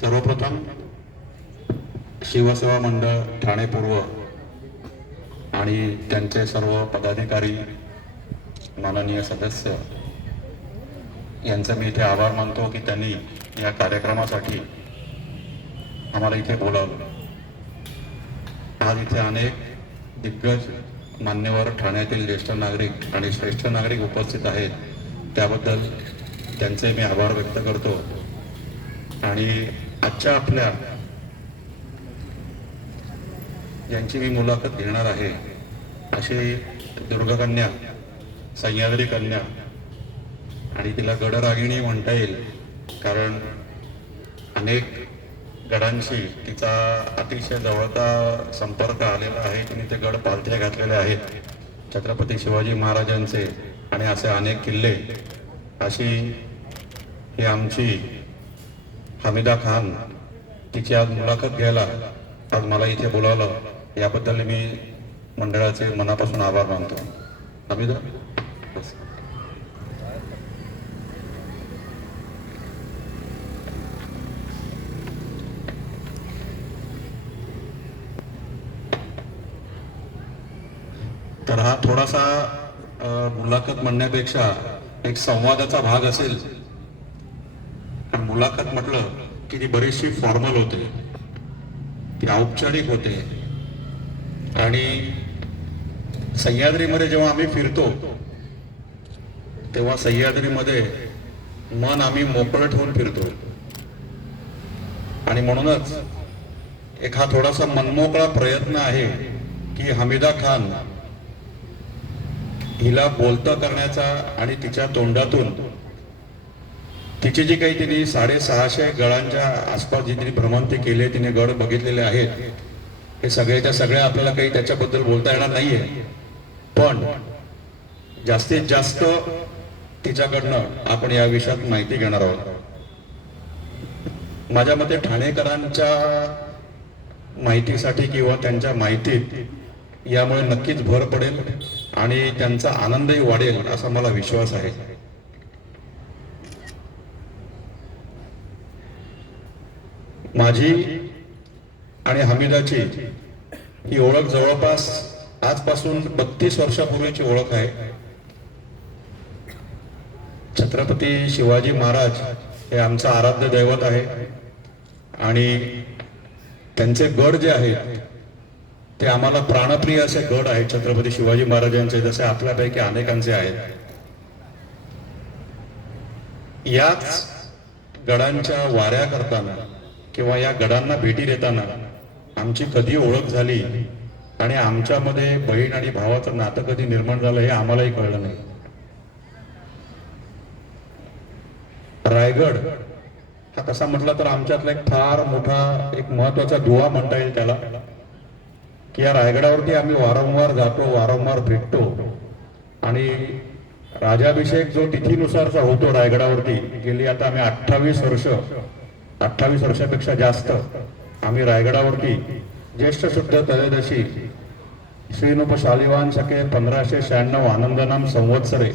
सर्वप्रथम शिवसेवा मंडळ ठाणे पूर्व आणि त्यांचे सर्व पदाधिकारी, माननीय सदस्य यांचा मी इथे आभार मानतो की त्यांनी या कार्यक्रमासाठी आम्हाला इथे बोलावलं. आज इथे अनेक दिग्गज मान्यवर ठाण्यातील ज्येष्ठ नागरिक आणि श्रेष्ठ नागरिक उपस्थित आहेत. त्याबद्दल त्यांचे मी आभार व्यक्त करतो. आणि आजच्या आपल्या यांची मी मुलाखत घेणार आहे अशी दुर्गकन्या, सह्याद्री कन्या, आणि तिला गडरागिणी म्हणता येईल कारण अनेक गडांशी तिचा अतिशय जवळचा संपर्क आलेला आहे. तिने ते गड पालथे घातलेले आहेत छत्रपती शिवाजी महाराजांचे आणि असे अनेक किल्ले. अशी ही आमची हमीदा खान, तिची आज मुलाखत घ्यायला आज मला इथे बोलावलं, याबद्दल मी मंडळाचे मनापासून आभार मानतो. हमीदा, तर हा थोडासा मुलाखत म्हणण्यापेक्षा एक संवादाचा भाग असेल. मुलाखत म्हटलं की ती बरीचशी फॉर्मल होते, ती औपचारिक होते. आणि सह्याद्रीमध्ये जेव्हा आम्ही फिरतो तेव्हा सह्याद्रीमध्ये मन आम्ही मोकळं ठेवून फिरतो. आणि म्हणूनच एक हा थोडासा मनमोकळा प्रयत्न आहे की हमीदा खान हिला बोलतं करण्याचा आणि तिच्या तोंडातून तिची जी काही तिने 650 गडांच्या आसपास जी तिने भ्रमंती केली, तिने गड बघितलेले आहेत, हे सगळ्याच्या सगळ्या आपल्याला काही त्याच्याबद्दल बोलता येणार नाहीये. पण जास्तीत जास्त तिच्याकडनं आपण या विषयात माहिती घेणार आहोत. माझ्या मते ठाणेकरांच्या माहितीसाठी किंवा त्यांच्या माहितीत यामुळे नक्कीच भर पडेल आणि त्यांचा आनंदही वाढेल असा मला विश्वास आहे. माझी आणि हमीदाची ही ओळख जवळपास आजपासून 32 वर्षापूर्वीची ओळख आहे. छत्रपती शिवाजी महाराज हे आमचं आराध्य दैवत आहे आणि त्यांचे गड जे आहेत ते आम्हाला प्राणप्रिय असे गड आहेत छत्रपती शिवाजी महाराजांचे, जसे आपल्यापैकी अनेकांचे आहेत. याच गडांच्या वाऱ्या करताना किंवा या गडांना भेटी देताना आमची कधी ओळख झाली आणि आमच्यामध्ये बहीण आणि भावाचं नातं कधी निर्माण झालं हे आम्हालाही कळलं नाही. रायगड हा कसा म्हटला तर आमच्यातला एक फार मोठा एक महत्वाचा दुवा म्हणता येईल त्याला, की या रायगडावरती आम्ही वारंवार जातो, वारंवार भेटतो. आणि राजाभिषेक जो तिथीनुसारचा होतो रायगडावरती, गेली आता आम्ही 28 वर्षापेक्षा जास्त आम्ही रायगडावरती ज्येष्ठ शुद्ध त्रयोदशी श्रीनुप शालिवान शके 1596 आनंदनाम संवत्सरे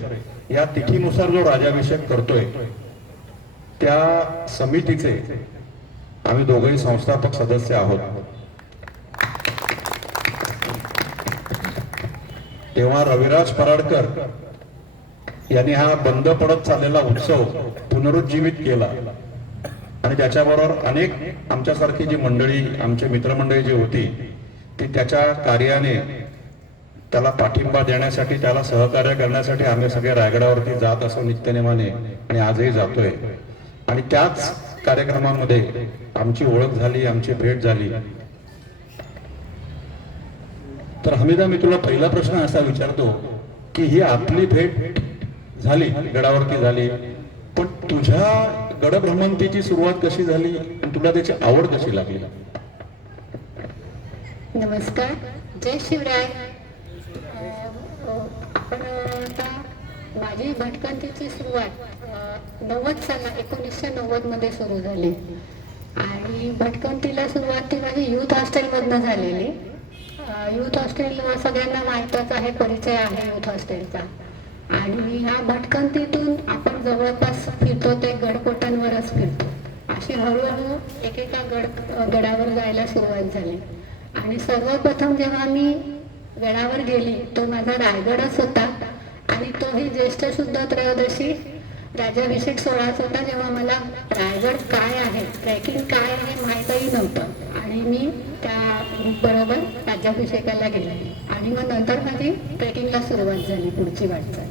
या तिथीनुसार जो राजाभिषेक करतोय, त्या समितीचे आम्ही दोघेही संस्थापक सदस्य आहोत. तेव्हा रविराज पराडकर यांनी हा बंद पडत चाललेला उत्सव पुनरुज्जीवित केला आणि त्याच्याबरोबर अनेक आमच्यासारखी जी मंडळी, आमचे मित्रमंडळी जी होती, ती त्याच्या कार्याने त्याला पाठिंबा देण्यासाठी, त्याला सहकार्य करण्यासाठी आम्ही सगळे रायगडावरती जात असो नित्यनेमाने आणि आजही जातोय. आणि त्याच कार्यक्रमामध्ये आमची ओळख झाली, आमची भेट झाली. तर हमीदा, मी तुला पहिला प्रश्न असा विचारतो की ही आपली भेट झाली, गडावरती झाली, पण तुझ्या गडभ्रमंतीची सुरुवात कशी झाली आणि तुला त्याची आवड कशी लागली? नमस्कार, जय शिवराय. आपण आता माझी भटकंतीची सुरुवात 1990 मध्ये सुरू झाली आणि भटकंतीला सुरुवात ती माझी युथ हॉस्टेलमधनं झालेली. युथ हॉस्टेल सगळ्यांना माहीतच आहे, परिचय आहे युथ हॉस्टेलचा. आणि ह्या भटकंतीतून आपण जवळपास फिरतो ते गडकोटांवरच फिरतो. अशी हळूहळू एकेका गडावर जायला सुरुवात झाली. आणि सर्वप्रथम जेव्हा मी गडावर गेली तो माझा रायगडच होता. आणि तोही ज्येष्ठ शुद्ध त्रयोदशी राज्याभिषेक सोहळाच होता, जेव्हा मला रायगड काय आहे, ट्रेकिंग काय आहे माहीतही नव्हतं. आणि मी त्या ग्रुपबरोबर राज्याभिषेकाला गेले आणि मग नंतर माझी ट्रेकिंगला सुरुवात झाली, पुढची वाटचाल.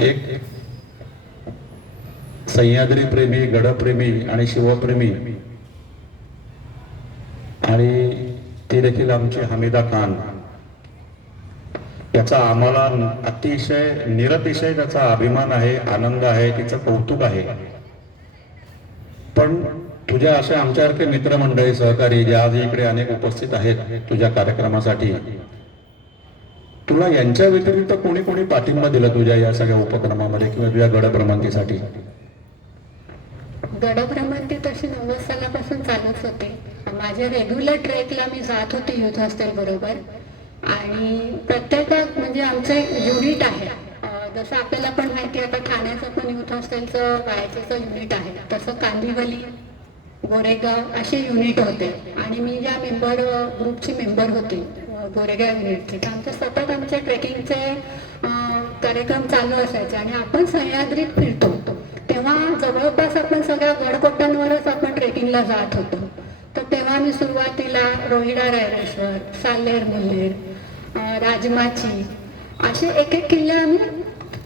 एक सह्याद्री प्रेमी, गडप्रेमी आणि शिवप्रेमी आणि ती देखील आमची हमीदा खान, याचा आम्हाला अतिशय निरतिशय त्याचा अभिमान आहे, आनंद आहे, तिचं कौतुक आहे. पण तुझ्या अशा आमच्यासारखे मित्रमंडळी, सहकारी जे आज इकडे अनेक उपस्थित आहेत तुझ्या कार्यक्रमासाठी, तुला यांच्या व्यतिरिक्त कोणी कोणी पाठिंबा दिला तुझ्या या सगळ्या उपक्रमामध्ये किंवा तुझ्या गडभ्रमंतीसाठी? गडभ्रमंती तशी 90 सालापासून चालूच होते. माझ्या रेग्युलर ट्रेकला मी जात होते युथ हॉस्टेल बरोबर. आणि प्रत्येकात म्हणजे आमचं एक युनिट आहे. जसं आपल्याला पण माहिती आहे, आता ठाण्याचं पण युथ हॉस्टेलचं वायचेचं युनिट आहे, तसं कांदिवली, गोरेगाव असे युनिट होते. आणि मी ज्या ग्रुपची मेंबर होती गोरेगाव युनिटची, तर आमचे सतत आमचे ट्रेकिंगचे कार्यक्रम चालू असायचे. आणि आपण सह्याद्रीत फिरतो तेव्हा जवळपास आपण सगळ्या गडकोटांवरच आपण ट्रेकिंगला जात होतो. तर तेव्हा मी सुरुवातीला रोहिडा रायरेश्वर, साल्हेर मुल्हेर, राजमाची असे एक एक किल्ले आम्ही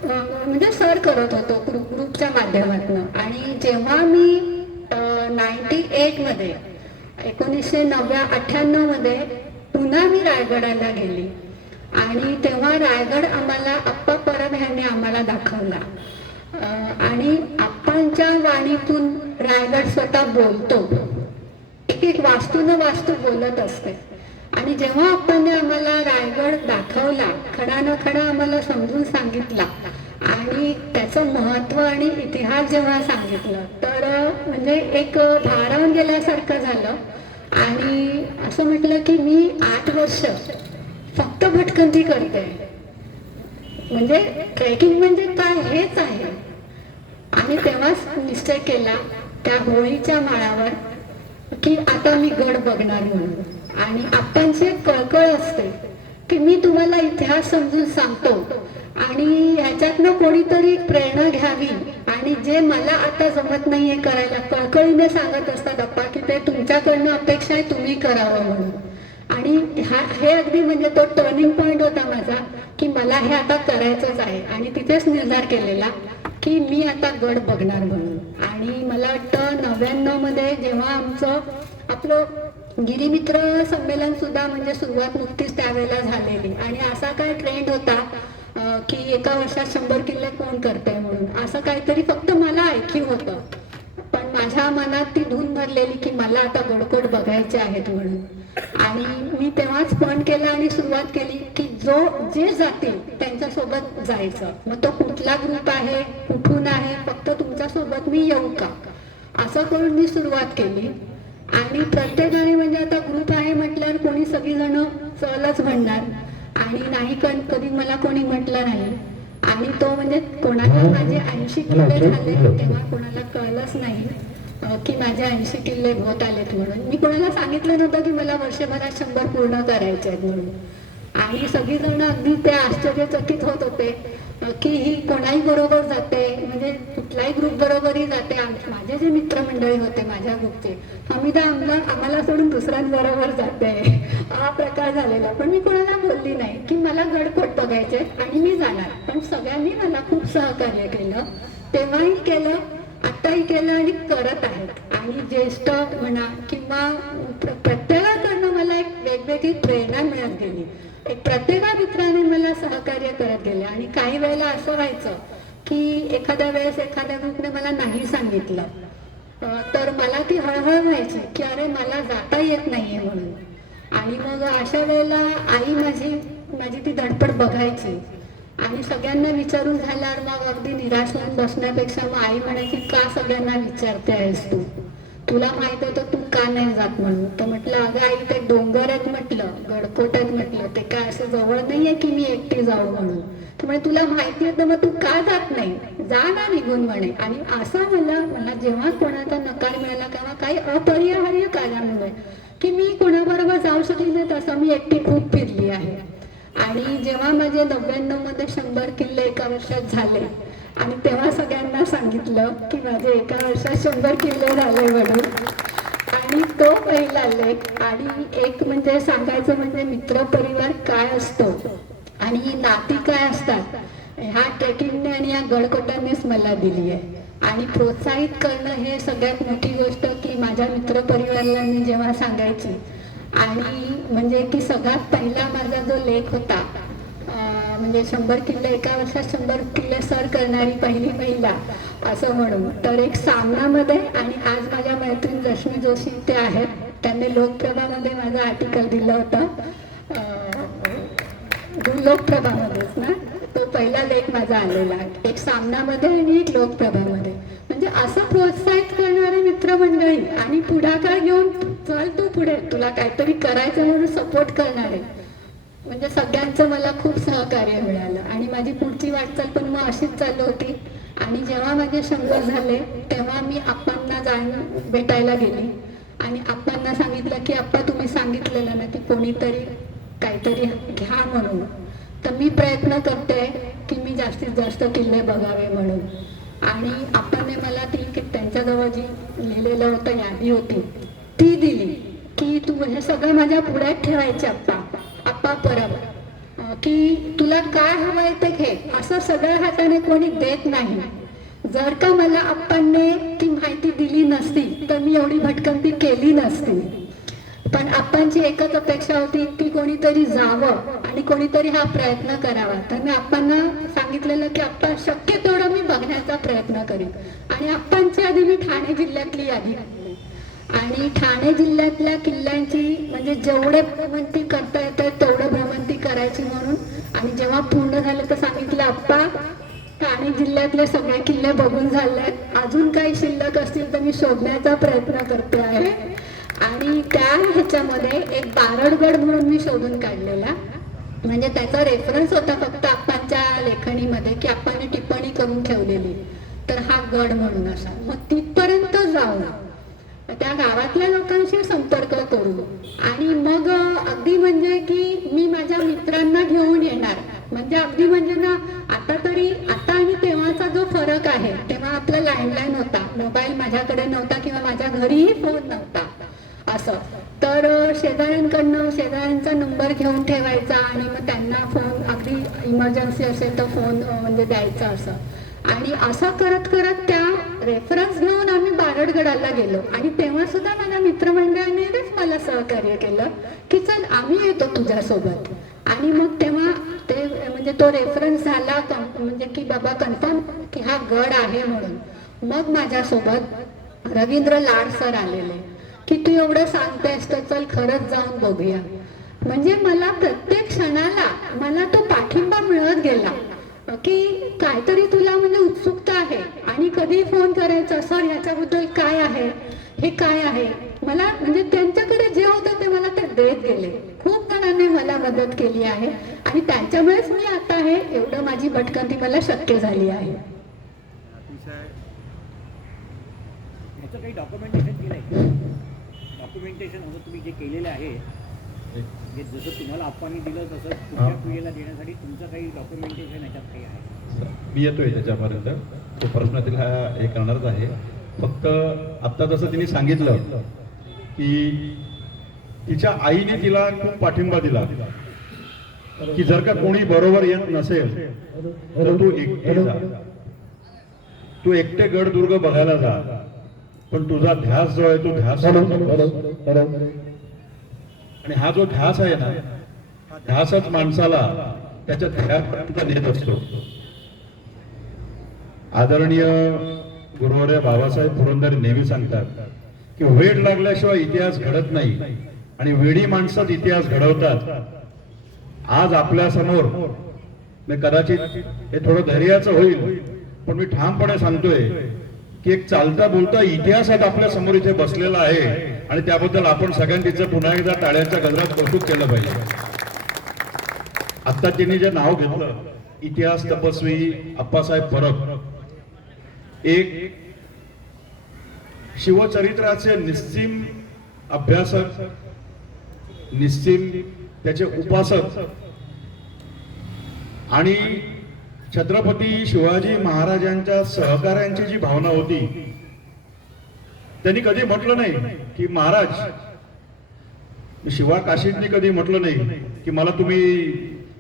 म्हणजे सर करत होतो ग्रुपच्या माध्यमातून. आणि जेव्हा मी 98मध्ये 1998 मध्ये पुन्हा मी रायगडाला गेली आणि तेव्हा रायगड आम्हाला आप्पा परब ह्यांनी आम्हाला दाखवला. आणि आप्पांच्या वाणीतून रायगड स्वतः बोलतो, एक एक वास्तू न वास्तू बोलत असते. आणि जेव्हा आपण आम्हाला रायगड दाखवला, खडा न खडा आम्हाला समजून सांगितला आणि त्याचं महत्व आणि इतिहास जेव्हा सांगितलं, तर म्हणजे एक भारावून गेल्यासारखं झालं. आणि असं म्हटलं की मी 8 वर्ष फक्त भटकंती करते, म्हणजे ट्रेकिंग म्हणजे काय हेच आहे. आणि तेव्हाच निश्चय केला त्या होळीच्या माळावर की आता मी गड बघणार म्हणून. आणि आप्पांची एक कळकळ असते की मी तुम्हाला इतिहास समजून सांगतो आणि ह्याच्यातनं कोणीतरी प्रेरणा घ्यावी. आणि जे मला आता जमत नाहीये करायला, कळकळीने सांगत असतात अप्पा की ते तुमच्याकडनं अपेक्षा आहे, तुम्ही करावं म्हणून. आणि हे अगदी म्हणजे तो टर्निंग पॉइंट होता माझा की मला हे आता करायचंच आहे. आणि तिथेच निर्धार केलेला की मी आता गड बघणार म्हणून. आणि मला वाटतं 99 मध्ये जेव्हा आमचं आपलं गिरिमित्र संमेलन सुद्धा म्हणजे सुरुवात नुकतीच त्यावेळेला झालेली. आणि असा काय ट्रेंड होता की एका वर्षात 100 किल्ले कोण करते म्हणून, असं काहीतरी फक्त मला ऐकीव होतं. पण माझ्या मनात ती धून भरलेली की मला आता गडकोट बघायचे आहेत म्हणून. आणि मी तेव्हाच पण केलं आणि सुरुवात केली की जे जातील त्यांच्यासोबत जायचं. मग तो कुठला ग्रुप आहे, कुठून आहे, फक्त तुमच्यासोबत मी येऊ का, असं करून मी सुरुवात केली. आणि प्रत्येकाने म्हणजे आता ग्रुप आहे म्हटल्यावर कोणी सगळीजण चलच म्हणणार. आणि नाही कधी मला कोणी म्हटलं नाही. आणि तो म्हणजे कोणाला माझे 80 किल्ले झाले तेव्हा कोणाला कळलंच नाही की माझे 80 किल्ले होत आलेत म्हणून. मी कोणाला सांगितलं नव्हतं की मला वर्षभरात 100 पूर्ण करायचे आहेत म्हणून. आणि सगळीजण अगदी ते आश्चर्यचकित होत होते की ही कोणाही बरोबर जाते, म्हणजे कुठलाही ग्रुप बरोबरही जाते. माझे जे मित्रमंडळी होते माझ्या ग्रुपचे, हमीदा आम्हाला सोडून दुसऱ्यांबरोबर जाते, हा प्रकार झालेला. पण मी कोणाला बोलली नाही की मला गडकोट बघायचे आणि मी जाणार. पण सगळ्यांनी मला खूप सहकार्य केलं, तेव्हाही केलं, आत्ताही केलं आणि करत आहेत. आणि ज्येष्ठ म्हणा किंवा प्रत्येकाकडनं मला एक वेगवेगळी प्रेरणा मिळत गेली. एक प्रत्येका मित्राने मला सहकार्य करत गेले. आणि काही वेळेला असं व्हायचं की एखाद्या वेळेस एखाद्या ग्रुपने मला नाही सांगितलं तर मला ती हळहळ व्हायची की अरे मला जाता येत नाहीये म्हणून. आणि मग अशा वेळेला आई माझी ती धडपड बघायची. आणि सगळ्यांना विचारून झाल्यावर मग अगदी निराश होऊन बसण्यापेक्षा मग आई म्हणायची का सगळ्यांना विचारते आहेस तू तुला माहित आहे तर तू का नाही जात म्हणून. तर म्हटलं अगं आई ते डोंगर आहेत म्हटलं, गडकोट आहेत म्हटलं, ते काय असं जवळ नाहीये की मी एकटी जाऊ म्हणून. तर म्हणे तुला माहिती आहे तर मग तू का जात नाही, जा ना निघून म्हणे. आणि असं मला जेव्हा कोणाचा नकार मिळाला किंवा काही अपरिहार्य कारणामुळे की मी कोणाबरोबर जाऊ शकली नाही, तसं मी एकटी खूप फिरली आहे. आणि जेव्हा माझे 99 मध्ये 100 किल्ले एका वर्षात झाले आणि तेव्हा सगळ्यांना सांगितलं की माझे एका वर्षात 100 किल्ले झाले म्हणून. आणि तो पहिला लेख. आणि एक म्हणजे सांगायचं म्हणजे मित्रपरिवार काय असतो आणि नाती काय असतात, ह्या ट्रेकिंगने आणि या गडकोटांनीच मला दिली आहे. आणि प्रोत्साहित करणं हे सगळ्यात मोठी गोष्ट की माझ्या मित्रपरिवाराला मी जेव्हा सांगायची. आणि म्हणजे की सगळ्यात पहिला माझा जो लेख होता म्हणजे 100 किल्ले एका वर्षात 100 किल्ले सर करणारी पहिली महिला असं म्हणून. तर एक सामनामध्ये आणि आज माझ्या मैत्रीण रश्मी जोशी ते आहेत, त्यांनी लोकप्रभामध्ये माझं आर्टिकल दिलं होतं, लोकप्रभामध्येच ना. तो पहिला लेख माझा आलेला आहे, एक सामनामध्ये आणि एक लोकप्रभामध्ये. म्हणजे असं प्रोत्साहित करणारे मित्रमंडळी आणि पुढाकार घेऊन चल तू पुढे, तुला काहीतरी करायचं म्हणून सपोर्ट करणारे, म्हणजे सगळ्यांचं मला खूप सहकार्य मिळालं. आणि माझी पुढची वाटचाल पण मग अशीच चालू होती. आणि जेव्हा माझे 100 झाले तेव्हा मी आप्पांना भेटायला गेली आणि आप्पांना सांगितलं की आप्पा तुम्ही सांगितलेलं ना की कोणीतरी काहीतरी घ्या म्हणून, तर मी प्रयत्न करते की मी जास्तीत जास्त किल्ले बघावे म्हणून. आणि आप्पाने मला ती त्यांच्याजवळ जी लिहिलेलं होतं यादी होती ती दिली की तू हे सगळं माझ्या पुढ्यात ठेवायचे आप्पा परब, की तुला काय हवंय ते घे, असं सगळ्या हाताने कोणी देत नाही. जर का मला आप्पांनी ती माहिती दिली नसती तर मी एवढी भटकंती केली नसती. पण आप्पांची एकच अपेक्षा होती की कोणीतरी जावं आणि कोणीतरी हा प्रयत्न करावा. तर मी आप्पांना सांगितलेलं की आप्पा शक्य तेवढं मी बघण्याचा प्रयत्न करीन. आणि आप्पांच्या आधी मी ठाणे जिल्ह्यातली यादी काढली आणि ठाणे जिल्ह्यातल्या किल्ल्यांची म्हणजे जेवढे भ्रमंती करता येतं तेवढं भ्रमंती करायची म्हणून. आणि जेव्हा पूर्ण झालं तर सांगितलं आप्पा ठाणे जिल्ह्यातले सगळे किल्ले बघून झाले, अजून काही शिल्लक असतील तर मी शोधण्याचा प्रयत्न करते आहे. आणि त्या ह्याच्यामध्ये एक बारडगड म्हणून मी शोधून काढलेला, म्हणजे त्याचा रेफरन्स होता फक्त आप्पांच्या लेखणीमध्ये की आप्पांनी टिप्पणी करून ठेवलेली, तर हा गड म्हणून असा. मग तिथपर्यंत जाऊन त्या गावातल्या लोकांशी संपर्क करू आणि मग अगदी म्हणजे की मी माझ्या मित्रांना घेऊन येणार. म्हणजे अगदी म्हणजे ना आता आणि तेव्हाचा जो फरक आहे, तेव्हा आपला लँडलाईन होता, मोबाईल माझ्याकडे नव्हता किंवा माझ्या घरीही फोन नव्हता असं. तर शेजाऱ्यांचा नंबर घेऊन ठेवायचा आणि मग त्यांना फोन अगदी इमर्जन्सी असेल तर फोन म्हणजे द्यायचा असं. आणि असं करत करत त्या रेफरन्स घेऊन आम्ही बारडगडाला गेलो. आणि तेव्हा सुद्धा माझ्या मित्रमंडळानेच मला सहकार्य केलं की चल आम्ही येतो तुझ्यासोबत. आणि मग तेव्हा ते म्हणजे तो रेफरन्स झाला म्हणजे की बाबा कन्फर्म की हा गड आहे म्हणून. मग माझ्यासोबत रवींद्र लाड सर आलेले की तू एवढं सांगतेस तर चल खरंच जाऊन बघूया. म्हणजे मला प्रत्येक क्षणाला मला तो पाठिंबा मिळत गेला की काहीतरी तुला म्हणजे उत्सुकता आहे आणि कधी फोन करायचा सर ह्याच्याबद्दल काय आहे, हे काय आहे. मला म्हणजे त्यांच्याकडे जे होतं ते मला ते देत गेले. खूप जणांनी मला मदत केली आहे आणि त्यांच्यामुळेच मी आता हे एवढं माझी भटकंती मला शक्य झाली आहे. ह्याचं काही डॉक्युमेंटेशन केलं आहे? डॉक्युमेंटेशन असं तुम्ही जे केलेलं आहे जे जसं तुम्हाला आप्पांनी दिलं तसं तुमच्या पिढीला देण्यासाठी तुमचं काही डॉक्युमेंटेशन ह्याच्यात काही आहे? मी येतोय त्याच्यापर्यंत, तो प्रश्न तिला हे करणारच आहे. फक्त आत्ता जसं तिने सांगितलं की तिच्या आईने तिला खूप पाठिंबा दिला की जर का कोणी बरोबर येत नसेल तर तू एकटे जा, तू एकटे गडदुर्ग बघायला जा, पण तुझा ध्यास जो आहे तो ध्यास आणि हा जो ध्यास आहे ना, हा ध्यासच माणसाला त्याच्या ध्येयापर्यंत नेत असतो. आदरणीय गुरुवर्य बाबासाहेब पुरंदरे नेहमी सांगतात की वेळ लागल्याशिवाय इतिहास घडत नाही आणि वेडी माणसंच इतिहास घडवतात. आज आपल्या समोर कदाचित हे थोडं धैर्याचं होईल, पण मी ठामपणे सांगतोय की एक चालता बोलता इतिहासात आपल्या समोर इथे बसलेला आहे आणि त्याबद्दल आपण सगळ्यांनी तिचं पुन्हा एकदा टाळ्यांच्या गजरात कौतुक केलं पाहिजे. आता त्यांनी जे नाव घेतलं इतिहास तपस्वी अप्पासाहेब परब, एक शिवचरित्राचे निस्सीम अभ्यासक, निस्सीम त्याचे उपासक आणि छत्रपती शिवाजी महाराजांच्या सहकार्यांची जी भावना होती, त्यांनी कधी म्हटलं नाही की महाराज, शिवा काशीदनी कधी म्हटलं नाही की मला तुम्ही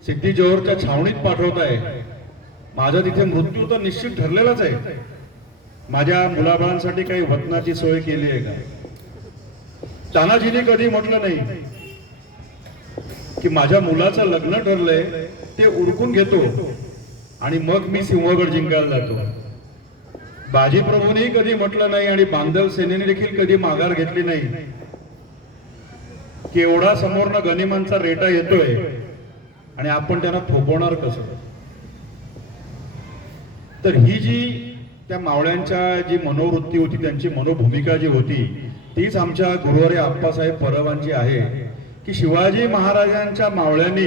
सिद्धी जोहरच्या छावणीत पाठवताय, माझा तिथे मृत्यू तर निश्चित ठरलेलाच आहे, माझ्या मुलाबाळांसाठी काही वतनाची सोय केली आहे का. तानाजीने कधी म्हटलं नाही की माझ्या मुलाचं लग्न ठरलंय ते उरकून घेतो आणि मग मी सिंहगड जिंकायला जातो. बाजीप्रभूंनी कधी म्हटलं नाही आणि बांधव सेनेने देखील कधी माघार घेतली नाही की एवढा समोरनं गनिमांचा रेटा येतोय आणि आपण त्यांना थोपवणार कसं. तर ही जी त्या मावळ्यांच्या जी मनोवृत्ती होती, त्यांची मनोभूमिका जी होती, तीच आमच्या गुरुवारी आप्पासाहेब परबांची आहे की शिवाजी महाराजांच्या मावळ्यांनी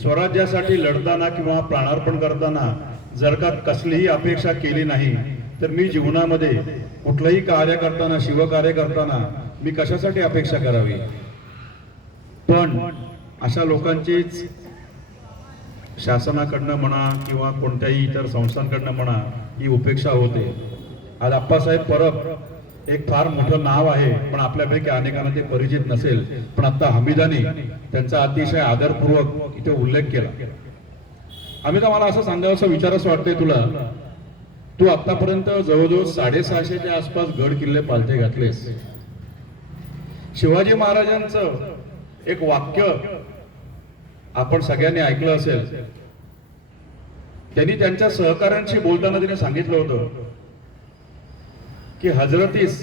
स्वराज्यासाठी लढताना किंवा प्राणार्पण करताना जर का कसलीही अपेक्षा केली नाही तर मी जीवनामध्ये कुठलंही कार्य करताना, शिवकार्य करताना मी कशासाठी अपेक्षा करावी. पण अशा लोकांचीच शासनाकडनं म्हणा किंवा कोणत्याही इतर संस्थांकडनं म्हणा ही उपेक्षा होते. आज आप्पासाहेब परब एक फार मोठं नाव आहे, पण आपल्यापैकी अनेकांना ते परिचित नसेल. पण आता हमीदाने त्यांचा अतिशय आदरपूर्वक इथे उल्लेख केला. हमीदा, मला असं सांगावं असं विचारावं वाटतंय तुला, तू आतापर्यंत जवळजवळ 650च्या आसपास गड किल्ले पालथे घातलेस. शिवाजी महाराजांचं एक वाक्य आपण सगळ्यांनी ऐकलं असेल. त्यांनी त्यांच्या सहकाऱ्यांशी बोलताना तिने सांगितलं होतं की हजरतीस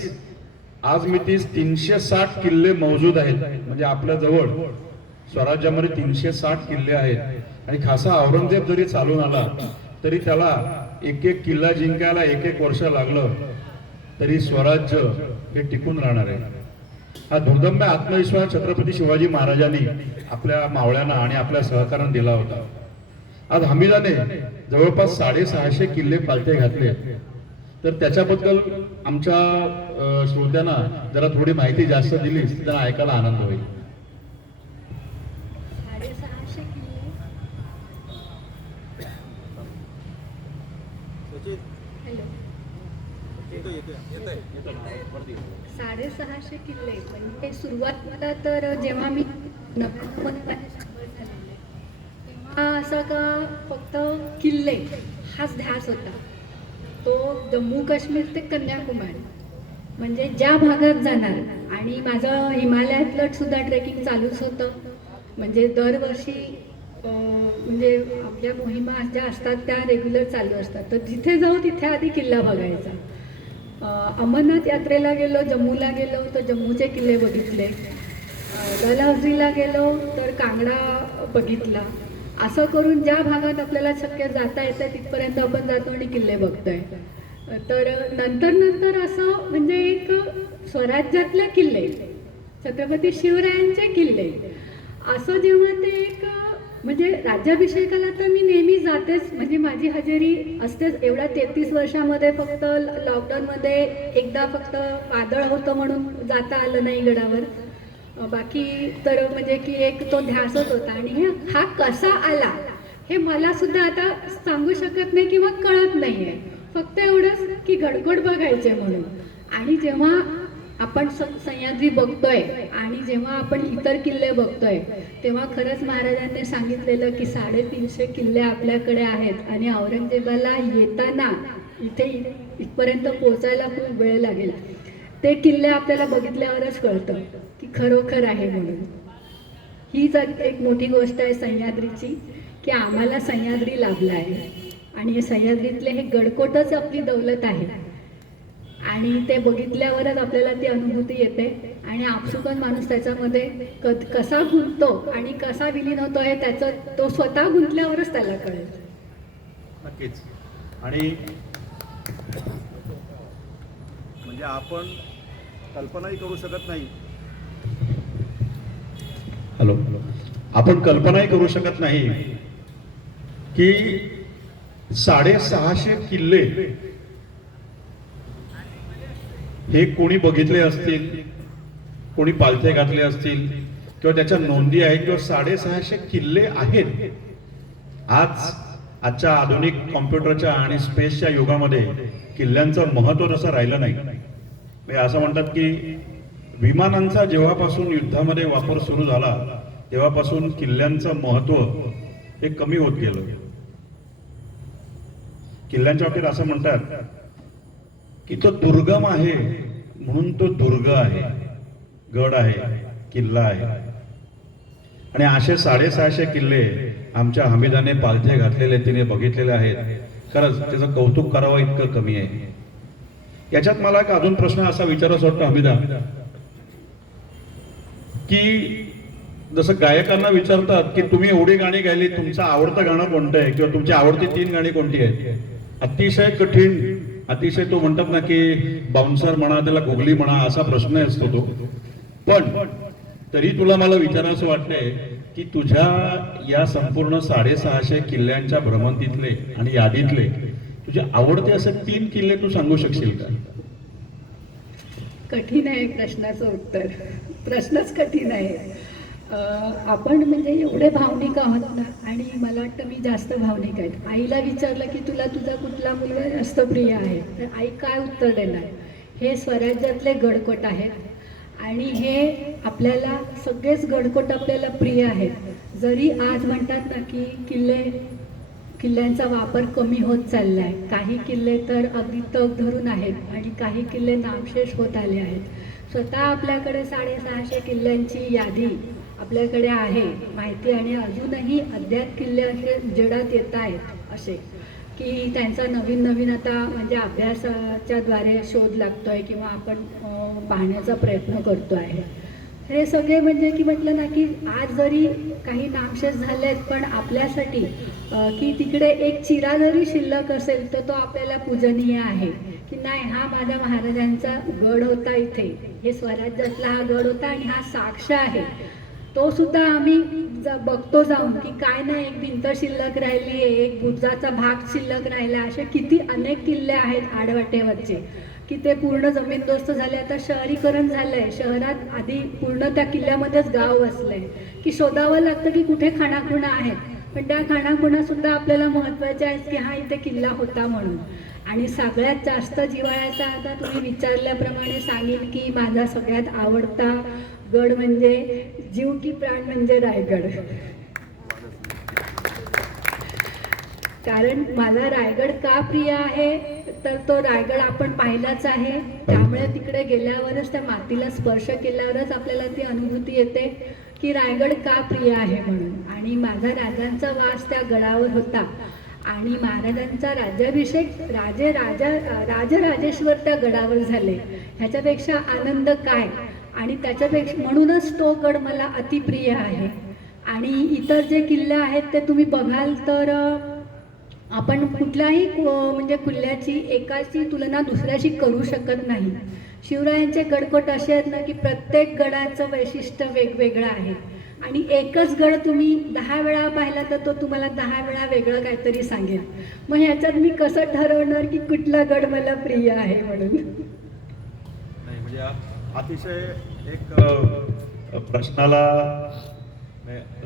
आज मी 360 किल्ले मौजूद आहेत, म्हणजे आपल्या जवळ स्वराज्यामध्ये 360 किल्ले आहेत. आणि खासा औरंगजेब जरी चालून आला तरी त्याला एक एक किल्ला जिंकायला 1-1 वर्ष लागलं तरी स्वराज्य हे टिकून राहणार आहे. हा दुर्दम्य आत्मविश्वास छत्रपती शिवाजी महाराजांनी आपल्या मावळ्यांना आणि आपल्या सहकाऱ्यांना दिला होता. आज हमीदाने जवळपास 650 किल्ले पालथे घातले. तर त्याच्याबद्दल आमच्या श्रोत्यांना जरा थोडी माहिती जास्त दिली त्यांना ऐकायला आनंद होईल. 650 किल्ले. हॅलो. 650 किल्ले म्हणजे सुरुवातीला तर जेव्हा मी तेव्हा असं का फक्त किल्ले हाच ध्यास होता. तो जम्मू काश्मीर ते कन्याकुमारी म्हणजे ज्या भागात जाणार. आणि माझं हिमालयातलं सुद्धा ट्रेकिंग चालूच होतं. म्हणजे दरवर्षी म्हणजे आपल्या मोहिमा ज्या असतात त्या रेग्युलर चालू असतात. तर जिथे जाऊ तिथे आधी किल्ला बघायचा. अमरनाथ यात्रेला गेलो, जम्मूला गेलो तर जम्मूचे किल्ले बघितले. डलहौसीला गेलो तर कांगडा बघितला. असं करून ज्या भागात आपल्याला शक्य जाता येतं तिथपर्यंत आपण जातो आणि किल्ले बघतोय. तर नंतर असं म्हणजे एक स्वराज्यातले किल्ले, छत्रपती शिवरायांचे किल्ले, असं जेव्हा ते एक म्हणजे राज्याभिषेकाला तर मी नेहमी जातेच, म्हणजे माझी हजेरी असतेच. एवढ्या 33 वर्षामध्ये फक्त लॉकडाऊनमध्ये एकदा फक्त वादळ होतं म्हणून जाता आलं नाही गडावर. बाकी तर म्हणजे की एक तो ध्यासच होता. आणि हा कसा आला हे मला सुद्धा आता सांगू शकत नाही किंवा कळत नाही आहे. फक्त एवढंच की गडगड बघायचे म्हणून. आणि जेव्हा आपण सह्याद्री बघतोय आणि जेव्हा आपण इतर किल्ले बघतोय तेव्हा खरंच महाराजांनी सांगितलेलं की 350 किल्ले आपल्याकडे आहेत आणि औरंगजेबाला येताना इथे इथपर्यंत पोहोचायला खूप वेळ लागेल. ते किल्ले आपल्याला बघितल्यावरच कळतं की खरोखर आहे म्हणून. हीच एक मोठी गोष्ट आहे सह्याद्रीची की आम्हाला सह्याद्री लाभला आहे. आणि सह्याद्रीतले हे गडकोटच आपली दौलत आहे. आणि ते बघितल्यावरच आपल्याला ती अनुभूती येते. आणि आपसुकच माणूस त्याच्यामध्ये कसा गुंततो आणि कसा विलीन होतो हे त्याचं तो स्वतः गुंतल्यावरच त्याला कळेल. नक्कीच. आणि म्हणजे आपण कल्पनाही करू शकत नाही. हॅलो, आपण कल्पनाही करू शकत नाही की 650 किल्ले हे कोणी बघितले असतील, कोणी पालथे घातले असतील किंवा त्याच्या नोंदी आहेत, किंवा 650 किल्ले आहेत. आजच्या आधुनिक कॉम्प्युटरच्या आणि स्पेसच्या युगामध्ये किल्ल्यांचं महत्व तसं राहिलं नाही. म्हणजे असं म्हणतात की विमानांचा जेव्हापासून युद्धामध्ये वापर सुरू झाला तेव्हापासून किल्ल्यांचं महत्व हे कमी होत गेलं. किल्ल्यांच्या बाबतीत असं म्हणतात की तो दुर्गम आहे म्हणून तो दुर्ग आहे, गड आहे, किल्ला आहे. आणि असे 650 किल्ले आमच्या हमीदाने पालथे घातलेले, तिने बघितलेले आहेत. खरंच त्याचं कौतुक करावं इतकं कमी आहे. याच्यात मला एक अजून प्रश्न असा विचारायचा वाटतो हमीदा, की जसं गायकांना विचारतात की तुम्ही एवढी गाणी गायली, तुमचं आवडतं गाणं कोणतं आहे किंवा तुमची आवडती 3 गाणी कोणती आहेत. अतिशय कठीण, अतिशय तो म्हणतात ना की बाउन्सर म्हणा, त्याला गुगली म्हणा, असा प्रश्न असतो तो. पण तरी तुला मला विचारायचं वाटतंय की तुझ्या या संपूर्ण 650 किल्ल्यांच्या भ्रमंतीतले आणि यादीतले तुझे आवडते असे 3 किल्ले तू सांगू शकशील का? कठीण आहे प्रश्नाचं उत्तर, प्रश्नच कठीण आहे. आपण म्हणजे एवढे भावनिक आहोत ना, आणि मला वाटतं मी जास्त भावनिक आहेत. आईला विचारलं की तुला तुझा कुठला मुलगा जास्त प्रिय आहे, तर आई काय उत्तर देणार? हे स्वराज्यातले गडकोट आहेत आणि हे आपल्याला सगळेच गडकोट आपल्याला प्रिय आहेत. जरी आज म्हणतात ना की किल्ल्यांचा वापर कमी होत चालला आहे, काही किल्ले तर अगदी तग धरून आहेत आणि काही किल्ले नामशेष होत आले आहेत. स्वतः आपल्याकडे 650 किल्ल्यांची यादी आपल्याकडे आहे माहिती, आणि अजूनही अद्याप किल्ले असे उजेडात येत आहेत असे की त्यांचा नवीन आता म्हणजे अभ्यासाच्या द्वारे शोध लागतोय किंवा आपण पाहण्याचा प्रयत्न करतो आहे. हे सगळे म्हणजे की म्हटलं ना की आज जरी काही नामशेष झाले आहेत, पण आपल्यासाठी की तिकडे एक चिरा जरी शिल्लक असेल तर तो आपल्याला पूजनीय आहे की नाही, हा माझ्या महाराजांचा गड होता इथे, हे स्वराज्यातला हा गड होता आणि हा साक्ष आहे. तो सुद्धा आम्ही बघतो जाऊन की काय नाही, एक भिंत शिल्लक राहिली आहे, एक बुरुजाचा भाग शिल्लक राहिला. असे किती अनेक किल्ले आहेत आडवाटेवरचे की ते पूर्ण जमीनदोस्त झाले. आता शहरीकरण झालंय, शहरात आधी पूर्ण त्या किल्ल्यामध्येच गाव वसलंय की शोधावं लागतं की कुठे खाणाखुणा आहेत, पण त्या खाणाखुणा सुद्धा आपल्याला महत्त्वाच्या आहेत की हा इथे किल्ला होता म्हणून. आणि सगळ्यात जास्त जिव्हाळ्याचा, आता तुम्ही विचारल्याप्रमाणे सांगेल की माझा सगळ्यात आवडता गड म्हणजे जीव की प्राण म्हणजे रायगड. कारण मला रायगड का प्रिय आहे तर तो रायगड आपण पाहिलाच आहे, त्यामुळे तिकडे गेल्यावरच, त्या मातीला स्पर्श केल्यावरच आपल्याला ती अनुभूती येते की रायगड का प्रिय आहे म्हणून. आणि माझा राजांचा वास त्या गडावर होता आणि महाराजांचा राज्याभिषेक राजराजेश्वर त्या गडावर झाले, ह्याच्यापेक्षा आनंद काय. आणि त्याच्यापेक्षा म्हणूनच तो गड मला अतिप्रिय आहे. आणि इतर जे किल्ले आहेत ते तुम्ही बघाल तर आपण कुठल्याही म्हणजे किल्ल्याची एकाची तुलना दुसऱ्याशी करू शकत नाही. शिवरायांचे गडकोट असे आहेत ना की प्रत्येक गडाचं वैशिष्ट्य वेगवेगळं आहे आणि एकच गड तुम्ही 10 वेळा पाहिला तर तो तुम्हाला 10 वेळा वेगळं काहीतरी सांगेल. मग ह्याच्यात मी कसं ठरवणार की कुठला गड मला प्रिय आहे म्हणून? नाही म्हणजे अतिशय एक प्रश्नाला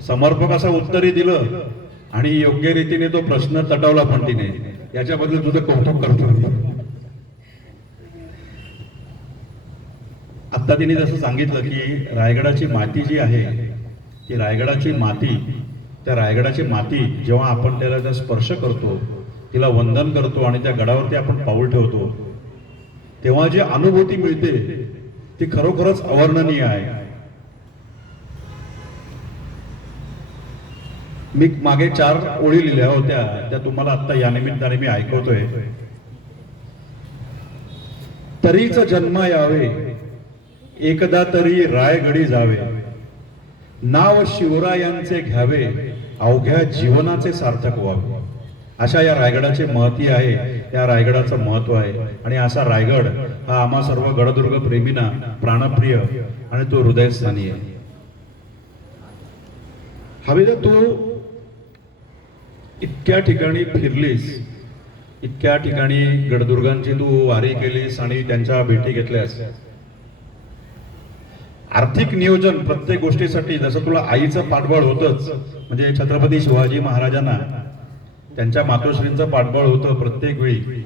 समर्पक असं उत्तरही दिलं आणि योग्य रीतीने तो प्रश्न तटवला पण तिने, याच्याबद्दल तुझं कौतुक करतो. आता तिने जसं सांगितलं की रायगडाची माती जी आहे, ती रायगडाची माती, त्या रायगडाची माती जेव्हा आपण त्याला स्पर्श करतो, तिला वंदन करतो आणि त्या गडावरती आपण पाऊल ठेवतो, तेव्हा जी अनुभूती मिळते ती खरोखरच अवर्णनीय आहे. मी मागे 4 ओळी लिहिल्या होत्या, त्या तुम्हाला आता या निमित्ताने मी ऐकवतोय. तरीच जन्म यावे, एकदा तरी रायगडी जावे, नाव शिवरायांचे घ्यावे, अवघ्या जीवनाचे सार्थक व्हावे. अशा या रायगडाची महती आहे या रायगडाचं महत्व आहे. आणि असा रायगड हा आम्हा सर्व गडदुर्ग प्रेमींना प्राणप्रिय आणि तो हृदयस्थानी आहे. हवेदा, तू इतक्या ठिकाणी फिरलीस, इतक्या ठिकाणी गडदुर्गांची तू वारी केलीस आणि त्यांच्या भेटी घेतल्यास. आर्थिक नियोजन प्रत्येक गोष्टीसाठी जसं तुला आईचं पाठबळ होतंच, म्हणजे छत्रपती शिवाजी महाराजांना त्यांच्या मातोश्रींचं पाठबळ होतं प्रत्येक वेळी,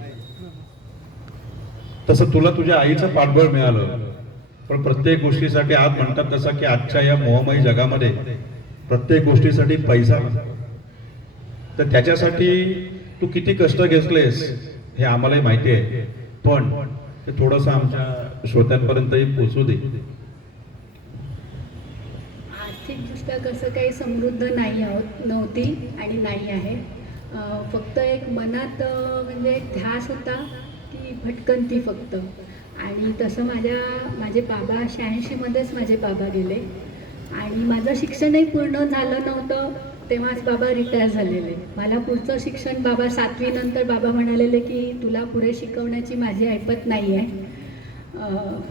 तसं तुला तुझ्या आईचं पाठबळ मिळालं. पण प्रत्येक गोष्टीसाठी आज म्हणतात तसं की आजच्या या मोहमयी जगामध्ये प्रत्येक गोष्टीसाठी पैसा, तर त्याच्यासाठी तू किती कष्ट घेतलेस हे आम्हालाही माहिती आहे. पण ते थोडंसं आमच्या श्रोत्यांपर्यंतही पोचू दे. आर्थिकदृष्ट्या कसं काही समृद्ध नव्हती आणि नाही आहे. फक्त एक मनात म्हणजे एक ध्यास होता की भटकंती फक्त. आणि तसं माझे बाबा 86मध्येच माझे बाबा गेले आणि माझं शिक्षणही पूर्ण झालं नव्हतं तेव्हाच बाबा रिटायर झालेले. मला पुढचं शिक्षण बाबा 7वी नंतर बाबा म्हणालेले की तुला पुढे शिकवण्याची माझी ऐपत नाही आहे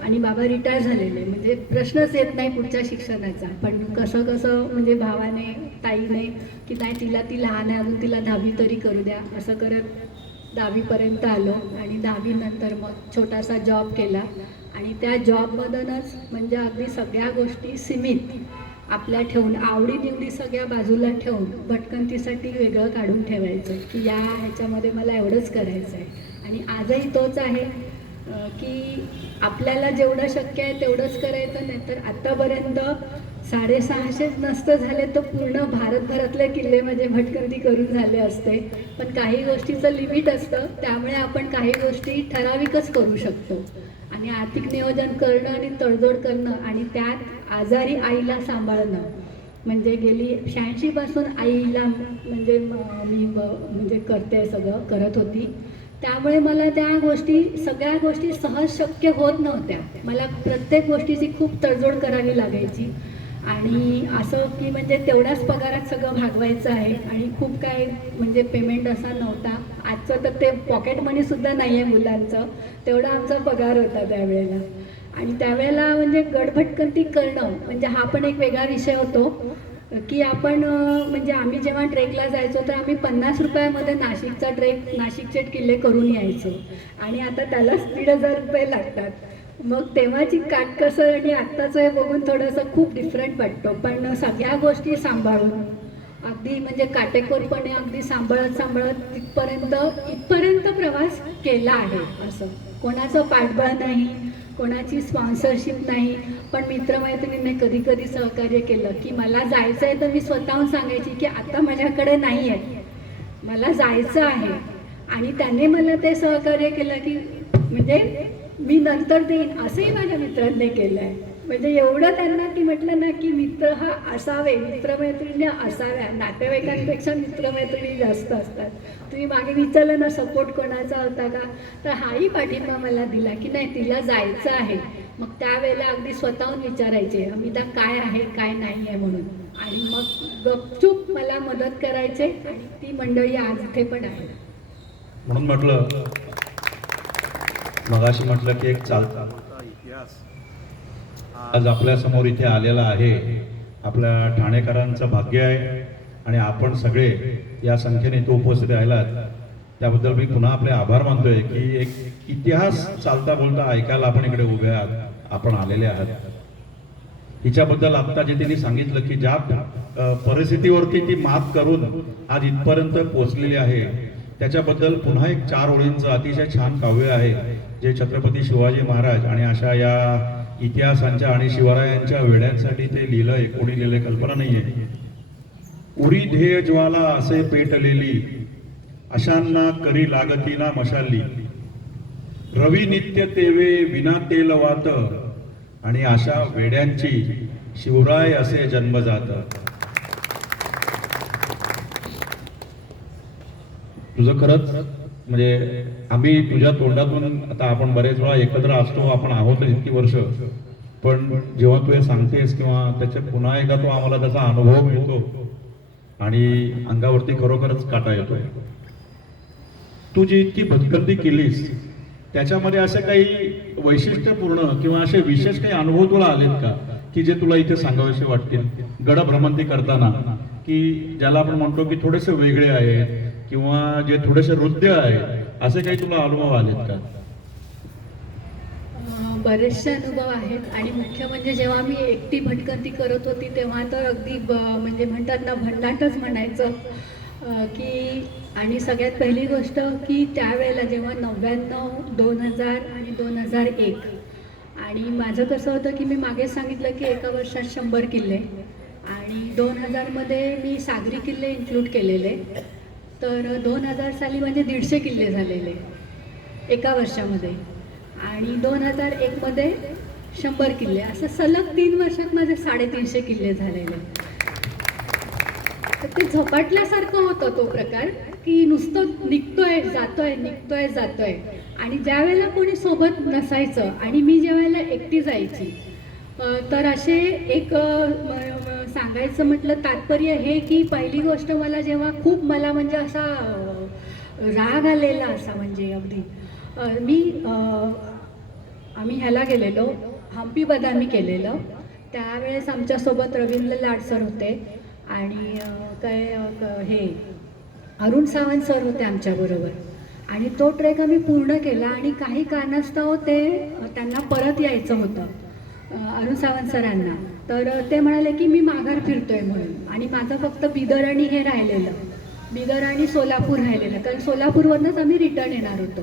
आणि बाबा रिटायर झालेले, म्हणजे प्रश्नच येत नाही पुढच्या शिक्षणाचा. पण कसं म्हणजे भावाने ताईने की नाही ती लहान आहे अजून, तिला 10वी तरी करू द्या, असं करत 10वीपर्यंत आलो. आणि 10वी नंतर मग छोटासा जॉब केला आणि त्या जॉबमधूनच म्हणजे अगदी सगळ्या गोष्टी सीमित आपल्या ठेवून, आवडीनिवडी सगळ्या बाजूला ठेवून भटकंतीसाठी वेगळं काढून ठेवायचं की या ह्याच्यामध्ये मला एवढंच करायचं आहे. आणि आजही तोच आहे की आपल्याला जेवढं शक्य आहे तेवढंच करायचं. नाहीतर आत्तापर्यंत 650 नसतं झाले तर पूर्ण भारतभरातले किल्ले म्हणजे भटकंती करून झाले असते. पण काही गोष्टीचं लिमिट असतं, त्यामुळे आपण काही गोष्टी ठराविकच करू शकतो. आणि आर्थिक नियोजन करणं आणि तडजोड करणं आणि त्यात आजारी आईला सांभाळणं, म्हणजे गेली 86 पासून आईला म्हणजे मी म्हणजे सगळं करत होती. त्यामुळे मला त्या सगळ्या गोष्टी सहज शक्य होत नव्हत्या. मला प्रत्येक गोष्टीची खूप तडजोड करावी लागायची. आणि असं की म्हणजे तेवढ्याच पगारात सगळं भागवायचं आहे आणि खूप काय म्हणजे पेमेंट असा नव्हता. आजचं तर ते पॉकेट मनीसुद्धा नाही आहे मुलांचं, तेवढा आमचा पगार होता त्यावेळेला. आणि त्यावेळेला म्हणजे गडभटकंती करणं म्हणजे हा पण एक वेगळा विषय होतो की आपण म्हणजे आम्ही जेव्हा ट्रेकला जायचो तर आम्ही 50 रुपयामध्ये नाशिकचे किल्ले करून यायचो आणि आता त्यालाच 1,500 रुपये लागतात. मग तेव्हाची काटकसर आणि आत्ताचं हे बघून थोडंसं खूप डिफरंट वाटतो. पण सगळ्या गोष्टी सांभाळून अगदी म्हणजे काटेकोरपणे अगदी सांभाळत इथपर्यंत प्रवास केला आहे. असं कोणाचं पाठबळ नाही, कोणाची स्पॉन्सरशिप नाही, पण मित्रमैत्रिणींनी कधी सहकार्य केलं की मला जायचं आहे तर मी स्वतःहून सांगायची की आता माझ्याकडे नाही आहे, मला जायचं आहे. आणि त्याने मला ते सहकार्य केलं की म्हणजे मी नंतर देईन, असंही माझ्या मित्रांनी केलं आहे. म्हणजे एवढं त्यांना की म्हटलं ना की मित्र हा असावे, मित्रमैत्रिणी असाव्या. नातेवाईकांपेक्षा मित्रमैत्रिणी जास्त असतात. तुम्ही मागे विचारलं ना सपोर्ट कोणाचा होता का, तर हाही पाठिंबा मला दिला की नाही तिला जायचं आहे. मग त्यावेळेला अगदी स्वतःहून विचारायचे अमिता काय आहे काय नाही आहे म्हणून, आणि मग गपचूप मला मदत करायचे. आणि ती मंडळी आज इथे पण आहे. म्हणून म्हटलं मगाशी म्हटलं की एक चालता इतिहास आज आपल्या समोर इथे आलेला आहे. आपल्या ठाणेकरांचं भाग्य आहे आणि आपण सगळे या संख्येने तो उपस्थित राहिलात त्याबद्दल मी पुन्हा आपले आभार मानतोय की एक इतिहास चालता बोलता ऐकायला आपण इकडे उभे आहात, आपण आलेले आहात. हिच्याबद्दल आता जे त्यांनी सांगितलं की ज्या परिस्थितीवरती ती मात करून आज इथपर्यंत पोहोचलेली आहे त्याच्याबद्दल पुन्हा एक 4 ओळींचं अतिशय छान काव्य आहे जे छत्रपती शिवाजी महाराज आणि अशा या इतिहासांच्या आणि शिवरायांच्या वेड्यांसाठी ते लिहिलंय. कोणी लिहिलंय कल्पना नाहीये. उरी ध्येय ज्वाला असे पेटलेली, अशांना करी लागती ना मशाली, रवी नित्य तेवे विना तेल वात, आणि अशा वेड्यांची शिवराय असे जन्मजात. तुझं खरंच म्हणजे आम्ही तुझ्या तोंडातून आता आपण बरेच वेळा एकत्र असतो, आपण आहोत इतकी वर्ष, पण जेव्हा तू हे सांगतेस किंवा त्याचे पुन्हा एकदा तो आम्हाला त्याचा अनुभव मिळतो आणि अंगावरती खरोखरच काटा येतोय. तू जी इतकी भटकंती केलीस त्याच्यामध्ये असे काही वैशिष्ट्यपूर्ण किंवा असे विशेष काही अनुभव तुला आलेत का की जे तुला इथे सांगावेसे वाटतील गड भ्रमंती करताना, की ज्याला आपण म्हणतो की थोडेसे वेगळे आहेत किंवा जे थोडेसे हृदय आहे, असे काही तुला अनुभव आलेत का? बरेचसे अनुभव आहेत आणि मुख्य म्हणजे जेव्हा मी एकटी भटकंती करत होती तेव्हा तर अगदी म्हणजे म्हणतात ना भन्नाटच म्हणायचं की. आणि सगळ्यात पहिली गोष्ट की त्यावेळेला जेव्हा 99, 2000 आणि 2001 आणि माझं कसं होतं की मी मागे सांगितलं की एका वर्षात 100 किल्ले आणि 2000मध्ये मी सागरी किल्ले इन्क्लूड केलेले, तर 2000 साली माझे 150 किल्ले झालेले एका वर्षामध्ये आणि 2001मध्ये 100 किल्ले, असं सलग 3 वर्षात माझे 350 किल्ले झालेले. तर ते झपाटल्यासारखं होतं तो प्रकार की नुसतं निघतोय जातोय निघतोय जातोय. आणि ज्या वेळेला कोणी सोबत नसायचं आणि मी ज्या वेळेला एकटी जायची तर असे एक सांगायचं म्हटलं तात्पर्य हे की पहिली गोष्ट मला जेव्हा खूप मला म्हणजे असा राग आलेला असा म्हणजे अगदी आम्ही ह्याला गेलेलो हम्पी बदामी केलेलं. त्यावेळेस आमच्यासोबत रवींद्र लाड सर होते आणि हे अरुण सावंत सर होते आमच्याबरोबर आणि तो ट्रेक आम्ही पूर्ण केला आणि काही कारणास्तव त्यांना परत यायचं होतं अरुण सावंत सरांना. तर ते म्हणाले की मी माघार फिरतोय म्हणून आणि माझं फक्त बिदर आणि हे राहिलेलं, बिदर आणि सोलापूर राहिलेलं, कारण सोलापूरवरनंच आम्ही रिटर्न येणार होतो.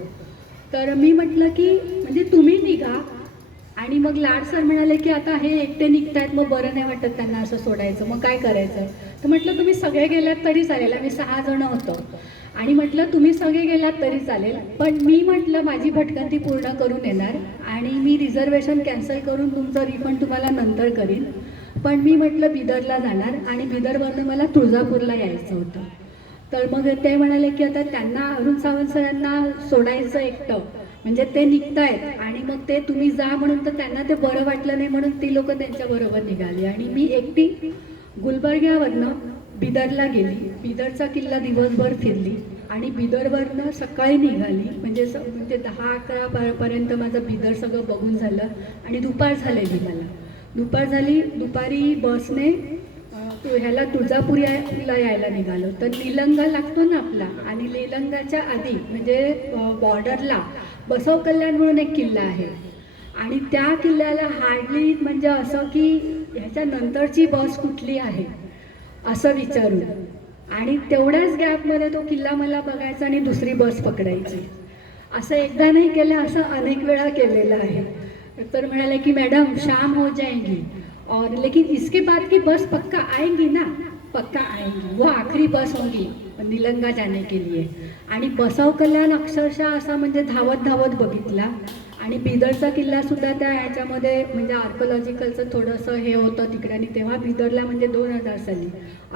तर मी म्हटलं की म्हणजे तुम्ही निघा आणि मग लाड सर म्हणाले की आता हे एकटे निघतायत मग बरं नाही वाटत त्यांना असं सोडायचं, मग काय करायचं. तर म्हटलं तुम्ही सगळे गेलात तरी चालेल, आम्ही 6 जण होतो आणि म्हटलं तुम्ही सगळे गेलात तरी चालेल, पण मी म्हटलं माझी भटकंती पूर्ण करून येणार आणि मी रिझर्वेशन कॅन्सल करून तुमचं रिफंड तुम्हाला नंतर करीन, पण मी म्हटलं बिदरला जाणार आणि बिदरवरनं मला तुळजापूरला यायचं होतं. तर मग ते म्हणाले की आता त्यांना अरुण सावंत सरांना सोडायचं एकटं म्हणजे ते निघतायत आणि मग ते तुम्ही जा म्हणून, तर त्यांना ते बरं वाटलं नाही म्हणून ती लोक त्यांच्याबरोबर निघाली आणि मी एकटी गुलबर्ग्यावरनं बिदरला गेली. बिदरचा किल्ला दिवसभर फिरली आणि बिदरवरनं सकाळी निघाली म्हणजे 10-11 पर्यंत माझं बिदर सगळं बघून झालं आणि दुपार झालेली मला. दुपार झाली, दुपारी बसने ह्याला तुळजापूरला यायला निघालो. तर निलंगा लागतो ना आपला आणि निलंगाच्या आधी म्हणजे बॉर्डरला बसव कल्याण म्हणून एक किल्ला आहे आणि त्या किल्ल्याला हार्डली म्हणजे असं की ह्याच्या नंतरची बस कुठली आहे असं विचारून आणि तेवढ्याच गॅपमध्ये तो किल्ला मला बघायचा आणि दुसरी बस पकडायची. असं एकदा नाही केलं, असं अनेक वेळा केलेलं आहे. तर म्हणाले की मॅडम शाम हो जाएंगी और लेकिन इसके बाद की बस पक्का आएंगी ना, पक्का आएंगी, वो आखिरी बस होगी निलंगा जाने के लिए. आणि बसव कल्याण अक्षरशः असा म्हणजे धावत धावत बघितला आणि बिदरचा किल्लासुद्धा त्या ह्याच्यामध्ये म्हणजे आर्कोलॉजिकलचं थोडंसं हे होतं तिकडे आणि तेव्हा बिदरला म्हणजे 2000 साली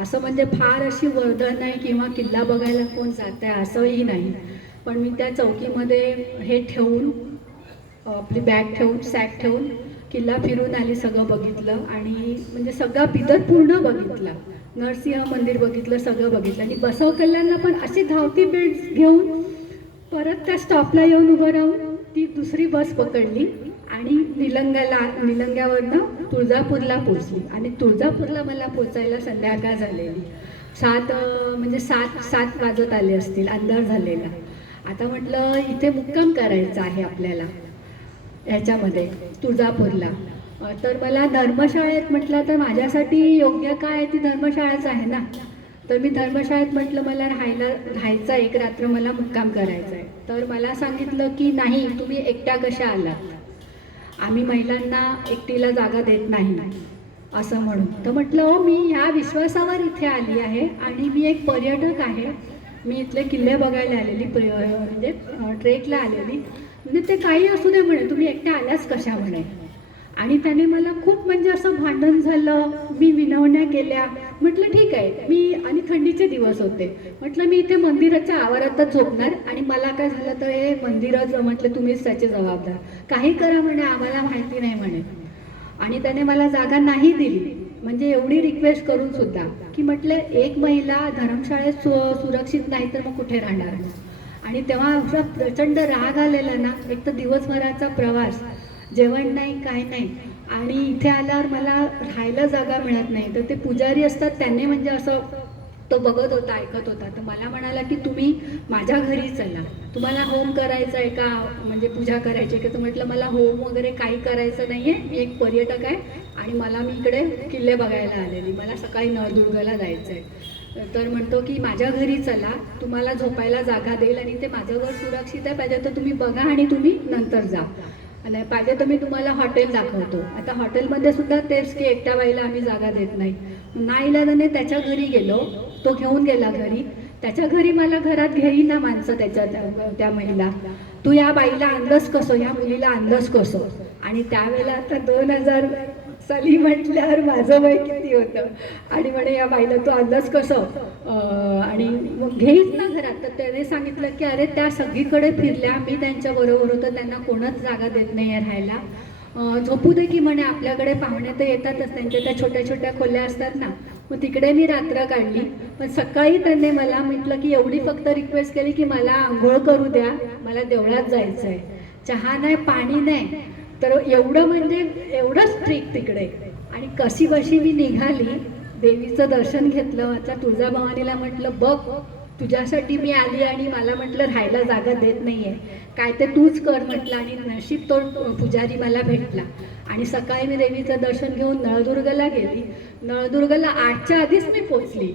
असं म्हणजे फार अशी वर्दळ नाही किंवा किल्ला बघायला कोण जात आहे असंही नाही. पण मी त्या चौकीमध्ये हे ठेवून आपली बॅग ठेवून सॅक ठेवून किल्ला फिरून आली, सगळं बघितलं आणि म्हणजे सगळा बिदर पूर्ण बघितला, नरसिंह मंदिर बघितलं, सगळं बघितलं आणि बसव कल्याणला पण अशी धावती बेड्स घेऊन परत त्या स्टॉपला येऊन उभं राहून ती दुसरी बस पकडली आणि निलंग्यावरनं तुळजापूरला पोचली आणि तुळजापूरला मला पोचायला संध्याकाळ झालेली 7 वाजत आले असतील, अंधार झालेला. आता म्हटलं इथे मुक्काम करायचा आहे आपल्याला ह्याच्यामध्ये तुळजापूरला. तर मला धर्मशाळेत म्हटलं तर माझ्यासाठी योग्य काय ती धर्मशाळाच आहे ना. तर मी धर्मशाळेत म्हटलं मला राहायचा 1 रात्र मला मुक्काम करायचा आहे. तर मला सांगितलं की नाही तुम्ही एकट्या कशा आलात, आम्ही महिलांना एकटीला जागा देत नाही असं म्हणून. तर म्हटलं हो मी ह्या विश्वासावर इथे आली आहे आणि मी एक पर्यटक आहे, मी इथले किल्ले बघायला आलेली म्हणजे ट्रेकला आलेली, म्हणजे ते काही असू दे म्हणे तुम्ही एकट्या आल्याच कशा म्हणे. आणि त्याने मला खूप म्हणजे असं भांडण झालं, मी विनवण्या केल्या. म्हटलं ठीक आहे मी, आणि थंडीचे दिवस होते, म्हटलं मी इथे मंदिराच्या आवारातच झोपणार आणि मला काय झालं तर हे मंदिरच म्हटलं तुम्हीच त्याचे जबाबदार, काही करा म्हणे आम्हाला माहिती नाही म्हणे. आणि त्याने मला जागा नाही दिली म्हणजे एवढी रिक्वेस्ट करून सुद्धा की म्हटलं एक महिला धर्मशाळेत सुरक्षित नाही तर मग कुठे राहणार. आणि तेव्हा असा प्रचंड राग आलेला ना, एक तर दिवसभराचा प्रवास, जेवण नाही काय नाही, आणि इथे आल्यावर मला राहायला जागा मिळत नाही. तर ते पुजारी असतात त्यांनी म्हणजे असं तो बघत होता, ऐकत होता. तर मला म्हणाला की तुम्ही माझ्या घरी चला, तुम्हाला होम करायचं आहे का, म्हणजे पूजा करायची आहे का. तर म्हटलं मला होम वगैरे काही करायचं नाही आहे, मी एक पर्यटक आहे आणि मला मी इकडे किल्ले बघायला आलेली, मला सकाळी नळदुर्गला जायचं आहे. तर म्हणतो की माझ्या घरी चला, तुम्हाला झोपायला जागा देईल आणि ते माझं घर सुरक्षित आहे, पाहिजे तर तुम्ही बघा आणि तुम्ही नंतर जा, आणि पाहिजे तर मी तुम्हाला हॉटेल दाखवतो. आता हॉटेलमध्ये सुद्धा तेच की एकट्या बाईला आम्ही जागा देत नाही. नाईलाजाने त्याच्या घरी गेलो, तो घेऊन गेला घरी. त्याच्या घरी मला घरात घेईना माणसं, त्या महिला, तू या बाईला आणलंस कसं, या मुलीला आणलंस कसं. आणि त्यावेळेला आता 2000 साली म्हटल्यावर माझं वय किती होतं, आणि म्हणे या बाईला तू आणलंस कसं, आणि मग घेईच ना घरात. तर त्याने सांगितलं की अरे त्या सगळीकडे फिरल्या, मी त्यांच्याबरोबर होतं, त्यांना कोणच जागा देत नाही आहे राहायला, झोपू दे की म्हणे, आपल्याकडे पाहुणे तर येतातच, त्यांच्या त्या छोट्या छोट्या खोल्या असतात ना, मग तिकडे मी रात्र काढली. पण सकाळी त्यांनी मला म्हटलं की एवढी फक्त रिक्वेस्ट केली की मला आंघोळ करू द्या, मला देवळात जायचं आहे, चहा नाही पाणी नाही. तर एवढं म्हणजे एवढं स्ट्रिक्ट तिकडे. आणि कशी बशी मी निघाली, देवीचं दर्शन घेतलं. आता तुळजाभवानीला म्हटलं बघ तुझ्यासाठी मी आली आणि मला म्हटलं राहायला जागा देत नाहीये, काय ते तूच कर म्हटलं. आणि नशीब तो पुजारी मला भेटला. आणि सकाळी मी देवीचं दर्शन घेऊन नळदुर्गला गेली. नळदुर्गला 8च्या आधीच मी पोचली.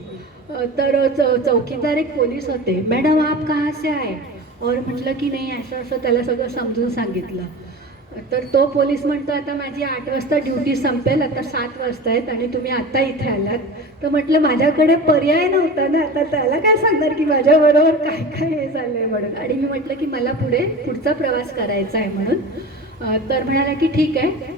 तर चौकीदार एक पोलीस होते, मॅडम आप कहाँ से आए, और म्हटलं की नाही असं असं त्याला सगळं समजून सांगितलं. तर तो पोलीस म्हणतो आता माझी 8 वाजता ड्युटी संपेल, आता 7 वाजता आहेत आणि तुम्ही आता इथे आलात. तर म्हटलं माझ्याकडे पर्याय नव्हता ना, आता त्याला काय सांगणार की माझ्याबरोबर काय काय हे झालंय म्हणून. आणि मी म्हटलं की मला पुढचा प्रवास करायचा आहे म्हणून. तर म्हणाला की ठीक आहे,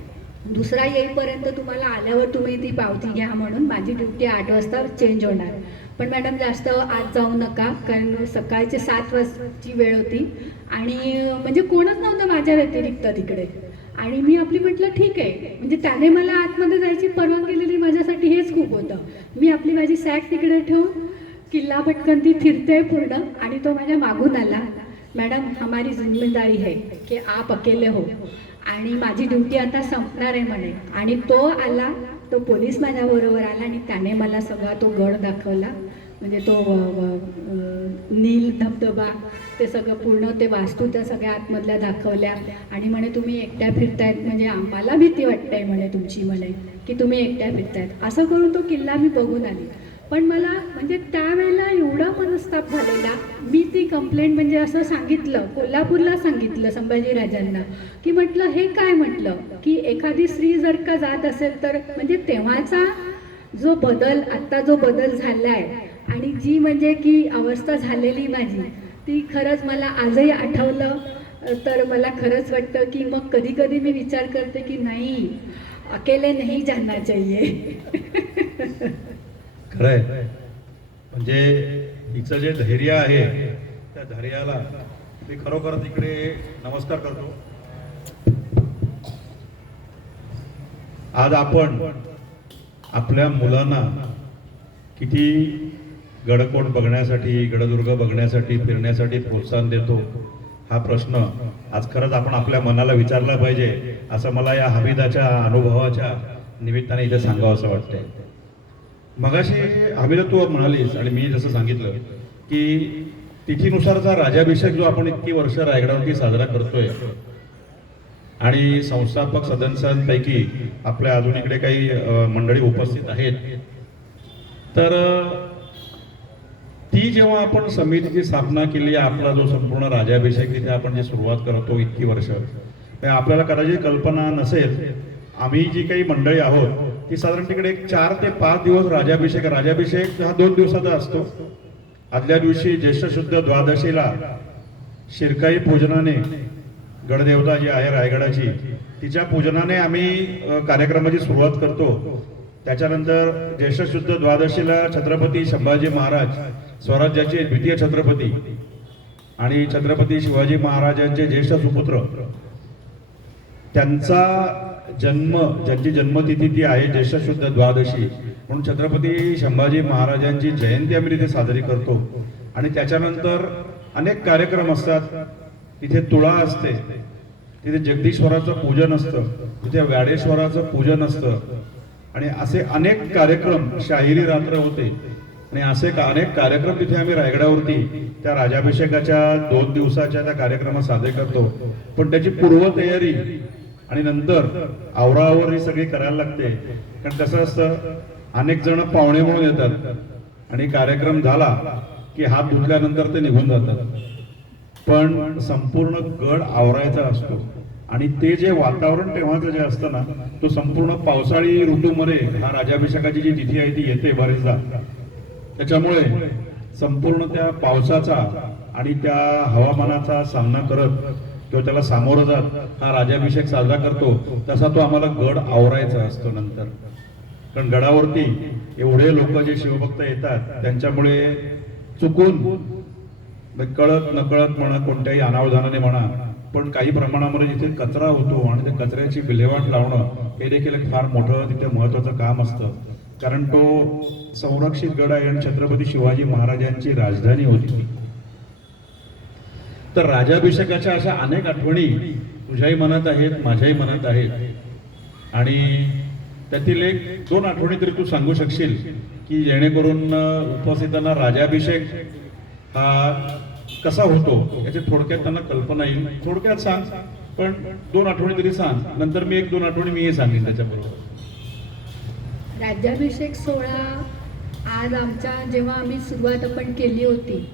दुसरा येईपर्यंत तुम्हाला आल्यावर तुम्ही ती पावती घ्या म्हणून, माझी ड्युटी 8 वाजता चेंज होणार. पण मॅडम जास्त आत जाऊ नका, कारण सकाळचे 7 वाजताची वेळ होती आणि म्हणजे कोणच नव्हतं माझ्या व्यतिरिक्त तिकडे. आणि मी आपली म्हटलं ठीक आहे, म्हणजे त्याने मला आतमध्ये जायची परवानगी दिलेली, माझ्यासाठी हेच खूप होतं. मी आपली माझी सॅक तिकडे ठेवून किल्ला भटकन ती फिरते पूर्ण. आणि तो माझ्या मागून आला, मॅडम हमारी जिम्मेदारी है की आप अकेले हो आणि माझी ड्युटी आता संपणार आहे म्हणे. आणि तो आला, तो पोलीस माझ्याबरोबर आला आणि त्याने मला सगळा तो गड दाखवला, म्हणजे तो नील धबधबा, ते सगळं पूर्ण ते वास्तू त्या सगळ्या आतमधल्या दाखवल्या. आणि म्हणे तुम्ही एकट्या फिरतायत, म्हणजे आम्हाला भीती वाटते म्हणे तुमची, म्हणे की तुम्ही एकट्या फिरतायत. असं करून तो किल्ला मी बघून आली. पण मला म्हणजे त्यावेळेला एवढा मनस्ताप झालेला, मी ती कंप्लेंट म्हणजे असं सांगितलं, कोल्हापूरला सांगितलं संभाजीराजांना, की म्हटलं हे काय, म्हटलं की एखादी स्त्री जर का जात असेल तर म्हणजे तेव्हाचा जो बदल, आत्ता जो बदल झाला आहे आणि जी म्हणजे की अवस्था झालेली माझी, ती खरंच मला आजही आठवलं तर मला खरंच वाटतं की मग कधी कधी मी विचार करते की नाही, अकेले नहीं जाना चाहिए. खरंय, म्हणजे हिचं जे धैर्य आहे त्या धैर्याला मी खरोखर तिकडे नमस्कार करतो. आज आपण आपल्या मुलांना किती गडकोट बघण्यासाठी, गडदुर्ग बघण्यासाठी, फिरण्यासाठी प्रोत्साहन देतो, हा प्रश्न आज खरंच आपण आपल्या मनाला विचारला पाहिजे, असं मला या हमीदाच्या अनुभवाच्या निमित्ताने इथे सांगावं असं वाटतंय. मगाशी हमीदा तू म्हणालीस आणि मी जसं सांगितलं की तिथीनुसारचा राज्याभिषेक जो आपण इतकी वर्ष रायगडावरती साजरा करतोय आणि संस्थापक सदस्यांपैकी आपल्या अजून इकडे काही मंडळी उपस्थित आहेत, तर ती जेव्हा आपण समितीची स्थापना केली, आपला जो संपूर्ण राज्याभिषेक तिथे आपण जी सुरुवात करतो इतकी वर्ष, आपल्याला कदाचित कल्पना नसेल, आम्ही जी काही मंडळी आहोत ती साधारण तिकडे 4 ते 5 दिवस राज्याभिषेक हा 2 दिवसाचा असतो. आदल्या दिवशी ज्येष्ठ शुद्ध द्वादशीला शिरकाई पूजनाने, गडदेवता जी आहे रायगडाची, तिच्या पूजनाने आम्ही कार्यक्रमाची सुरुवात करतो. त्याच्यानंतर ज्येष्ठ शुद्ध द्वादशीला छत्रपती संभाजी महाराज, स्वराज्याचे द्वितीय छत्रपती आणि छत्रपती शिवाजी महाराजांचे ज्येष्ठ सुपुत्र, त्यांचा जन्म, ज्यांची जन्मतिथी ती आहे ज्येष्ठ शुद्ध द्वादशी, म्हणून छत्रपती संभाजी महाराजांची जयंती आम्ही तिथे साजरी करतो. आणि त्याच्यानंतर अनेक कार्यक्रम असतात. तिथे तुळा असते, तिथे जगदीश्वराचं पूजन असतं, तिथे व्याडेश्वराचं पूजन असतं आणि असे अनेक कार्यक्रम, शाहिरी रात्र होते आणि असे अनेक कार्यक्रम तिथे आम्ही रायगडावरती त्या राजाभिषेकाच्या 2 दिवसाच्या त्या कार्यक्रमात साजरे करतो. पण त्याची पूर्वतयारी आणि नंतर आवराआवर ही सगळी करायला लागते. कारण कसं असतं, अनेक जण पाहुणे म्हणून येतात आणि कार्यक्रम झाला की हात धुतल्यानंतर ते निघून जातात. पण संपूर्ण गड आवरायचा असतो आणि ते जे वातावरण तेव्हाचं जे असतं ना, तो संपूर्ण पावसाळी ऋतूमध्ये हा राजाभिषेकाची जी तिथी आहे ती येते बरेचदा. त्याच्यामुळे संपूर्ण त्या पावसाचा आणि त्या हवामानाचा सामना करत किंवा त्याला सामोरं जात हा राजाभिषेक साजरा करतो. तसा तो आम्हाला गड आवरायचा असतो नंतर. कारण गडावरती एवढे लोक जे शिवभक्त येतात त्यांच्यामुळे चुकून कळत नकळत म्हणा, कोणत्याही अनावधानाने म्हणा, पण काही प्रमाणामध्ये जिथे कचरा होतो आणि त्या कचऱ्याची विल्हेवाट लावणं हे देखील एक फार मोठं तिथे महत्वाचं काम असतं. कारण तो संरक्षित गड आहे आणि छत्रपती शिवाजी महाराजांची राजधानी होती. तर राजाभिषेकाच्या अशा अनेक आठवणी तुझ्याही मनात आहेत, माझ्याही मनात आहेत आणि त्यातील 1-2 आठवणी तरी तू सांगू शकशील की जेणेकरून उपस्थितांना राजाभिषेक हा कसा होतो याची थोडक्यात त्यांना कल्पना येईल. थोडक्यात सांग, पण 2 आठवणी तरी सांग. नंतर मी 1-2 आठवणी मीही सांगेन त्याच्याबरोबर. राज्याभिषेक सोहळा आज आमच्या जेव्हा आम्ही सुरुवात आपण केली होती,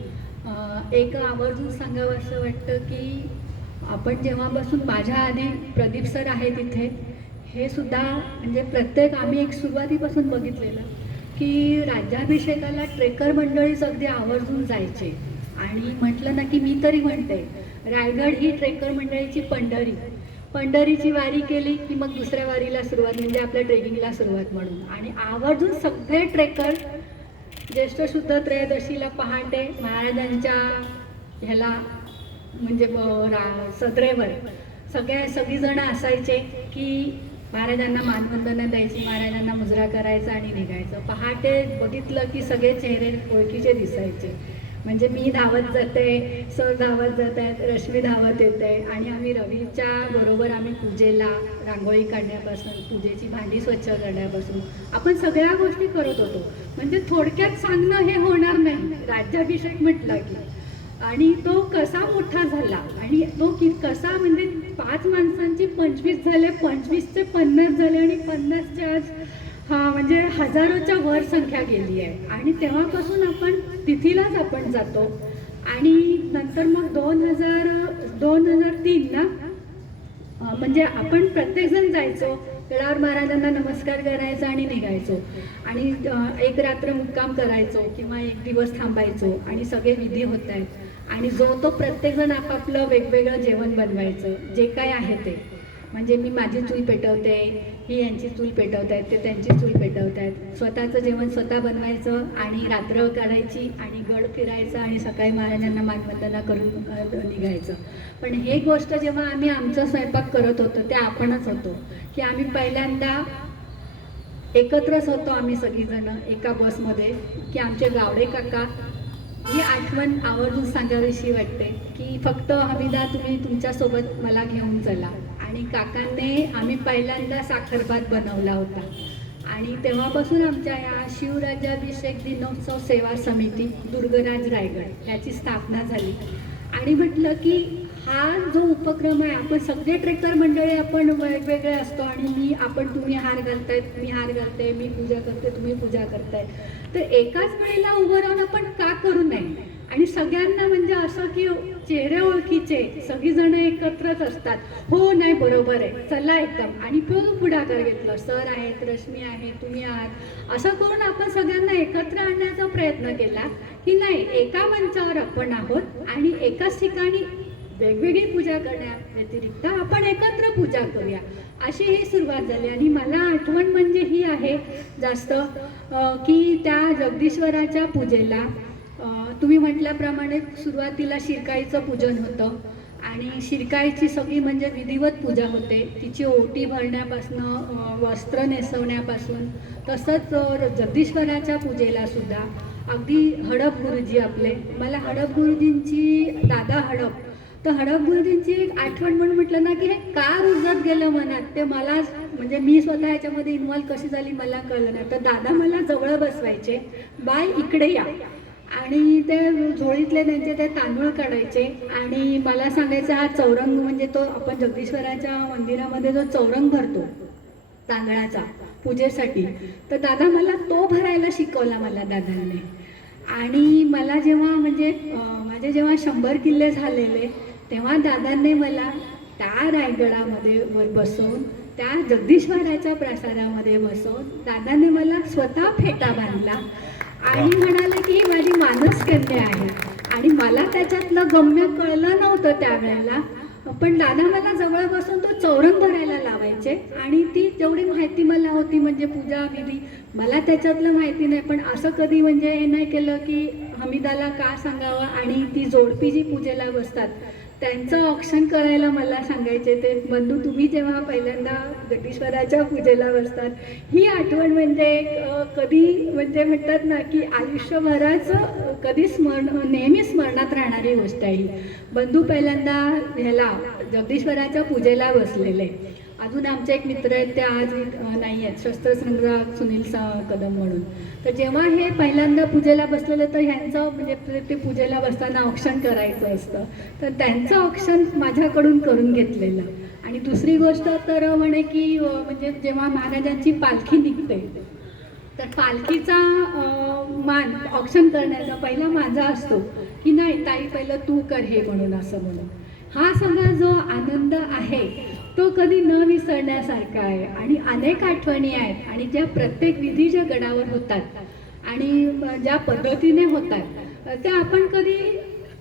एक आवर्जून सांगावं असं वाटतं की आपण जेव्हापासून माझ्या आधी प्रदीप सर आहे तिथे, हे सुद्धा म्हणजे प्रत्येक आम्ही एक सुरुवातीपासून बघितलेलं की राज्याभिषेकाला ट्रेकर मंडळीच अगदी आवर्जून जायचे. आणि म्हटलं ना की मी तरी म्हणते, रायगड ही ट्रेकर मंडळीची पंढरीची वारी केली की मग दुसऱ्या वारीला सुरुवात, म्हणजे आपल्या ट्रेकिंगला सुरुवात म्हणून. आणि आवर्जून सगळे ट्रेकर ज्येष्ठ शुद्ध त्रयोदशीला पहाटे महाराजांच्या ह्याला म्हणजे सत्रेवर सगळीजणं असायचे की महाराजांना मानवंदना द्यायची, महाराजांना मुजरा करायचा आणि निघायचं. पहाटे बघितलं की सगळे चेहरे ओळखीचे दिसायचे. म्हणजे मी धावत जाते, सर धावत जात आहेत, रश्मी धावत येते आणि आम्ही रवीच्या बरोबर आम्ही पूजेला रांगोळी काढण्यापासून, पूजेची भांडी स्वच्छ करण्यापासून आपण सगळ्या गोष्टी करत होतो. म्हणजे थोडक्यात सांगणं हे होणार नाही, राज्याभिषेक म्हटलं की. आणि तो कसा मोठा झाला आणि तो कसा म्हणजे 5 माणसांची 25 झाले, 25चे 50 झाले आणि 50चे आज म्हणजे हजारोच्या वर संख्या गेली आहे. आणि तेव्हापासून आपण तिथीलाच आपण जातो. आणि नंतर मग 2003 ना, म्हणजे आपण प्रत्येकजण जायचो, गडावर महाराजांना नमस्कार करायचा आणि निघायचो. आणि 1 रात्र मुक्काम करायचो किंवा 1 दिवस थांबायचो आणि सगळे विधी होत आहेत. आणि जो तो प्रत्येकजण आपापलं वेगवेगळं जेवण बनवायचं, जे काय आहे ते. म्हणजे मी माझी चूल पेटवते, ही यांची चूल पेटवत आहेत, ते त्यांची चूल पेटवत आहेत. स्वतःचं जेवण स्वतः बनवायचं आणि रात्र काढायची आणि गड फिरायचा आणि सकाळी महाराजांना मानवंदना करून निघायचं. पण हे गोष्ट जेव्हा आम्ही आमचा स्वयंपाक करत होतो ते आपणच होतो की आम्ही पहिल्यांदा एकत्रच होतो आम्ही सगळीजणं एका बसमध्ये की आमचे गावडे काका, ही आठवण आवर्जून सांगावीशी वाटते की फक्त हमीदा तुम्ही तुमच्यासोबत मला घेऊन चला. आणि काकांनी आम्ही पहिल्यांदा साखरभात बनवला होता. आणि तेव्हापासून आमच्या या शिवराज्याभिषेक दिनोत्सव सेवा समिती दुर्गराज रायगड ह्याची स्थापना झाली. आणि म्हटलं की हा जो उपक्रम आहे, आपण सगळे ट्रेकर मंडळी आपण वेगवेगळे असतो आणि तुम्ही हार घालतायत, मी हार घालते, मी पूजा करते, तुम्ही पूजा करताय, तर एकाच वेळेला उभं राहून आपण का करू नये. आणि सगळ्यांना म्हणजे असं की चेहरे ओळखीचे सगळीजणं एकत्रच असतात, हो नाही बरोबर आहे चला एकदम, आणि तो पुढाकार घेतला, सर आहेत, रश्मी आहे, तुम्ही आहात, असं करून आपण सगळ्यांना एकत्र आणण्याचा प्रयत्न केला की नाही, एका मंचावर आपण आहोत आणि एकाच ठिकाणी वेगवेगळी पूजा करण्या व्यतिरिक्त आपण एकत्र पूजा करूया, अशी ही सुरुवात झाली. आणि मला आठवण म्हणजे ही आहे जास्त की त्या जगदीश्वराच्या पूजेला तुम्ही म्हटल्याप्रमाणे सुरुवातीला शिरकाईचं पूजन होतं आणि शिरकाईची सगळी म्हणजे विधिवत पूजा होते. तिची ओटी भरण्यापासून वस्त्र नेसवण्यापासून, तसंच जगदीश्वराच्या पूजेला सुद्धा अगदी हडप गुरुजी आपले, मला हडप गुरुजींची, दादा हडप, तर हडप गुरुजींची एक आठवण म्हणून म्हटलं ना की हे का रुजत गेलं मनात, ते मला म्हणजे मी स्वतः ह्याच्यामध्ये इन्व्हॉल्व कशी झाली मला कळलं नाही. तर दादा मला जवळ बसवायचे, बाय इकडे या, आणि ते झोळीतले त्यांचे ते तांदूळ काढायचे आणि मला सांगायचं हा चौरंग, म्हणजे तो आपण जगदीश्वराच्या मंदिरामध्ये जो चौरंग भरतो तांदळाचा पूजेसाठी, तर दादा मला तो भरायला शिकवला मला दादांनी. आणि मला जेव्हा म्हणजे माझे जेव्हा 100 किल्ले झालेले, तेव्हा दादांनी मला त्या रायगडामध्ये वर बसवून, त्या जगदीश्वराच्या प्रसादामध्ये बसवून दादांनी मला स्वतः फेटा बांधला आणि म्हणाले की ही माझी मानसकन्या आहे. आणि मला त्याच्यातलं गम्य कळलं नव्हतं त्यावेळेला, पण दादा मला जवळ बसून तो चौरंग भरायला लावायचे आणि ती जेवढी माहिती मला होती म्हणजे पूजा विधी मला त्याच्यातलं माहिती नाही, पण असं कधी म्हणजे हे नाही केलं की हमीदाला का सांगावं. आणि ती जोडपी जी पूजेला बसतात त्यांचं औक्षण करायला मला सांगायचे ते, बंधू तुम्ही जेव्हा पहिल्यांदा जगदीश्वराच्या पूजेला बसतात, ही आठवण म्हणजे कधी म्हणजे म्हणतात ना की आयुष्यभराचं कधी नेहमी स्मरणात राहणारी गोष्ट आहे ही. बंधू पहिल्यांदा ह्याला जगदीश्वराच्या पूजेला बसलेले. अजून आमचे एक मित्र आहेत ते आज नाही आहेत, शस्त्रसंग्राहक सुनील कदम म्हणून. तर जेव्हा हे पहिल्यांदा पूजेला बसलेलं तर ह्यांचं म्हणजे ते पूजेला बसताना औक्षण करायचं असतं, तर त्यांचं औक्षण माझ्याकडून करून घेतलेलं. आणि दुसरी गोष्ट तर म्हणे की म्हणजे जेव्हा महाराजांची पालखी निघते तर पालखीचा मान औक्षण करण्याचा पहिला माझा असतो की नाही ताई पहिलं तू कर हे म्हणून, असं म्हणून. हा सगळा जो आनंद आहे तो कधी न विसरण्यासारखा आहे. आणि अनेक आठवणी आहेत आणि ज्या प्रत्येक विधी ज्या गडावर होतात आणि ज्या पद्धतीने होतात त्या आपण कधी,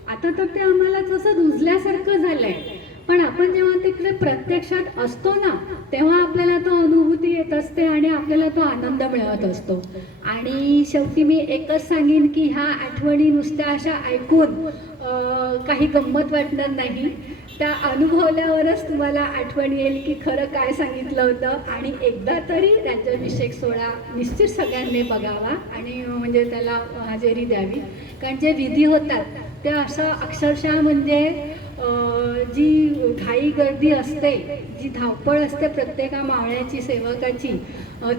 आता तर ते आम्हाला जसं रुजल्यासारखं झालं आहे, पण आपण जेव्हा तिकडे प्रत्यक्षात असतो ना तेव्हा आपल्याला तो अनुभूती येत असते आणि आपल्याला तो आनंद मिळत असतो. आणि शेवटी मी एकच सांगेन की ह्या आठवणी नुसत्या अशा ऐकून काही गंमत वाटणार नाही, त्या अनुभवल्यावरच तुम्हाला आठवण येईल की खरं काय सांगितलं होतं. आणि एकदा तरी राज्याभिषेक सोहळा निश्चित सगळ्यांनी बघावा आणि म्हणजे त्याला हजेरी द्यावी, कारण जे विधी होतात ते असं अक्षरशः म्हणजे जी घाई गर्दी असते, जी धावपळ असते प्रत्येका मावळ्याची सेवकाची,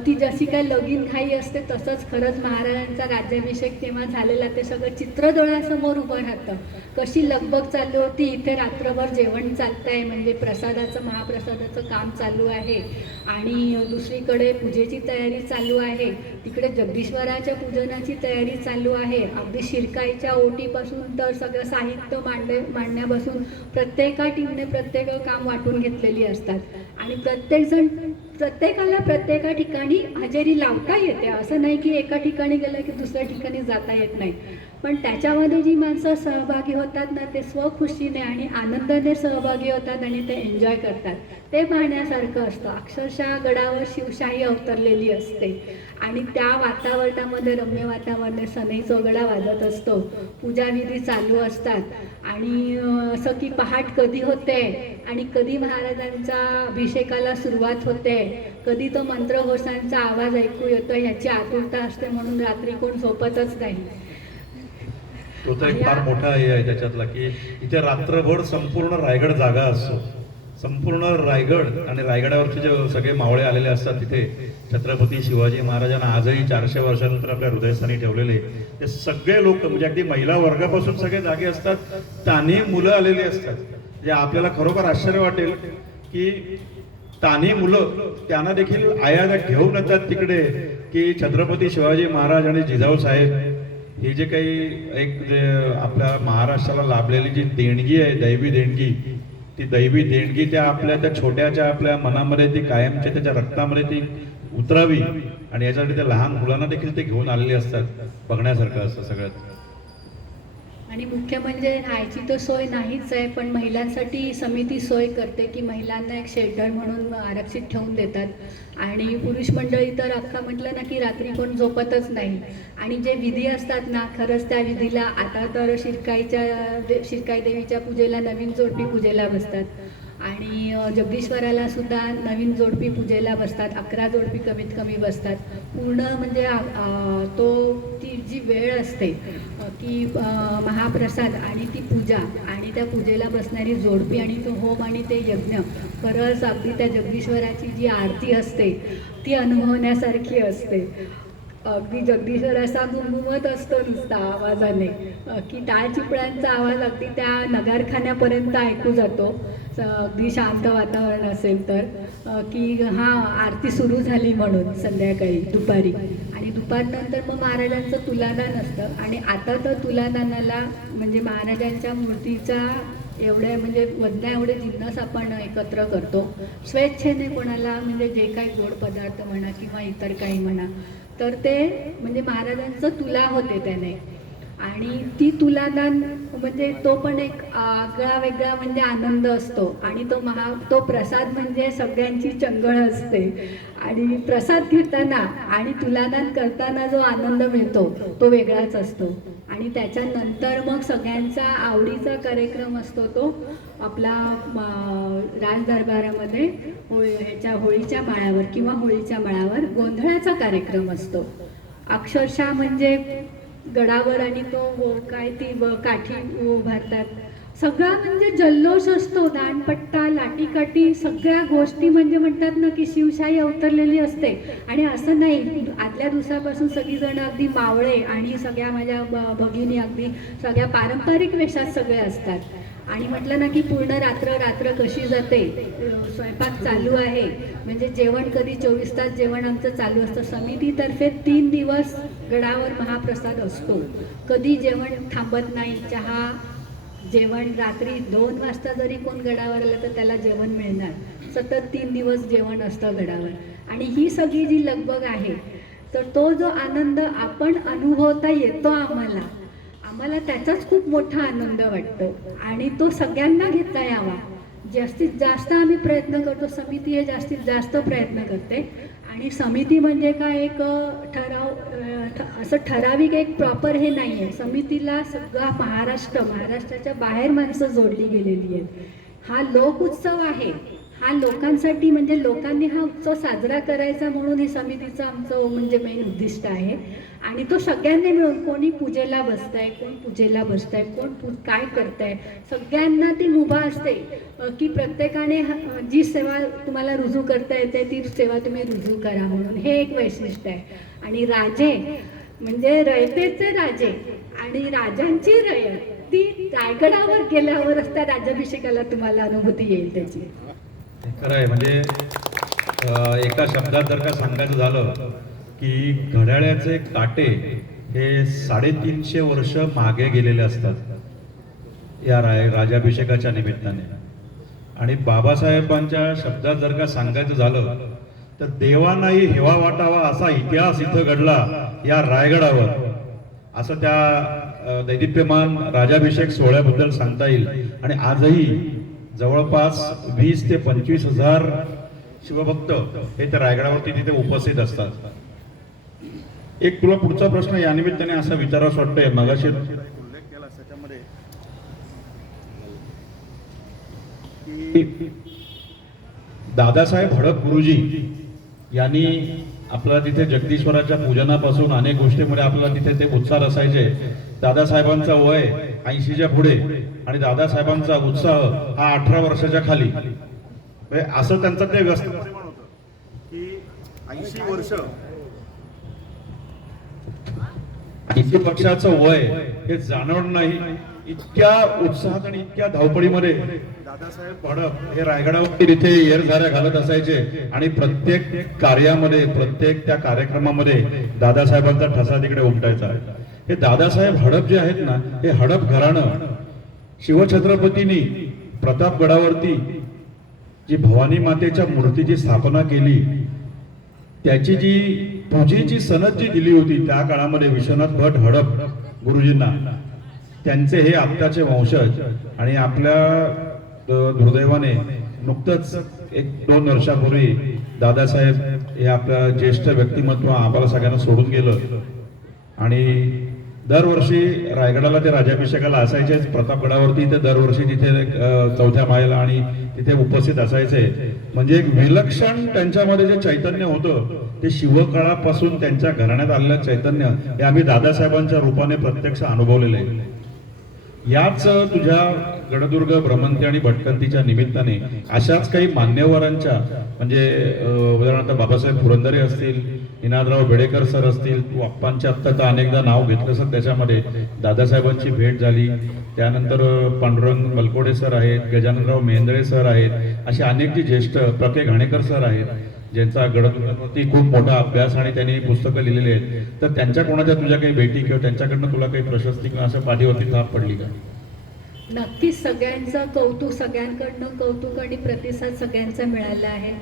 ती जशी काय लगीन घाई असते तसंच खरंच महाराजांचा राज्याभिषेक तेव्हा झालेला ते सगळं चित्र डोळ्यासमोर उभं राहतं. कशी लगबग चालू होती, इथे रात्रभर जेवण चालतं आहे म्हणजे प्रसादाचं महाप्रसादाचं काम चालू आहे आणि दुसरीकडे पूजेची तयारी चालू आहे, तिकडे जगदीश्वराच्या पूजनाची तयारी चालू आहे. अगदी शिरकाईच्या ओटीपासून तर सगळं साहित्य मांडण्यापासून प्रत्येका टीमने प्रत्येक काम वाटून घेतलेली असतात आणि प्रत्येकाला प्रत्येका ठिकाणी हजेरी लावता येते. असं नाही की एका ठिकाणी गेलं की दुसऱ्या ठिकाणी जाता येत नाही, पण त्याच्यामध्ये जी माणसं सहभागी होतात ना ते स्वखुशीने आणि आनंदाने सहभागी होतात आणि ते एन्जॉय करतात, ते पाहण्यासारखं असतं. अक्षरशः गडावर शिवशाही अवतरलेली असते आणि त्या वातावरणामध्ये रम्य वातावरणात सनई चौघडा वाजत असतो, पूजाविधी चालू असतात आणि असं की पहाट कधी होते आणि कधी महाराजांच्या अभिषेकाला सुरुवात होते, कधी तो मंत्रघोषांचा आवाज ऐकू येतो ह्याची आतुरता असते, म्हणून रात्री कोण झोपतच नाही. तो तर एक फार मोठा हे आहे त्याच्यातला की इथे रात्रभर संपूर्ण रायगड जागा असतो, संपूर्ण रायगड आणि रायगडावरचे जे सगळे मावळे आलेले असतात तिथे छत्रपती शिवाजी महाराजांना आजही 400 वर्षानंतर आपल्या हृदयस्थानी ठेवलेले ते सगळे लोक म्हणजे अगदी महिला वर्गापासून सगळे जागे असतात, तान्ही मुलं आलेली असतात. जे आपल्याला खरोखर आश्चर्य वाटेल की तान्ही मुलं त्यांना देखील आयाला घेऊन येतात तिकडे की छत्रपती शिवाजी महाराज आणि जिजाऊ साहेब हे जे काही एक जे आपल्या महाराष्ट्राला लाभलेली जी देणगी आहे, दैवी देणगी, ती दैवी देणगी त्या आपल्या त्या छोट्याच्या आपल्या मनामध्ये ती कायमच्या त्याच्या रक्तामध्ये ती उतरावी आणि याच्यासाठी त्या लहान मुलांना देखील ते घेऊन आलेले असतात. बघण्यासारखं असतं सगळ्यात. आणि मुख्य म्हणजे राहायची तर सोय नाहीच आहे, पण महिलांसाठी समिती सोय करते की महिलांना एक शेल्टर म्हणून आरक्षित ठेवून देतात आणि पुरुष मंडळी तर अख्खा म्हटलं ना की रात्री कोण झोपतच नाही. आणि जे विधी असतात ना खरंच त्या विधीला आता तर शिरकाई देवीच्या पूजेला नवीन जोडपी पूजेला बसतात, आणि जगदीश्वराला सुद्धा नवीन जोडपी पूजेला बसतात, 11 जोडपी कमीत कमी बसतात. पूर्ण म्हणजे तो ती जी वेळ असते की महाप्रसाद आणि ती पूजा आणि त्या पूजेला बसणारी जोडपी आणि तो होम आणि ते यज्ञ, खरंच अगदी त्या जगदीश्वराची जी आरती असते ती अनुभवण्यासारखी असते. अगदी जगदीश्वर असा घुमघुमत असतो नुसता आवाजाने की टाळ चिपळ्यांचा आवाज अगदी त्या नगारखान्यापर्यंत ऐकू जातो. अगदी शांत वातावरण असेल तर की हां आरती सुरू झाली म्हणून संध्याकाळी दुपारी. आणि दुपारनंतर मग महाराजांचं तुलादान असतं. आणि आता तर तुलादानाला म्हणजे महाराजांच्या मूर्तीचा एवढ्या म्हणजे वजना एवढे जिन्नस आपण एकत्र करतो स्वेच्छेने. कोणाला म्हणजे जे काही गोड पदार्थ म्हणा किंवा इतर काही म्हणा तर ते म्हणजे महाराजांचं तुला होते त्याने. आणि ती तुलादान म्हणजे तो पण एक आगळा वेगळा म्हणजे आनंद असतो. आणि तो प्रसाद म्हणजे सगळ्यांची चंगळ असते. आणि प्रसाद घेताना आणि तुलादान करताना जो आनंद मिळतो तो वेगळाच असतो. आणि त्याच्यानंतर मग सगळ्यांचा आवडीचा कार्यक्रम असतो तो आपला राजदरबारामध्ये होळीच्या माळावर किंवा होळीच्या माळावर गोंधळाचा कार्यक्रम असतो. अक्षरशः म्हणजे गडावर आणि तो काय ती काठी उभारतात, सगळा म्हणजे जल्लोष असतो. दांडपट्टा, लाटीकाठी, सगळ्या गोष्टी म्हणजे म्हणतात ना की शिवशाही अवतरलेली असते. आणि असं नाही, आदल्या दिवसापासून सगळीजण अगदी मावळे आणि सगळ्या माझ्या भगिनी अगदी सगळ्या पारंपरिक वेशात सगळे असतात. आणि म्हटलं ना की पूर्ण रात्र कशी जाते, स्वयंपाक चालू आहे म्हणजे जेवण कधी 24 तास जेवण आमचं चालू असतं. समितीतर्फे 3 दिवस गडावर महाप्रसाद असतो. कधी जेवण थांबत नाही. चहा जेवण रात्री 2 वाजता जरी कोण गडावर आलं तर त्याला जेवण मिळणार. सतत 3 दिवस जेवण असतं गडावर. आणि ही सगळी जी लगबग आहे तर तो जो आनंद आपण अनुभवता येतो आम्हाला त्याचाच खूप मोठा आनंद वाटतो. आणि तो सगळ्यांना घेता यावा जास्तीत जास्त आम्ही प्रयत्न करतो. समिती हे जास्तीत जास्त प्रयत्न करते. आणि समिती म्हणजे काय एक असं ठराविक एक प्रॉपर हे नाही आहे. समितीला सगळा महाराष्ट्राच्या बाहेर माणसं जोडली गेलेली आहेत. हा लोक उत्सव आहे. हा लोकांसाठी म्हणजे लोकांनी हा उत्सव साजरा करायचा म्हणून हे समितीचं आमचं म्हणजे मेन उद्दिष्ट आहे. आणि तो सगळ्यांनी मिळून, कोणी पूजेला बसताय, कोण पूजेला बसताय, कोण काय करताय, सगळ्यांना ती मुभा असते की प्रत्येकाने जी सेवा तुम्हाला रुजू करता येते ती सेवा तुम्ही रुजू करा म्हणून. हे एक वैशिष्ट्य आहे. आणि राजे म्हणजे रयतेचे राजे आणि राजांची रयत ती रायगडावर गेल्यावरच त्या राज्याभिषेकाला तुम्हाला अनुभूती येईल त्याची. खरं आहे. म्हणजे एका शब्दात जर का सांगायचं झालं की घड्याळ्याचे काटे हे 350 वर्ष मागे गेलेले असतात या राजाभिषेकाच्या निमित्ताने. आणि बाबासाहेबांच्या शब्दात जर का सांगायचं झालं तर देवानाही हेवा वाटावा असा इतिहास इथं घडला या रायगडावर, असं त्या दैदिप्यमान राजाभिषेक सोहळ्याबद्दल सांगता येईल. आणि आजही जवळपास 20 ते 25 हजार शिवभक्त हे त्या रायगडावरती तिथे उपस्थित असतात. एक तुला पुढचा प्रश्न या निमित्ताने असा विचारावासा वाटतोय. मगाशी उल्लेख केला त्याच्यामध्ये की दादासाहेब हडप गुरुजी यांनी आपल्याला तिथे जगदीश्वराच्या पूजनापासून अनेक गोष्टीमध्ये आपल्याला तिथे ते उत्साह असायचे. दादासाहेबांचा वय 80च्या पुढे आणि दादासाहेबांचा उत्साह हा 18 वर्षाच्या खाली. असं त्यांचं ते व्यस्त होतं की 80 वर्ष 80 वर्षाचं वय हे जाणवत नाही. इतक्या उत्साहात आणि इतक्या धावपळीमध्ये दादासाहेब हडप हे रायगडावरती तिथे येरझाऱ्या घालत असायचे. आणि प्रत्येक कार्यामध्ये, प्रत्येक त्या कार्यक्रमामध्ये दादासाहेबांचा ठसा तिकडे उमटायचा. हे दादासाहेब हडप जे आहेत ना, हे हडप घराणं शिवछत्रपतींनी प्रतापगडावरती जी भवानी मातेच्या मूर्तीची स्थापना केली, त्याची जी पूजेची सनद जी दिली होती त्या काळामध्ये विश्वनाथ भट हडप गुरुजींना, त्यांचे हे आत्ताचे वंशज. आणि आपल्या दुर्दैवाने नुकतंच 1-2 वर्षापूर्वी दादासाहेब हे आपलं ज्येष्ठ व्यक्तिमत्व आम्हाला सगळ्यांना सोडून गेलं. आणि दरवर्षी रायगडाला ते राज्याभिषेकाला असायचेच. प्रतापगडावरती ते दरवर्षी तिथे 4थ्या माळ्याला आणि तिथे उपस्थित असायचे. म्हणजे एक विलक्षण त्यांच्यामध्ये जे चैतन्य होतं ते शिवकाळापासून त्यांच्या घराण्यात आलेलं चैतन्य हे आम्ही दादासाहेबांच्या रूपाने प्रत्यक्ष अनुभवलेलं आहे. याच तुझ्या गडदुर्ग भ्रमंती आणि भटकंतीच्या निमित्ताने अशाच काही मान्यवरांच्या म्हणजे उदाहरणार्थ बाबासाहेब पुरंदरे असतील, निनादराव बेडेकर सर असतील, तू आप्पांच्या आत्ता तर अनेकदा नाव घेतलं सर, त्याच्यामध्ये दादासाहेबांची भेट झाली. त्यानंतर पांडुरंग बलकोडे सर आहेत, गजाननराव मेहेंदळे सर आहेत, असे अनेक जे ज्येष्ठ प्रके घाणेकर सर आहेत ज्यांचा गडदुर्गावरती खूप मोठा अभ्यास आणि त्यांनी पुस्तकं लिहिलेली आहेत. तर त्यांच्या कोणाच्या तुझ्या काही भेटी किंवा त्यांच्याकडनं तुला काही प्रशस्ती किंवा असं पाठीवरती थाप पडली का? नक्कीच सगळ्यांचं कौतुक, सगळ्यांकडनं कौतुक आणि प्रतिसाद सगळ्यांचा मिळाला आहे.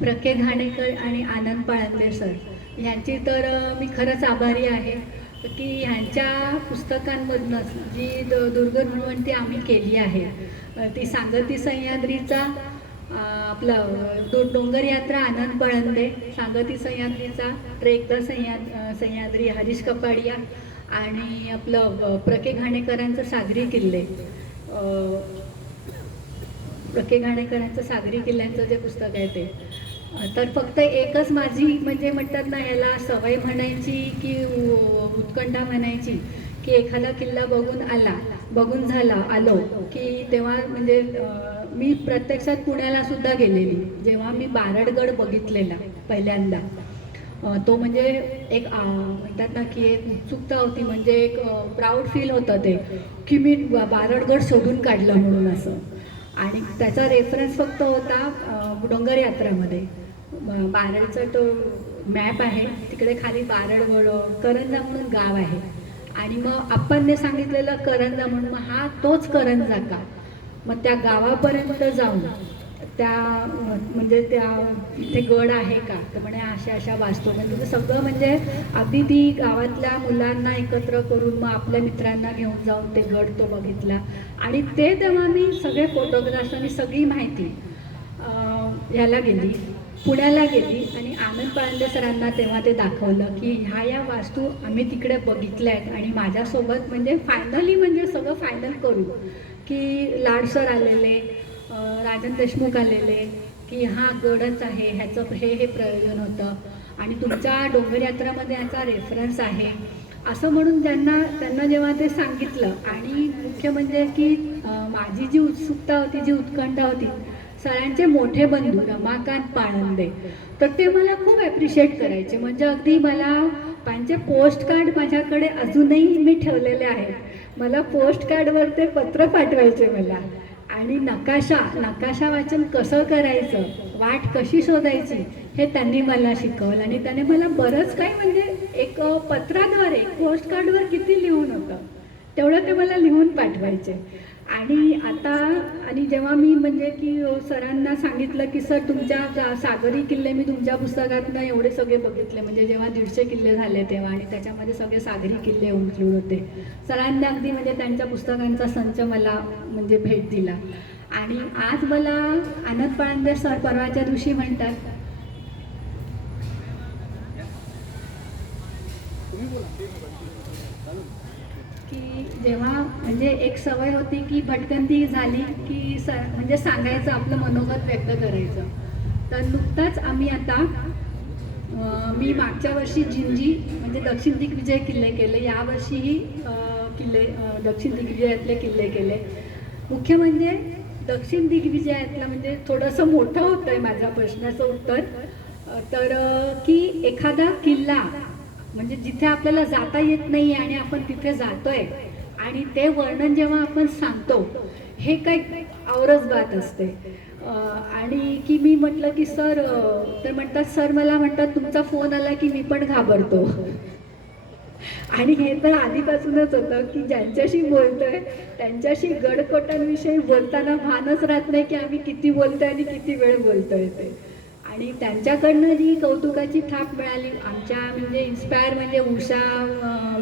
प्रके घाणेकर आणि आनंद पाळंदे सर ह्यांची तर मी खरंच आभारी आहे की ह्यांच्या पुस्तकांमधनंच जी दुर्ग भ्रमंती आम्ही केली आहे, ती सांगती सह्याद्रीचा आपलं डोंगर यात्रा आनंद पळंदे, सांगती सह्याद्रीचा ट्रेक द सह्याद्री हरीश कपाडिया आणि आपलं प्रके घाणेकरांचं सागरी किल्ले, प्रके घाणेकरांचं सागरी किल्ल्यांचं जे पुस्तक आहे ते. तर फक्त एकच माझी म्हणजे म्हणतात ना ह्याला सवय म्हणायची की उत्कंठा म्हणायची की एखादा किल्ला बघून आलो की तेव्हा म्हणजे मी प्रत्यक्षात पुण्याला सुद्धा गेलेली जेव्हा मी बारडगड बघितलेला पहिल्यांदा. तो म्हणजे एक म्हणतात ना की एक उत्सुकता होती, म्हणजे एक प्राऊड फील होतं ते की मी बारडगड शोधून काढलं म्हणून असं. आणि त्याचा रेफरन्स फक्त होता डोंगर यात्रामध्ये. बारडचा तो मॅप आहे, तिकडे खाली बारड करंजा म्हणून गाव आहे आणि मग आप्पांनी सांगितलेलं करंजा म्हणून मग हा तोच करंजा का. मग त्या गावापर्यंत जाऊन त्या म्हणजे त्या इथे गड आहे का, तर म्हणे अशा वास्तू म्हणजे सगळं म्हणजे अगदी ती गावातल्या मुलांना एकत्र करून मग आपल्या मित्रांना घेऊन जाऊन ते गड तो बघितला. आणि ते तेव्हा मी सगळे फोटोग्राफ्स आणि सगळी माहिती ह्याला गेली, पुण्याला गेली आणि आनंद पाळंदे सरांना तेव्हा ते दाखवलं की ह्या वास्तू आम्ही तिकडे बघितल्या आहेत. आणि माझ्यासोबत म्हणजे फायनली म्हणजे सगळं फायनल करू की लाड सर आलेले, राजन देशमुख आलेले की हा गडच आहे, ह्याचं हे प्रयोजन होतं आणि तुमच्या डोंगर यात्रामध्ये ह्याचा रेफरन्स आहे असं म्हणून त्यांना जेव्हा ते सांगितलं. आणि मुख्य म्हणजे की माझी जी उत्सुकता होती, जी उत्कंठा होती, सरांचे मोठे बंधू रमाकांत पाळंदे तर ते मला खूप ॲप्रिशिएट करायचे. म्हणजे अगदी मला त्यांचे पोस्ट कार्ड माझ्याकडे अजूनही मी ठेवलेले आहेत. मला पोस्ट कार्डवर ते पत्र पाठवायचे मला. आणि नकाशा वाचन कसं करायचं, वाट कशी शोधायची हे त्यांनी मला शिकवलं. आणि त्याने मला बरंच काही म्हणजे एक पत्राद्वारे पोस्ट कार्डवर किती लिहून होतं तेवढं ते मला लिहून पाठवायचे. आणि जेव्हा मी म्हणजे की सरांना सांगितलं की सर तुमच्या सागरी किल्ले मी तुमच्या पुस्तकातनं एवढे सगळे बघितले, म्हणजे जेव्हा 150 किल्ले झाले तेव्हा आणि त्याच्यामध्ये सगळे सागरी किल्ले इन्क्लूड होते. सरांनी अगदी म्हणजे त्यांच्या पुस्तकांचा संच मला म्हणजे भेट दिला. आणि आज मला आनंद पाळंदे सर परवाच्या दिवशी म्हणतात की जेव्हा म्हणजे एक सवय होती की भटकंती झाली की म्हणजे सांगायचं, आपलं मनोगत व्यक्त करायचं. तर नुकताच आम्ही आता मी मागच्या वर्षी जिंजी म्हणजे दक्षिण दिग्विजय किल्ले केले, यावर्षीही किल्ले दक्षिण दिग्विजयातले किल्ले केले. मुख्य म्हणजे दक्षिण दिग्विजयातलं म्हणजे थोडंसं मोठं होतं आहे माझ्या प्रश्नाचं उत्तर. तर की एखादा किल्ला म्हणजे जिथे आपल्याला जाता येत नाही आणि आपण तिथे जातोय आणि ते वर्णन जेव्हा आपण सांगतो हे काही औरच बात असते. आणि की मी म्हटलं की सर, तर म्हणतात सर मला म्हणतात तुमचा फोन आला की मी पण घाबरतो. आणि हे तर आधीपासूनच होतं की ज्यांच्याशी बोलतोय त्यांच्याशी गडकोटांविषयी बोलताना भानच राहत नाही की आम्ही किती बोलतोय आणि किती वेळ बोलतोय ते. आणि त्यांच्याकडनं जी कौतुकाची थाप मिळाली आमच्या म्हणजे इन्स्पायर म्हणजे उषा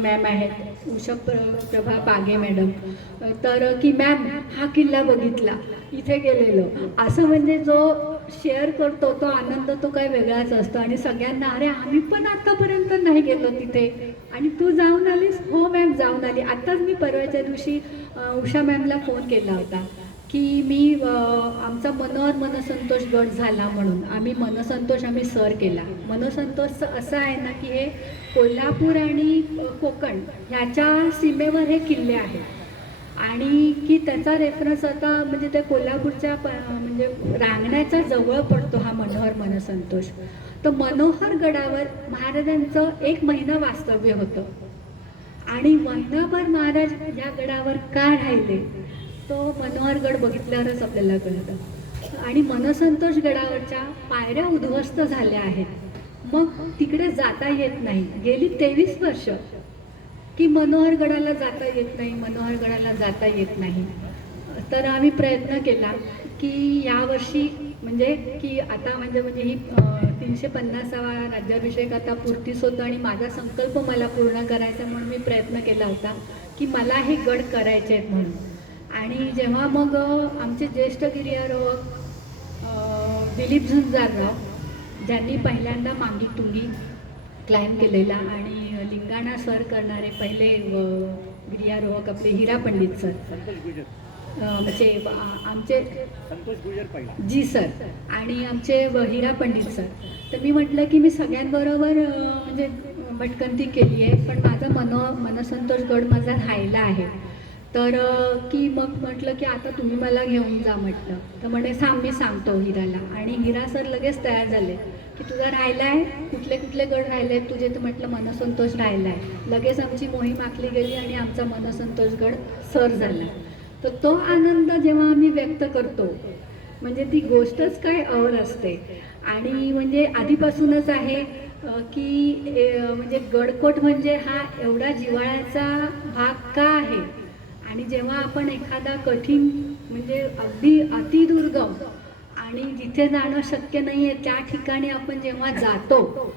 मॅम आहेत, उषा प्रभा पागे मॅडम, तर की मॅम हा किल्ला बघितला, इथे गेलेलो, असं म्हणजे जो शेअर करतो तो आनंद तो काही वेगळाच असतो. आणि सगळ्यांना अरे आम्ही पण आतापर्यंत नाही गेलो तिथे आणि तू जाऊन आलीस, हो मॅम जाऊन आली. आत्ताच मी परवाच्या दिवशी उषा मॅमला फोन केला होता की आमचा मनोहर मनसंतोष गट झाला म्हणून आम्ही आम्ही सर केला. मनसंतोषचं असं आहे ना की हे कोल्हापूर आणि कोकण ह्याच्या सीमेवर हे किल्ले आहेत आणि की त्याचा रेफरन्स आता म्हणजे त्या कोल्हापूरच्या म्हणजे रांगण्याच्या जवळ पडतो हा मनोहर मनसंतोष. तर मनोहर गडावर महाराजांचं 1 महिना वास्तव्य होतं आणि महिनाभर महाराज या गडावर का राहिले तो मनोहर गड बघितल्यावरच आपल्याला कळतं. आणि मनसंतोष गडावरच्या पायऱ्या उद्ध्वस्त झाल्या आहेत, मग तिकडे जाता येत नाही. गेली 23 वर्ष की मनोहर गडाला जाता येत नाही, मनोहर गडाला जाता येत नाही. तर आम्ही प्रयत्न केला की यावर्षी म्हणजे की आता म्हणजे ही 350वा राज्याभिषेक आता पूर्तीस होतं आणि माझा संकल्प मला पूर्ण करायचा म्हणून मी प्रयत्न केला होता की मला हे गड करायचे आहेत म्हणून. आणि जेव्हा मग आमचे ज्येष्ठ गिर्यारोहक दिलीप झुंजारराव ज्यांनी पहिल्यांदा मांगी तुंगी क्लाइंब केलेला आणि लिंगाणा सर करणारे पहिले गिर्यारोहक आपले हिरा पंडित सर, संतोष गुजर, म्हणजे आमचे संतोष गुजर पहिला जी सर आणि आमचे हिरा पंडित सर. तर मी म्हटलं की मी सगळ्यांबरोबर म्हणजे भटकंती केली आहे पण माझा मनसंतोष गड माझा राहिला आहे. तर की मग म्हटलं की आता तुम्ही मला घेऊन जा म्हटलं. तर म्हणे मी सांगतो हिराला. आणि हिरा सर लगेच तयार झाले की तुझा राहिला आहे, कुठले कुठले गड राहिले आहेत तुझे. तर म्हटलं मनसंतोष राहिला आहे. लगेच आमची मोहीम आखली गेली आणि आमचा मनसंतोष गड सर झाला. तर तो आनंद जेव्हा आम्ही व्यक्त करतो म्हणजे ती गोष्टच काय और असते. आणि म्हणजे आधीपासूनच आहे की म्हणजे गडकोट म्हणजे हा एवढा जिव्हाळ्याचा भाग का आहे. आणि जेव्हा आपण एखादा कठीण म्हणजे अगदी अतिदुर्गम आणि जिथे जाणं शक्य नाही आहे त्या ठिकाणी आपण जेव्हा जातो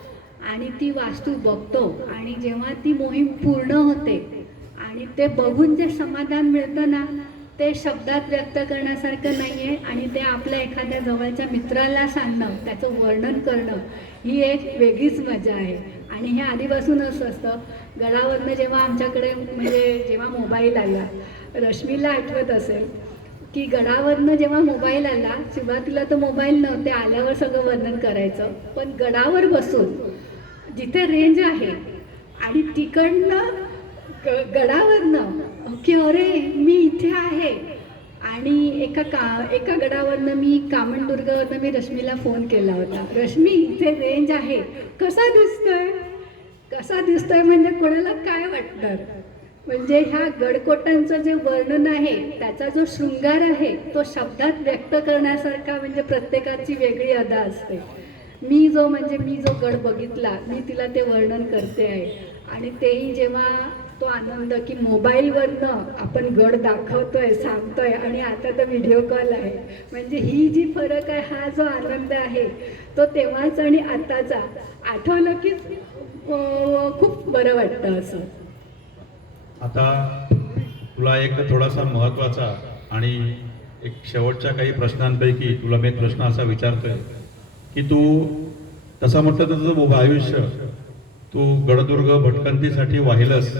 आणि ती वास्तू बघतो आणि जेव्हा ती मोहीम पूर्ण होते आणि ते बघून जे समाधान मिळतं ना ते शब्दात व्यक्त करण्यासारखं नाही आहे. आणि ते आपल्या एखाद्या जवळच्या मित्राला सांगणं, त्याचं वर्णन करणं ही एक वेगळीच मजा आहे. आणि हे आधीपासून असं असतं. गडावरनं जेव्हा आमच्याकडे म्हणजे जेव्हा मोबाईल आला, रश्मीला आठवत असेल की गडावरनं जेव्हा मोबाईल आला, सुरुवातीला तर मोबाईल नव्हते, आल्यावर सगळं वर्णन करायचं. पण गडावर बसून जिथे रेंज आहे आणि तिकडनं गडावरनं की अरे मी इथे आहे. आणि एका गडावरनं मी कामनदुर्गवरनं मी रश्मीला फोन केला होता, रश्मी इथे रेंज आहे, कसा दिसतोय म्हणजे कोणाला काय वाटणार. म्हणजे ह्या गडकोटांचं जे वर्णन आहे त्याचा जो शृंगार आहे तो शब्दात व्यक्त करण्यासारखा म्हणजे प्रत्येकाची वेगळी अदा असते. मी जो गड बघितला मी तिला ते वर्णन करते आहे. आणि तेही जेव्हा तो आनंद की मोबाईलवरनं आपण गड दाखवतोय, सांगतोय आणि आता तर व्हिडिओ कॉल आहे. म्हणजे ही जी फरक आहे, हा जो आनंद आहे तो तेव्हाच आणि आताचा आठवलं की खूप बरं वाटतं असं. आता तुला एक थोडासा महत्त्वाचा आणि एक शेवटच्या काही प्रश्नांपैकी तुला मी एक प्रश्न असा विचारतोय की तू तसं म्हटलं तर तुझं उभं आयुष्य तू गडदुर्ग भटकंतीसाठी वाहिलंस.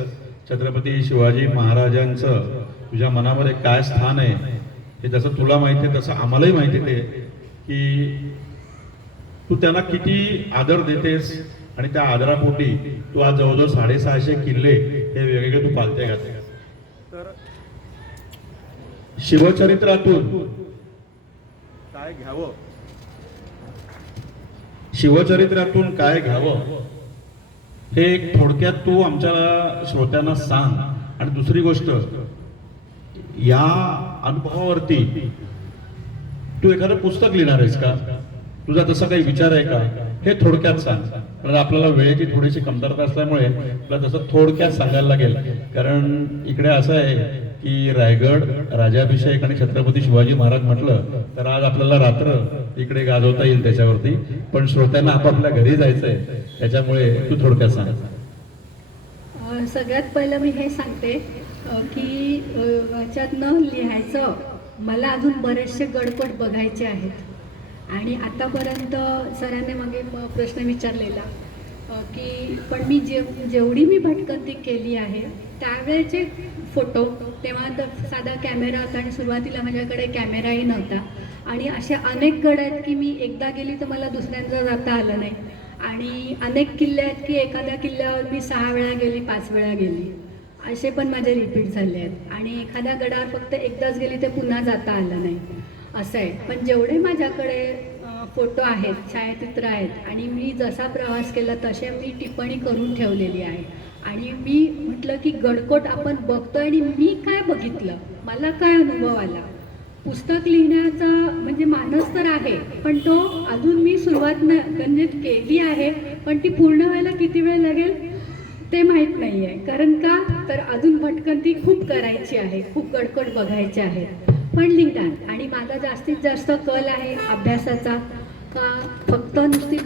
छत्रपती शिवाजी महाराजांचं तुझ्या मनामध्ये काय स्थान आहे हे जसं तुला माहिती आहे तसं आम्हालाही माहिती आहे की तू त्यांना किती आदर देतेस. आणि त्या आदरापोटी तू आज जवळजवळ 650 किल्ले हे वेगवेगळे तू पालते घातले. तर शिवचरित्रातून काय घ्यावं, शिवचरित्रातून काय घ्यावं हे एक थोडक्यात तू आमच्या श्रोत्यांना सांग. आणि दुसरी गोष्ट, या अनुभवावरती तू एखादं पुस्तक लिहिणार आहेस का, तुझा तसा काही विचार आहे का, हे थोडक्यात सांग. कारण आपल्याला वेळेची थोडीशी कमतरता असल्यामुळे तुला तसं थोडक्यात सांगायला लागेल. कारण इकडे असं आहे की रायगड राज्याभिषेक आणि छत्रपती शिवाजी महाराज म्हटलं तर आज आपल्याला रात्र इकडे गाजवता येईल त्याच्यावरती. पण श्रोत्यांना आपापल्या घरी जायचंय त्याच्यामुळे तू थोडक्यात सांग. सगळ्यात पहिलं मी हे सांगते की याच्यातनं लिहायचं मला अजून बरेचसे गडकोट बघायचे आहेत. आणि आतापर्यंत सरांनी मागे प्रश्न विचारलेला की पण मी जेवढी मी भटकंती केली आहे त्यावेळेचे फोटो, तेव्हा साधा कॅमेरा होता आणि सुरुवातीला माझ्याकडे कॅमेराही नव्हता, आणि असे अनेक गड आहेत की मी एकदा गेली तर मला दुसऱ्यांदा जाता आलं नाही, आणि अनेक किल्ले आहेत की एखाद्या किल्ल्यावर मी 6 वेळा गेली, 5 वेळा गेली, असे पण माझे रिपीट झाले आहेत, आणि एखाद्या गडावर फक्त एकदाच गेली ते पुन्हा जाता आलं नाही, असं आहे. पण जेवढे माझ्याकडे फोटो आहेत, छायाचित्र आहेत, आणि मी जसा प्रवास केला तसे मी टिप्पणी करून ठेवलेली आहे. आणि मी म्हटलं की गडकोट आपण बघतोय आणि मी काय बघितलं, मला काय अनुभव आला. पुस्तक लिहिण्याचा म्हणजे मानस तर आहे, पण तो अजून मी सुरुवात म्हणजे केली आहे, पण ती पूर्ण व्हायला किती वेळ लागेल ते माहीत नाही आहे. कारण का तर अजून भटकंती खूप करायची आहे, खूप गडकोट बघायचे आहेत, पण लिहिणार. आणि माझा जास्तीत जास्त कल आहे अभ्यासाचा, का फक्त नुसती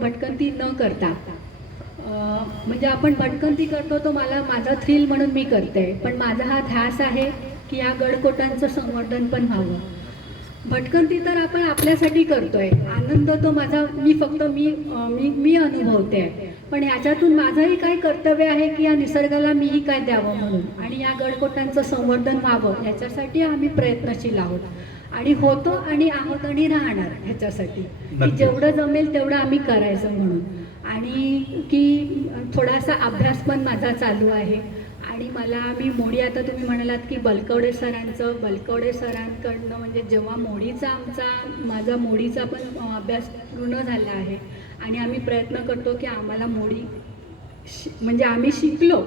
भटकंती न करता, म्हणजे आपण भटकंती करतो तो माझा थ्रिल म्हणून मी करते, पण माझा हा ध्यास आहे की या गडकोटांचं संवर्धन पण व्हावं. भटकंती तर आपण आपल्यासाठी करतोय, आनंद तो माझा मी अनुभवते आहे, पण ह्याच्यातून माझंही काय कर्तव्य आहे की या निसर्गाला मीही काय द्यावं म्हणून, आणि या गडकोटांचं संवर्धन व्हावं ह्याच्यासाठी आम्ही प्रयत्नशील आहोत, आणि होतो आणि आहोत आणि राहणार ह्याच्यासाठी, की जेवढं जमेल तेवढं आम्ही करायचं म्हणून. आणि की थोडासा अभ्यास पण माझा चालू आहे. आणि मी मोडी, आता तुम्ही म्हणालात की बलकवडे सरांकडनं म्हणजे जेव्हा माझा मोडीचा पण अभ्यास पूर्ण झाला आहे, आणि आम्ही प्रयत्न करतो की आम्हाला मोडी म्हणजे आम्ही शिकलो,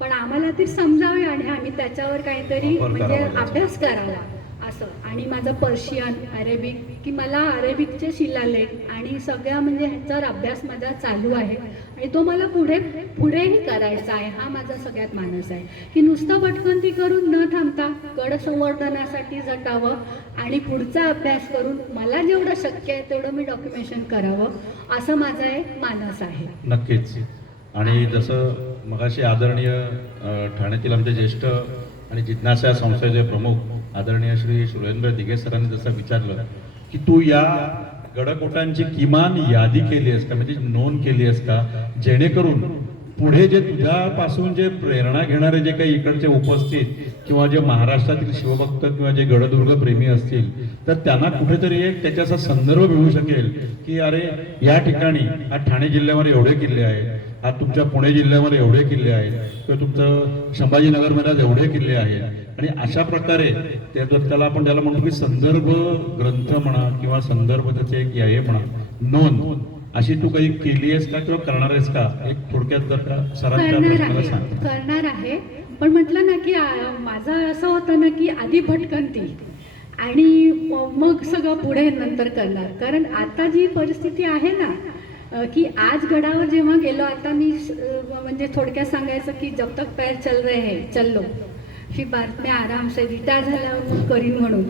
पण आम्हाला ती समजावी आणि आम्ही त्याच्यावर काहीतरी म्हणजे अभ्यास करावा असं. आणि माझं पर्शियन, अरेबिक, की मला अरेबिकचे शिलालेख आणि सगळ्या म्हणजे ह्याच्यावर अभ्यास माझा चालू आहे, आणि तो मला पुढेही करायचा आहे. हा माझा सगळ्यात मानस आहे की नुसतं भटकंती करून न थांबता गड संवर्धनासाठी झटावं आणि पुढचा अभ्यास करून मला जेवढं शक्य आहे तेवढं मी डॉक्युमेंटेशन करावं, असं माझा एक मानस आहे. नक्कीच. आणि जसं मगाशी आदरणीय ठाण्यातील आमचे ज्येष्ठ आणि जिज्ञासा संस्थेचे प्रमुख आदरणीय श्री सुरेंद्र दिघे सरांनी जसं विचारलं की तू या गडकोटांची किमान यादी केली आहेस का, म्हणजे नोंद केली आहेस का, जेणेकरून पुढे जे तुझ्यापासून जे प्रेरणा घेणारे जे काही इकडचे उपस्थित किंवा जे महाराष्ट्रातील शिवभक्त किंवा जे गडदुर्ग प्रेमी असतील तर त्यांना कुठेतरी एक त्याचा असा संदर्भ मिळू शकेल की अरे या ठिकाणी आज ठाणे जिल्ह्यामध्ये एवढे किल्ले आहेत, आज तुमच्या पुणे जिल्ह्यामध्ये एवढे किल्ले आहेत, किंवा तुमचं संभाजीनगरमध्ये आज एवढे किल्ले आहेत, आणि अशा प्रकारे त्याला आपण त्याला म्हणतो की संदर्भ ग्रंथ म्हणा किंवा संदर्भ त्याचे एक हे म्हणा नोंद, अशी तू काही केली आहेस का किंवा करणार आहेस का? एक थोडक्यात जर का सरांच्या प्रश्नाला सांग. करणार आहे, पण म्हटलं ना की माझं असं होतं ना की आधी भटकंती आणि मग सगळं पुढे नंतर करणार. कारण आता जी परिस्थिती आहे ना की आज गडावर जेव्हा गेलो, आता मी म्हणजे थोडक्यात सांगायचं की जब तक पैर चल रहे हैं चल लो, ही बात मी आराम से रिटायर झाल्यावर मग करीन म्हणून,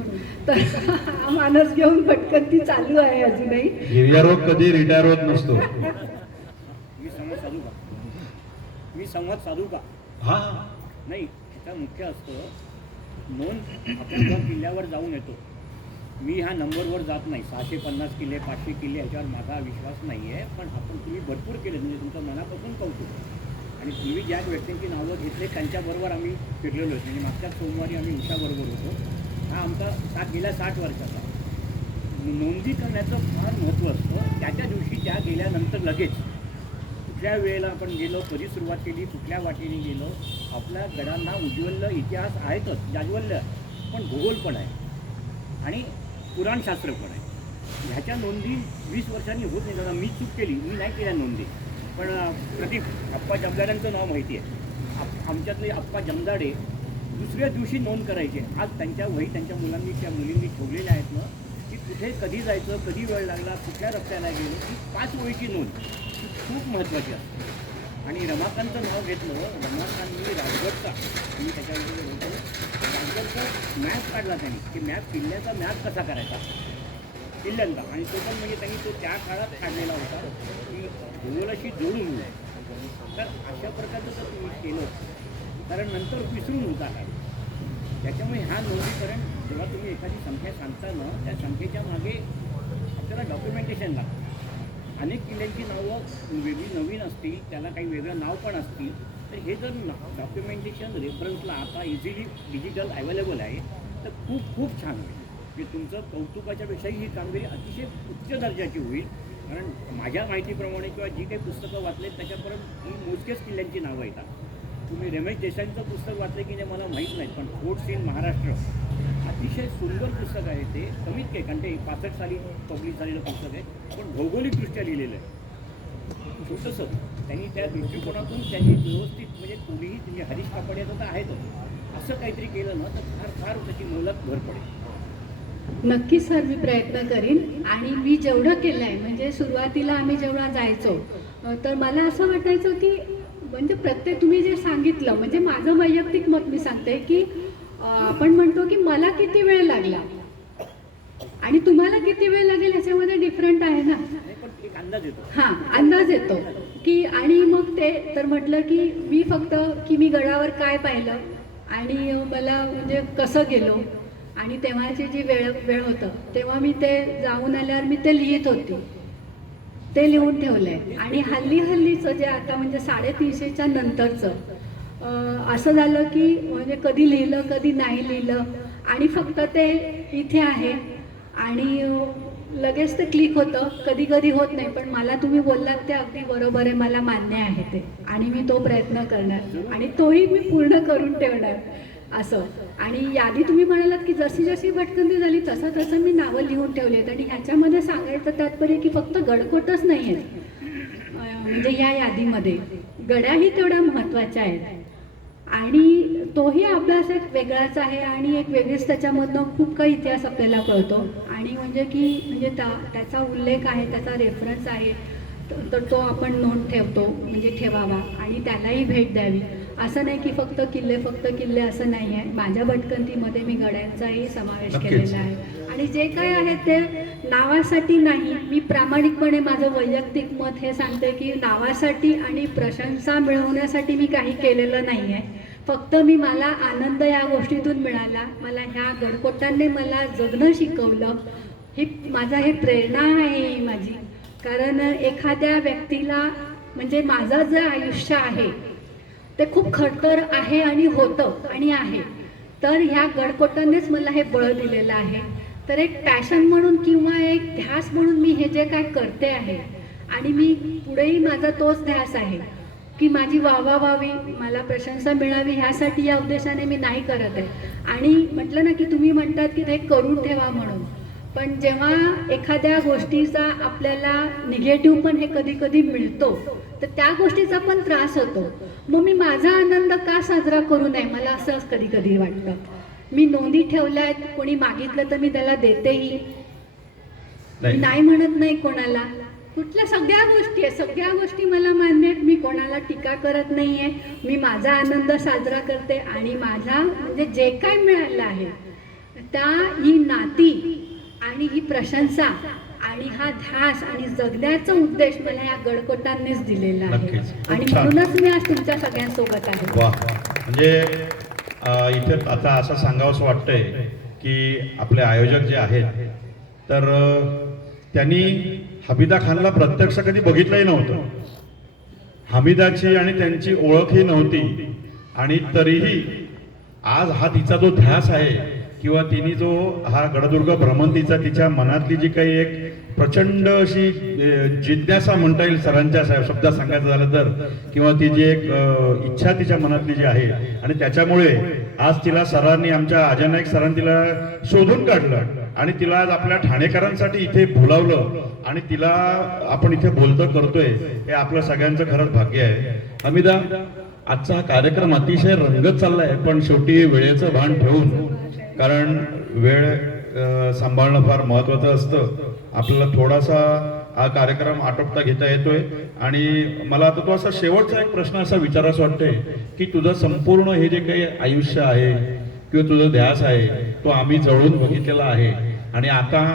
तर हा मानस घेऊन भटकंती चालू आहे अजूनही. गिर्यारोग कधी रिटायर होत नसतो. मी संवाद साधू का? हा नाही, त्याचा मुख्य असतं नोंद. आपण जर किल्ल्यावर जाऊन येतो, मी ह्या नंबरवर जात नाही, 650 किल्ले 500 किल्ले याच्यावर माझा विश्वास नाही आहे, पण तुम्ही भरपूर केले, म्हणजे तुमचं मनापासून कौतुक. आणि तुम्ही ज्या व्यक्तींची नावं घेतले त्यांच्याबरोबर आम्ही फिरलेलो आहे, म्हणजे मागच्या सोमवारी आम्ही उषाबरोबर होतो. हा आमचा गेल्या 60 वर्षाचा नोंदी करण्याचं फार महत्त्व असतं. त्याच्या दिवशी त्या गेल्यानंतर लगेच कुठल्या वेळेला आपण गेलो, कधी सुरुवात केली, कुठल्या वाटेने गेलो, आपल्या गडांना उज्ज्वल इतिहास आहेतच, जाज्वल्य, पण भूगोल पण आहे आणि पुराणशास्त्र पण आहे. ह्याच्या नोंदी 20 वर्षांनी होत नाही. दादा मी चूक केली, मी नाही केल्या नोंदी, पण प्रदीप अप्पा जमदाड्यांचं नाव माहिती आहे. आमच्यातले अप्पा जमदाडे दुसऱ्या दिवशी नोंद करायचे. आज त्यांच्या वही त्यांच्या त्या मुलींनी ठेवलेल्या आहेत ना, की कुठे कधी जायचं, कधी वेळ लागला, कुठल्या रस्त्याला गेलो, की 5 वहीची नोंद ही खूप महत्त्वाची असते. आणि रमाकांतचं नाव घेतलं, रमाकांतनी राजगडचा, मी त्याच्याविषयी बोलतो, राजगडचा मॅप काढला त्यांनी, की किल्ल्याचा मॅप कसा करायचा किल्ल्यांचा, आणि तो पण म्हणजे त्यांनी तो त्या काळात काढलेला होता की भूगोलाशी जोडून मिळेल. तर अशा प्रकारचं जर तुम्ही केलं, कारण नंतर विसरून होता का. त्याच्यामुळे ह्या नोंदीकरण जेव्हा तुम्ही एखादी संख्या सांगता ना, त्या संख्येच्या मागे आपल्याला डॉक्युमेंटेशन लागतं. अनेक किल्ल्यांची नावं वेगळी नवीन असतील, त्याला काही वेगळं नाव पण असतील. तर हे जर डॉक्युमेंटेशन रेफरन्सला आता इझिली डिजिटल अवेलेबल आहे तर खूप खूप छान होईल. की तुमचं कौतुकाच्या पेक्षाही ही कामगिरी अतिशय उच्च दर्जाची होईल. कारण माझ्या माहितीप्रमाणे किंवा जी काही पुस्तकं वाचलेत त्याच्यापर्यंत ही मोजकेच किल्ल्यांची नावं येतात. तुम्ही रमेश देसाईंचं पुस्तक वाचलं की नाही मला माहीत नाही, पण फोर्ट्स इन महाराष्ट्र अतिशय सुंदर पुस्तक आहे. ते कमीत काही, कारण ते 65 साली पब्लिश झालेलं पुस्तक आहे, पण भौगोलिकदृष्ट्या लिहिलेलं आहे. छोटंसं त्यांनी त्या दृष्टिकोनातून त्यांनी व्यवस्थित, म्हणजे कोणीही तुम्ही हरीश कापडियाचं तर आहेतच, असं काहीतरी केलं ना तर फार फार त्याची मोलात भर पडेल. नक्कीच सर, मी प्रयत्न करीन. आणि मी जेवढं केलं आहे, म्हणजे सुरुवातीला आम्ही जेव्हा जायचो तर मला असं वाटायचं की म्हणजे प्रत्येक तुम्ही जे सांगितलं, म्हणजे माझं वैयक्तिक मत मी सांगते की आपण म्हणतो की मला किती वेळ लागला आणि तुम्हाला किती वेळ लागेल ह्याच्यामध्ये डिफरंट आहे ना. नाही, पण एक अंदाज येतो. हां, अंदाज येतो की. आणि मग ते तर म्हटलं की मी फक्त की मी गडावर काय पाहिलं आणि मला म्हणजे कसं गेलो आणि तेव्हाची जी वेळ होतं तेव्हा मी ते जाऊन आल्यावर मी ते लिहित होती, ते लिहून ठेवलं आहे. आणि हल्लीचं जे आता म्हणजे 350च्या नंतरचं असं झालं की म्हणजे कधी लिहिलं कधी नाही लिहिलं आणि फक्त ते इथे आहे आणि लगेच ते क्लिक होतं. कधी कधी होत नाही, पण मला तुम्ही बोललात ते अगदी बरोबर आहे, मला मान्य आहे ते. आणि मी तो प्रयत्न करणार आणि तोही मी पूर्ण करून ठेवणार असं. आणि यादी तुम्ही म्हणालात की जशी जशी भटकंती झाली तसं तसं मी नावं लिहून ठेवली आहेत. आणि ह्याच्यामध्ये सांगायचं तात्पर्य की फक्त गडकोटच नाही आहे, म्हणजे या यादीमध्ये गड्याही तेवढ्या महत्त्वाच्या आहेत. आणि तोही अभ्यास एक वेगळाच आहे आणि एक वेगळीच त्याच्यामधनं खूप काही इतिहास आपल्याला कळतो. आणि म्हणजे की म्हणजे त्याचा उल्लेख आहे, त्याचा रेफरन्स आहे, तर तो आपण नोंद ठेवतो, म्हणजे ठेवावा आणि त्यालाही भेट द्यावी. असं नाही की फक्त किल्ले असं नाही आहे. माझ्या भटकंतीमध्ये मी गड्यांचाही समावेश केलेला आहे. आणि जे काय आहे ते नावासाठी नाही, मी प्रामाणिकपणे माझं वैयक्तिक मत हे सांगते की नावासाठी आणि प्रशंसा मिळवण्यासाठी मी काही केलेलं नाही आहे. फक्त मला आनंद या गोष्टीतून मिळाला, मला ह्या गडकोटांनी मला जगणं शिकवलं. माझा हे प्रेरणा आहे ही माझी. कारण एखाद्या व्यक्तीला म्हणजे माझं जे आयुष्य आहे ते खूप खडतर आहे आणि होतं आणि आहे, तर ह्या गडकोटांनीच मला हे बळ दिलेलं आहे. तर एक पॅशन म्हणून किंवा एक ध्यास म्हणून मी हे जे काय करते आहे आणि मी पुढेही माझा तोच ध्यास आहे की माझी वाहवा व्हावी, मला प्रशंसा मिळावी, ह्यासाठी या उद्देशाने मी नाही करत आहे. आणि म्हटलं ना की तुम्ही म्हणतात की ते करून ठेवा म्हणून, पण जेव्हा एखाद्या गोष्टीचा आपल्याला निगेटिव्ह पण हे कधी कधी मिळतो तर त्या गोष्टीचा पण त्रास होतो. मग मी माझा आनंद का साजरा करू नये, मला असं कधी कधी वाटतं. मी नोंदी ठेवल्या आहेत, कोणी मागितलं तर मी त्याला देतेही, नाही म्हणत नाही कोणाला. कुठल्या सगळ्या गोष्टी मला मान्य आहेत. मी कोणाला टीका करत नाही आहे. मी माझा आनंद साजरा करते आणि माझा म्हणजे जे काय मिळालं आहे ही नाती आणि ही प्रशंसा आणि हा ध्यास आणि जगण्याचा उद्देश मला या गडकोटांनीच दिलेला आहे. आणि म्हणूनच मी आज तुमच्या सगळ्यांसोबत आहे. वा, म्हणजे इथे आता असं सांगावंसं वाटतंय की आपले आयोजक जे आहेत तर त्यांनी हमीदा खानला प्रत्यक्ष कधी बघितलंही नव्हतं. हमीदाची आणि त्यांची ओळखही नव्हती आणि तरीही आज हा तिचा जो ध्यास आहे किंवा तिने जो हा गडदुर्ग भ्रमंतीचा तिच्या मनातली जी काही एक प्रचंड अशी जिज्ञासा म्हणता येईल सरांच्या शब्दात सांगायचं झालं तर, किंवा ती जी एक इच्छा तिच्या मनातली जी आहे आणि त्याच्यामुळे आज तिला सरांनी, आमच्या अजय नाईक सरांनी तिला शोधून काढलं आणि तिला आज आपल्या ठाणेकरांसाठी इथे बोलावलं आणि तिला आपण इथे बोलतं करतोय, हे आपलं सगळ्यांचं खरंच भाग्य आहे. हमीदा, आजचा हा कार्यक्रम अतिशय रंगत चाललाय, पण शेवटी वेळेचं भान ठेवून, कारण वेळ सांभाळणं फार महत्वाचं असतं. आपल्याला थोडासा हा कार्यक्रम आटोपता घेता येतोय आणि मला आता तो असा शेवटचा एक प्रश्न असा विचारायचा वाटतोय की तुझं संपूर्ण हे जे काही आयुष्य आहे किंवा तुझं ध्यास आहे तो आम्ही जवळून बघितलेला आहे आणि आता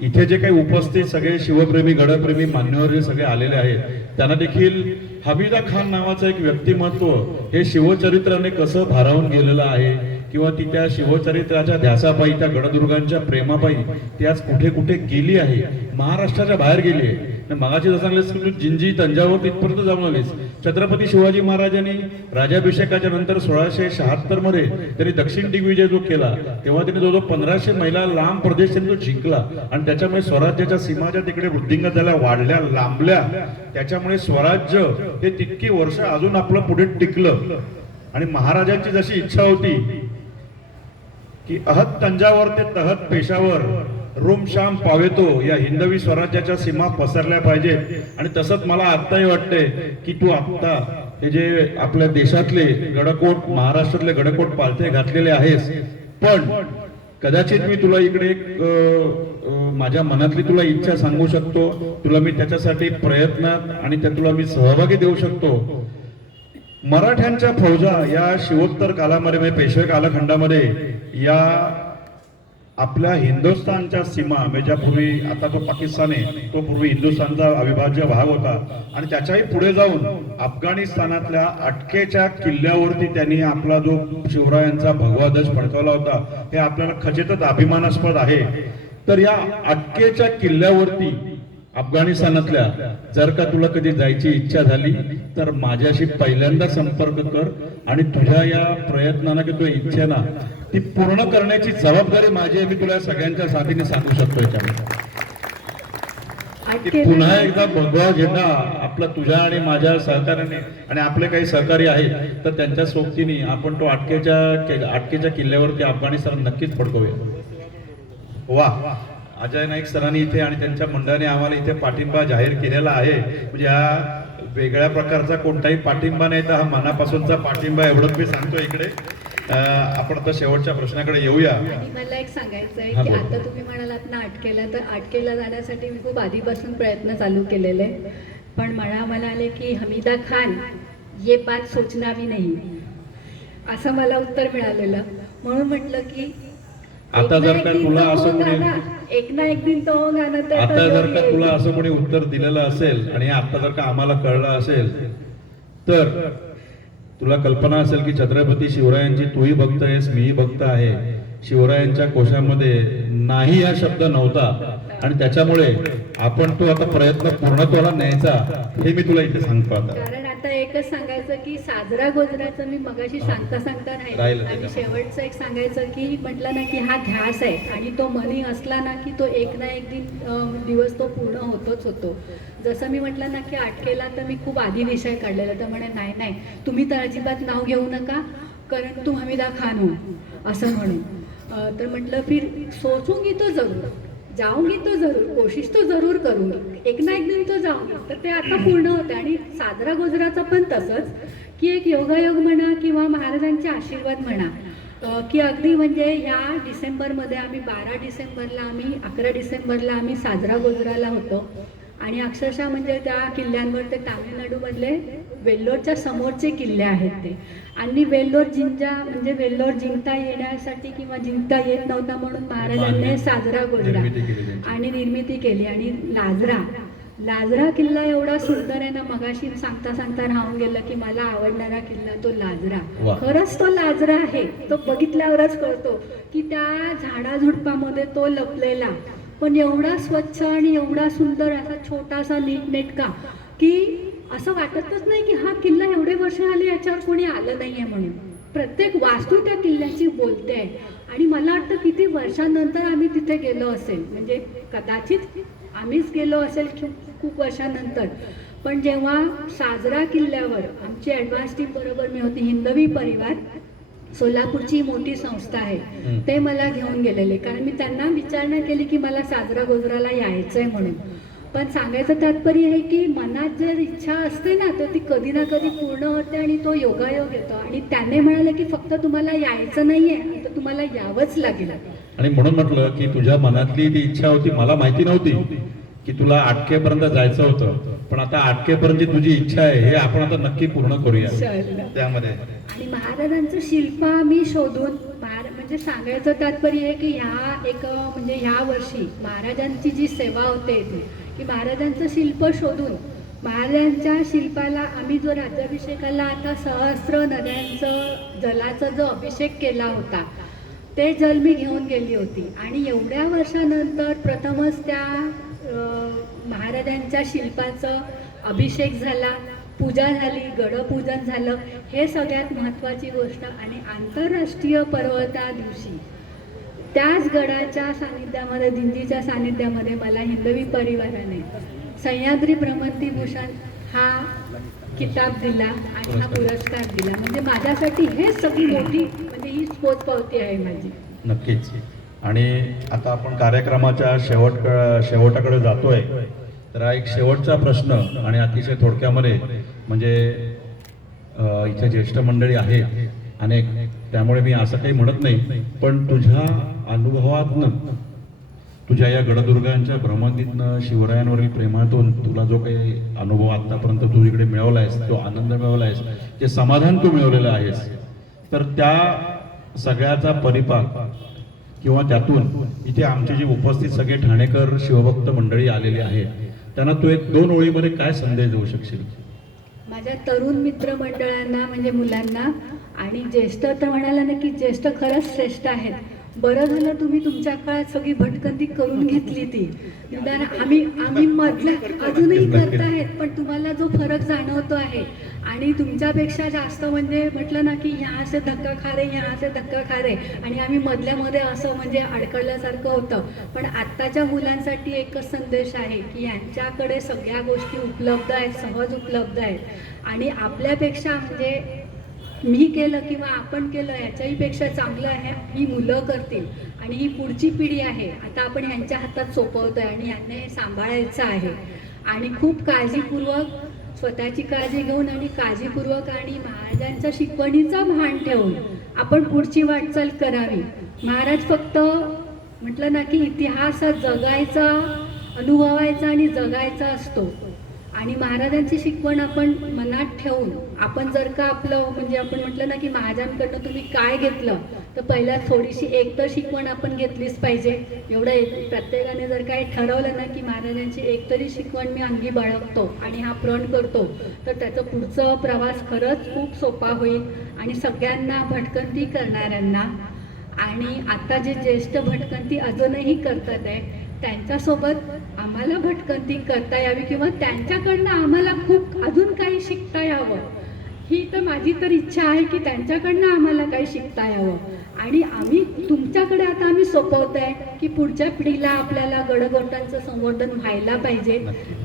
इथे जे काही उपस्थित सगळे शिवप्रेमी, गडप्रेमी मान्यवर जे सगळे आलेले आहेत त्यांना देखील हमीदा खान नावाचं एक व्यक्तिमत्व हे शिवचरित्राने कसं भारावून गेलेलं आहे किंवा ती त्या शिवचरित्राच्या ध्यासापायी, त्या गडदुर्गांच्या प्रेमापायी ती आज कुठे कुठे गेली आहे, महाराष्ट्राच्या बाहेर गेली आहे. मगाशी जसं सांगलेस की तू जिंजी तंजावर तिथपर्यंत जाऊन आलीस. छत्रपती शिवाजी महाराजांनी राज्याभिषेकाच्या नंतर 1676 मध्ये त्यांनी दक्षिण दिग्विजय जो केला तेव्हा त्यांनी जवळजवळ 1500 महिला लांब प्रदेश त्यांनी तो जिंकला आणि त्याच्यामुळे स्वराज्याच्या सीमाच्या तिकडे वृद्धिंगत झाल्या, वाढल्या, लांबल्या. त्याच्यामुळे स्वराज्य हे तितकी वर्ष अजून आपलं पुढे टिकलं. आणि महाराजांची जशी इच्छा होती की अहत तंजावर ते तहत पेशावर रोम शाम पावेतो, या हिंदवी स्वराज्याच्या सीमा पसरल्या पाहिजेत. आणि तसंच मला आत्ताही वाटते की तू आत्ता हे जे आपल्या देशातले गडकोट, महाराष्ट्रातले गडकोट पालथे घातलेले आहेस, पण कदाचित मी तुला इकडे एक माझ्या मनातली तुला इच्छा सांगू शकतो, तुला मी त्याच्यासाठी प्रयत्नात आणि त्या तुला मी सहभागी देऊ शकतो. मराठ्यांच्या फौजा या शिवोत्तर कालामध्ये म्हणजे पेशवे कालखंडामध्ये या आपल्या हिंदुस्थानच्या सीमा म्हणजे ज्या पूर्वी आता तो पाकिस्तान आहे तो पूर्वी हिंदुस्थानचा अविभाज्य भाग होता आणि त्याच्याही पुढे जाऊन अफगाणिस्तानातल्या अटकेच्या किल्ल्यावरती त्यांनी आपला जो शिवरायांचा भगवा ध्वज फडकवला होता हे आपल्याला खचितच अभिमानास्पद आहे. तर या अटकेच्या किल्ल्यावरती अफगाणिस्तानातल्या जर का तुला कधी जायची इच्छा झाली तर माझ्याशी पहिल्यांदा संपर्क कर आणि तुझ्या या प्रयत्नांना की तुझ्या इच्छेना ती पूर्ण करण्याची जबाबदारी माझी आहे. मी तुला सगळ्यांच्या साथीने सांगू शकतो याच्यामध्ये पुन्हा एकदा भगवा झेंडा आपला तुझ्या आणि माझ्या सहकार्याने आणि आपले काही सहकारी आहेत तर त्यांच्या सोबतीने आपण तो अटकेच्या किल्ल्यावरती अफगाणिस्तान नक्कीच फडकवूया. वा, अजय नाईक सरांनी इथे आणि त्यांच्या मंडळाने आम्हाला इथे पाठिंबा जाहीर केलेला आहे. म्हणजे हा वेगळ्या प्रकारचा कोणताही पाठिंबा नाही तर हा मनापासूनचा पाठिंबा एवढंच मी सांगतो. इकडे आपण आता शेवटच्या प्रश्नाकडे येऊया. आणि मला एक सांगायचं आहे की आता तुम्ही म्हणालात ना अटकेला, तर अटकेला जाण्यासाठी मी खूप आधीपासून प्रयत्न चालू केलेले, पण मला म्हणाले की हमीदा खान ये बात सोचना भी नाही, असं मला उत्तर मिळालेलं. म्हणून म्हटलं की आता जर का तुला असं एक ना एक दिन तो होगा ना, तर आता जर का तुला असं कोणी उत्तर दिलेलं असेल आणि आता जर का आम्हाला कळलं असेल तर तुला कल्पना असेल की छत्रपती शिवरायांची तूही भक्त आहेस, मीही भक्त आहे. शिवरायांच्या कोशामध्ये नाही हा शब्द नव्हता आणि त्याच्यामुळे आपण तो आता प्रयत्न पूर्णत्वाला न्यायचा हे मी तुला इथे सांगतो. आता कारण आता एकच सांगायचं की साजरा गोजराचं मी मगाशी सांगता राहिलं राहील आणि शेवटचं एक सांगायचं की म्हटलं ना की हा ध्यास आहे आणि तो मनी असला ना की तो एक ना एक दिवस तो पूर्ण होतोच होतो. जसं मी म्हटलं ना की अटकेला तर मी खूप आधी विषय काढलेला, तर म्हणे नाही तुम्ही तर अजिबात नाव घेऊ नका कारण तू हमीदा खान हो असं म्हणून. तर म्हटलं फिर सोचूंगी तो जरूर, जाऊंगी तो जरूर, कोशिश तो जरूर करूंगी, एक ना एक दिन तो जाऊंगी. तर ते आता पूर्ण होते. आणि साजरा गुजराचं पण तसंच की एक योगायोग म्हणा किंवा महाराजांचे आशीर्वाद म्हणा की अगदी म्हणजे ह्या डिसेंबरमध्ये आम्ही 12 डिसेंबरला आम्ही 11 डिसेंबरला आम्ही साजरा गुजराला होतो आणि अक्षरशः म्हणजे त्या किल्ल्यांवर ते तामिळनाडूमधले वेल्लोरच्या समोरचे किल्ले आहेत ते. आणि वेल्लोर म्हणजे वेल्लोर जिंकता येण्यासाठी किंवा जिंकता येत नव्हता म्हणून महाराजांनी साजरा गोजरा आणि निर्मिती केली. आणि लाजरा किल्ला एवढा सुंदर आहे ना, मगाशी सांगता राहून गेलं की मला आवडणारा किल्ला तो लाजरा. खरंच तो लाजरा आहे, तो बघितल्यावरच कळतो की त्या झाडाझुडपामध्ये तो लपलेला, पण एवढा स्वच्छ आणि एवढा सुंदर असा छोटासा नीटनेटका की असं वाटतच नाही की हा किल्ला एवढे वर्ष आले याच्यावर कोणी आलं नाहीये म्हणून. प्रत्येक वास्तू त्या किल्ल्याची बोलते आहे. आणि मला वाटतं किती वर्षांनंतर आम्ही तिथे गेलो असेल, म्हणजे कदाचित आम्हीच गेलो असेल खूप वर्षांनंतर. पण जेव्हा साजरा किल्ल्यावर आमची ॲडव्हान्स टीम बरोबर मी होती, हिंदवी परिवार सोलापूरची मोठी संस्था आहे, ते मला घेऊन गेलेले. कारण मी त्यांना विचारणा केली की मला साजरा गोजराला यायचं आहे म्हणून. पण सांगायचं तात्पर्य आहे की मनात जर इच्छा असते ना तर ती कधी ना कधी पूर्ण होते आणि तो योगायोग येतो. आणि त्याने म्हणाले की फक्त तुम्हाला यायचं नाहीये तर तुम्हाला यावंच लागेल. आणि म्हणून म्हटलं की तुझ्या मनातली ती इच्छा होती, मला माहिती नव्हती की तुला अटकेपर्यंत जायचं होतं, पण आता अटकेपर्यंत तुझी इच्छा आहे हे आपण आता नक्की पूर्ण करूया त्यामध्ये. आणि महाराजांचं शिल्प मी शोधून म्हणजे सांगायचं तात्पर्य आहे की ह्या वर्षी महाराजांची जी सेवा होते की महाराजांचं शिल्प शोधून महाराजांच्या शिल्पाला आम्ही जो राज्याभिषेकाला आता सहस्र नद्यांचं जलाचा जो अभिषेक केला होता ते जल मी घेऊन गेली होती. आणि एवढ्या वर्षानंतर प्रथमच त्या महाराजांच्या शिल्पाचं अभिषेक झाला, पूजा झाली, गडपूजन झालं. हे सगळ्यात महत्त्वाची गोष्ट. आणि आंतरराष्ट्रीय पर्व त्या दिवशी त्याच गडाच्या सानिध्यामध्ये, दिंडीच्या सानिध्यामध्ये मला हिंदवी परिवाराने सह्याद्री भ्रमंतीभूषण हा किताब दिला आणि हा पुरस्कार दिला. म्हणजे माझ्यासाठी हे सगळी मोठी म्हणजे ही पोचपावती आहे माझी. नक्कीच. आणि आता आपण कार्यक्रमाच्या शेवटाकडे जातोय, तर हा एक शेवटचा प्रश्न आणि अतिशय थोडक्यामध्ये, म्हणजे इथे ज्येष्ठ मंडळी आहेत अनेक, त्यामुळे मी असं काही म्हणत नाही, पण तुझ्या अनुभवातनं, तुझ्या या गडदुर्गांच्या भ्रमंतीतनं, शिवरायांवरील प्रेमातून तुला जो काही अनुभव आतापर्यंत तू इकडे मिळवला आहेस, जो आनंद मिळवला आहेस, जे समाधान तू मिळवलेलं आहेस, तर त्या सगळ्याचा परिपाक किंवा त्यातून इथे आमचे जे उपस्थित सगळे ठाणेकर शिवभक्त मंडळी आलेले आहेत, त्यांना तू एक 2 ओळीमध्ये काय संदेश देऊ शकशील? माझ्या तरुण मित्र मंडळांना म्हणजे मुलांना, आणि ज्येष्ठ तर म्हणाला ना की ज्येष्ठ खरंच श्रेष्ठ आहेत. बरं झालं तुम्ही तुमच्या काळात सगळी भटकंती करून घेतली ती. निदान आम्ही मधल्या अजूनही करतायत, पण तुम्हाला जो फरक जाणवतो आहे आणि तुमच्यापेक्षा जास्त म्हणजे म्हटलं ना की ह्या असे धक्का खा रे, ह्या असे धक्का खा रे, आणि आम्ही मधल्यामध्ये असं म्हणजे अडकळल्यासारखं होतं. पण आत्ताच्या मुलांसाठी एकच संदेश आहे की यांच्याकडे सगळ्या गोष्टी उपलब्ध आहेत, सहज उपलब्ध आहेत. आणि आपल्यापेक्षा म्हणजे मी केलं किंवा आपण केलं याच्याही पेक्षा चांगलं आहे ही मुलं करतील. आणि ही पुढची पिढी आहे, आता आपण ह्यांच्या हातात सोपवतो आहे आणि यांना हे सांभाळायचं आहे. आणि खूप काळजीपूर्वक, स्वतःची काळजी घेऊन आणि काळजीपूर्वक आणि महाराजांच्या शिकवणीचा भान ठेवून आपण पुढची वाटचाल करावी. महाराज फक्त म्हटलं ना की इतिहास जगायचा, अनुभवायचा आणि जगायचा असतो. आणि महाराजांची शिकवण आपण मनात ठेवून आपण जर का आपलं म्हणजे आपण म्हटलं ना की महाराजांकडनं तुम्ही काय घेतलं, तर पहिल्या थोडीशी एक तर शिकवण आपण घेतलीच पाहिजे. एवढं प्रत्येकाने जर काही ठरवलं ना की महाराजांची एकतरी शिकवण मी अंगी बाळगतो आणि हा प्रण करतो, तर त्याचं पुढचं प्रवास खरंच खूप सोपा होईल. आणि सगळ्यांना भटकंती करणाऱ्यांना आणि आता जे ज्येष्ठ भटकंती अजूनही करतात आहे त्यांच्यासोबत आम्हाला भटकंती करता यावी किंवा त्यांच्याकडनं आम्हाला खूप अजून काही शिकता यावं, ही तर माझी तर इच्छा आहे की त्यांच्याकडनं आम्हाला काही शिकता यावं. आणि आम्ही तुमच्याकडे आता आम्ही सोपवत आहे की पुढच्या पिढीला आपल्याला गडगोटांचं संवर्धन व्हायला पाहिजे.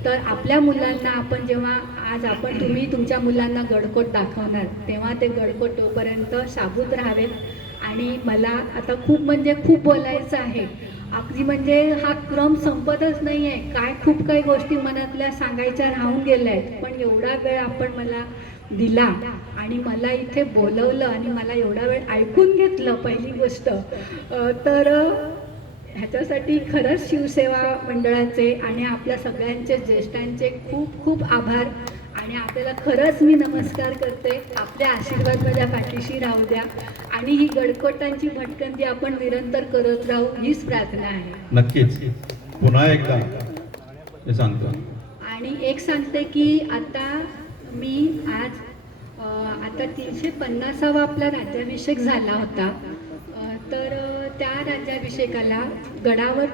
तर आपल्या मुलांना आपण जेव्हा आज तुम्ही तुमच्या मुलांना गडकोट दाखवणार, तेव्हा ते गडकोट तोपर्यंत शाबूत राहावेत. आणि मला आता खूप म्हणजे खूप बोलायचं आहे, अगदी म्हणजे हा क्रम संपतच नाही आहे. काय खूप काही गोष्टी मनातल्या सांगायच्या राहून गेल्या आहेत, पण एवढा वेळ आपण मला दिला आणि मला इथे बोलवलं आणि मला एवढा वेळ ऐकून घेतलं पहिली गोष्ट, तर ह्याच्यासाठी खरंच शिवसेवा मंडळाचे आणि आपल्या सगळ्यांचे ज्येष्ठांचे खूप खूप आभार. आणि आपल्याला खरंच मी नमस्कार करते. आपले आशीर्वाद माझ्या पाठीशी राहू द्या आणि ही गडकोटांची भटकंती आपण निरंतर करत राहू हीच प्रार्थना आहे. नक्कीच. पुन्हा एकदा ते सांगतो. आणि एक सांगते की आता मी आज आता 350वा आपला राज्याभिषेक झाला होता. तर त्या राज्याभिषेकाला गडावर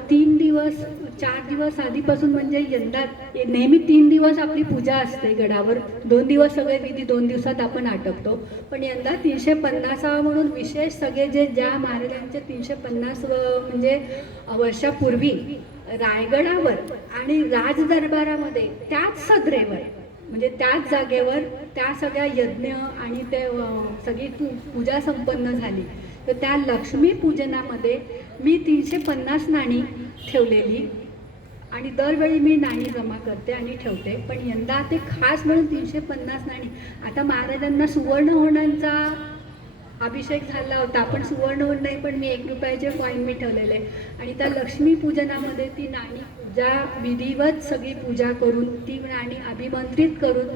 4 दिवस आधीपासून म्हणजे यंदा नेहमी 3 दिवस आपली पूजा असते गडावर, 2 दिवस सगळे विधी 2 दिवसात आपण आटपतो. पण यंदा 350वा म्हणून विशेष सगळे ज्या महाराजांचे 350 म्हणजे वर्षापूर्वी रायगडावर आणि राजदरबारामध्ये त्याच सदरेवर म्हणजे त्याच जागेवर त्या सगळ्या यज्ञ आणि ते सगळी पूजा संपन्न झाली. तर त्या लक्ष्मी पूजनामध्ये मी 350 नाणी ठेवलेली आणि दरवेळी मी नाणी जमा करते आणि ठेवते. पण यंदा ते खास म्हणून 350 नाणी. आता महाराजांना सुवर्णहोणांचा अभिषेक झाला होता, आपण सुवर्णहोण नाही पण मी 1 रुपयाचे कॉईन मी ठेवलेले आणि त्या लक्ष्मी पूजनामध्ये ती नाणी पूजा विधिवत सगळी पूजा करून ती नाणी अभिमंत्रित करून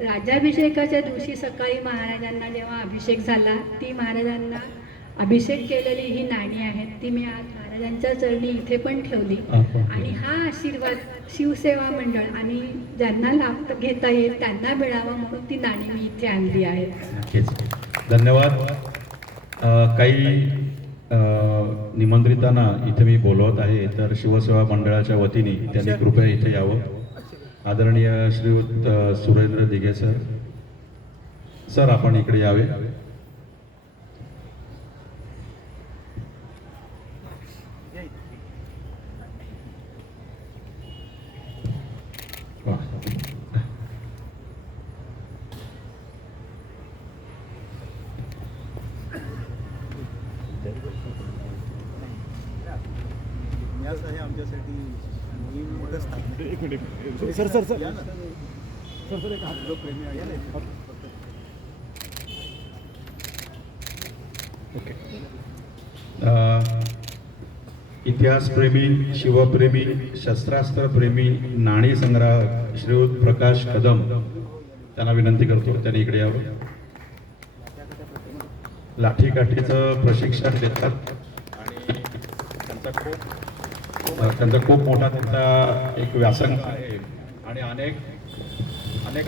राज्याभिषेकाच्या दिवशी सकाळी महाराजांना जेव्हा अभिषेक झाला ती महाराजांना अभिषेक केलेली ही नाणी आहेत, ती मी आज महाराजांच्या चरणी इथे पण ठेवली. आणि हा आशीर्वाद शिवसेवा मंडळ आणि ज्यांना लाभ घेता येईल त्यांना मिळावा म्हणून ती नाणी मी इथे आणली आहे. नक्कीच. धन्यवाद. काही निमंत्रितांना इथे मी बोलवत आहे, तर शिवसेवा मंडळाच्या वतीने त्यांनी कृपया इथे यावं. आदरणीय श्रीयुत सुरेंद्र दिघे सर, सर आपण इकडे यावे. वा. न्यास आहे आमच्यासाठी नवीन मोठं स्थान. सर सर सर या ना. सर सर एक हात. जो प्रेमी आहे ना. इतिहासप्रेमी, शिवप्रेमी, शस्त्रास्त्रप्रेमी, नाणी संग्राहक श्रीयुत प्रकाश कदम त्यांना विनंती करतो त्यांनी इकडे यावं. लाठीकाठीचं प्रशिक्षण देतात आणि त्यांचा खूप मोठा त्यांचा एक व्यासंग आहे आणि अनेक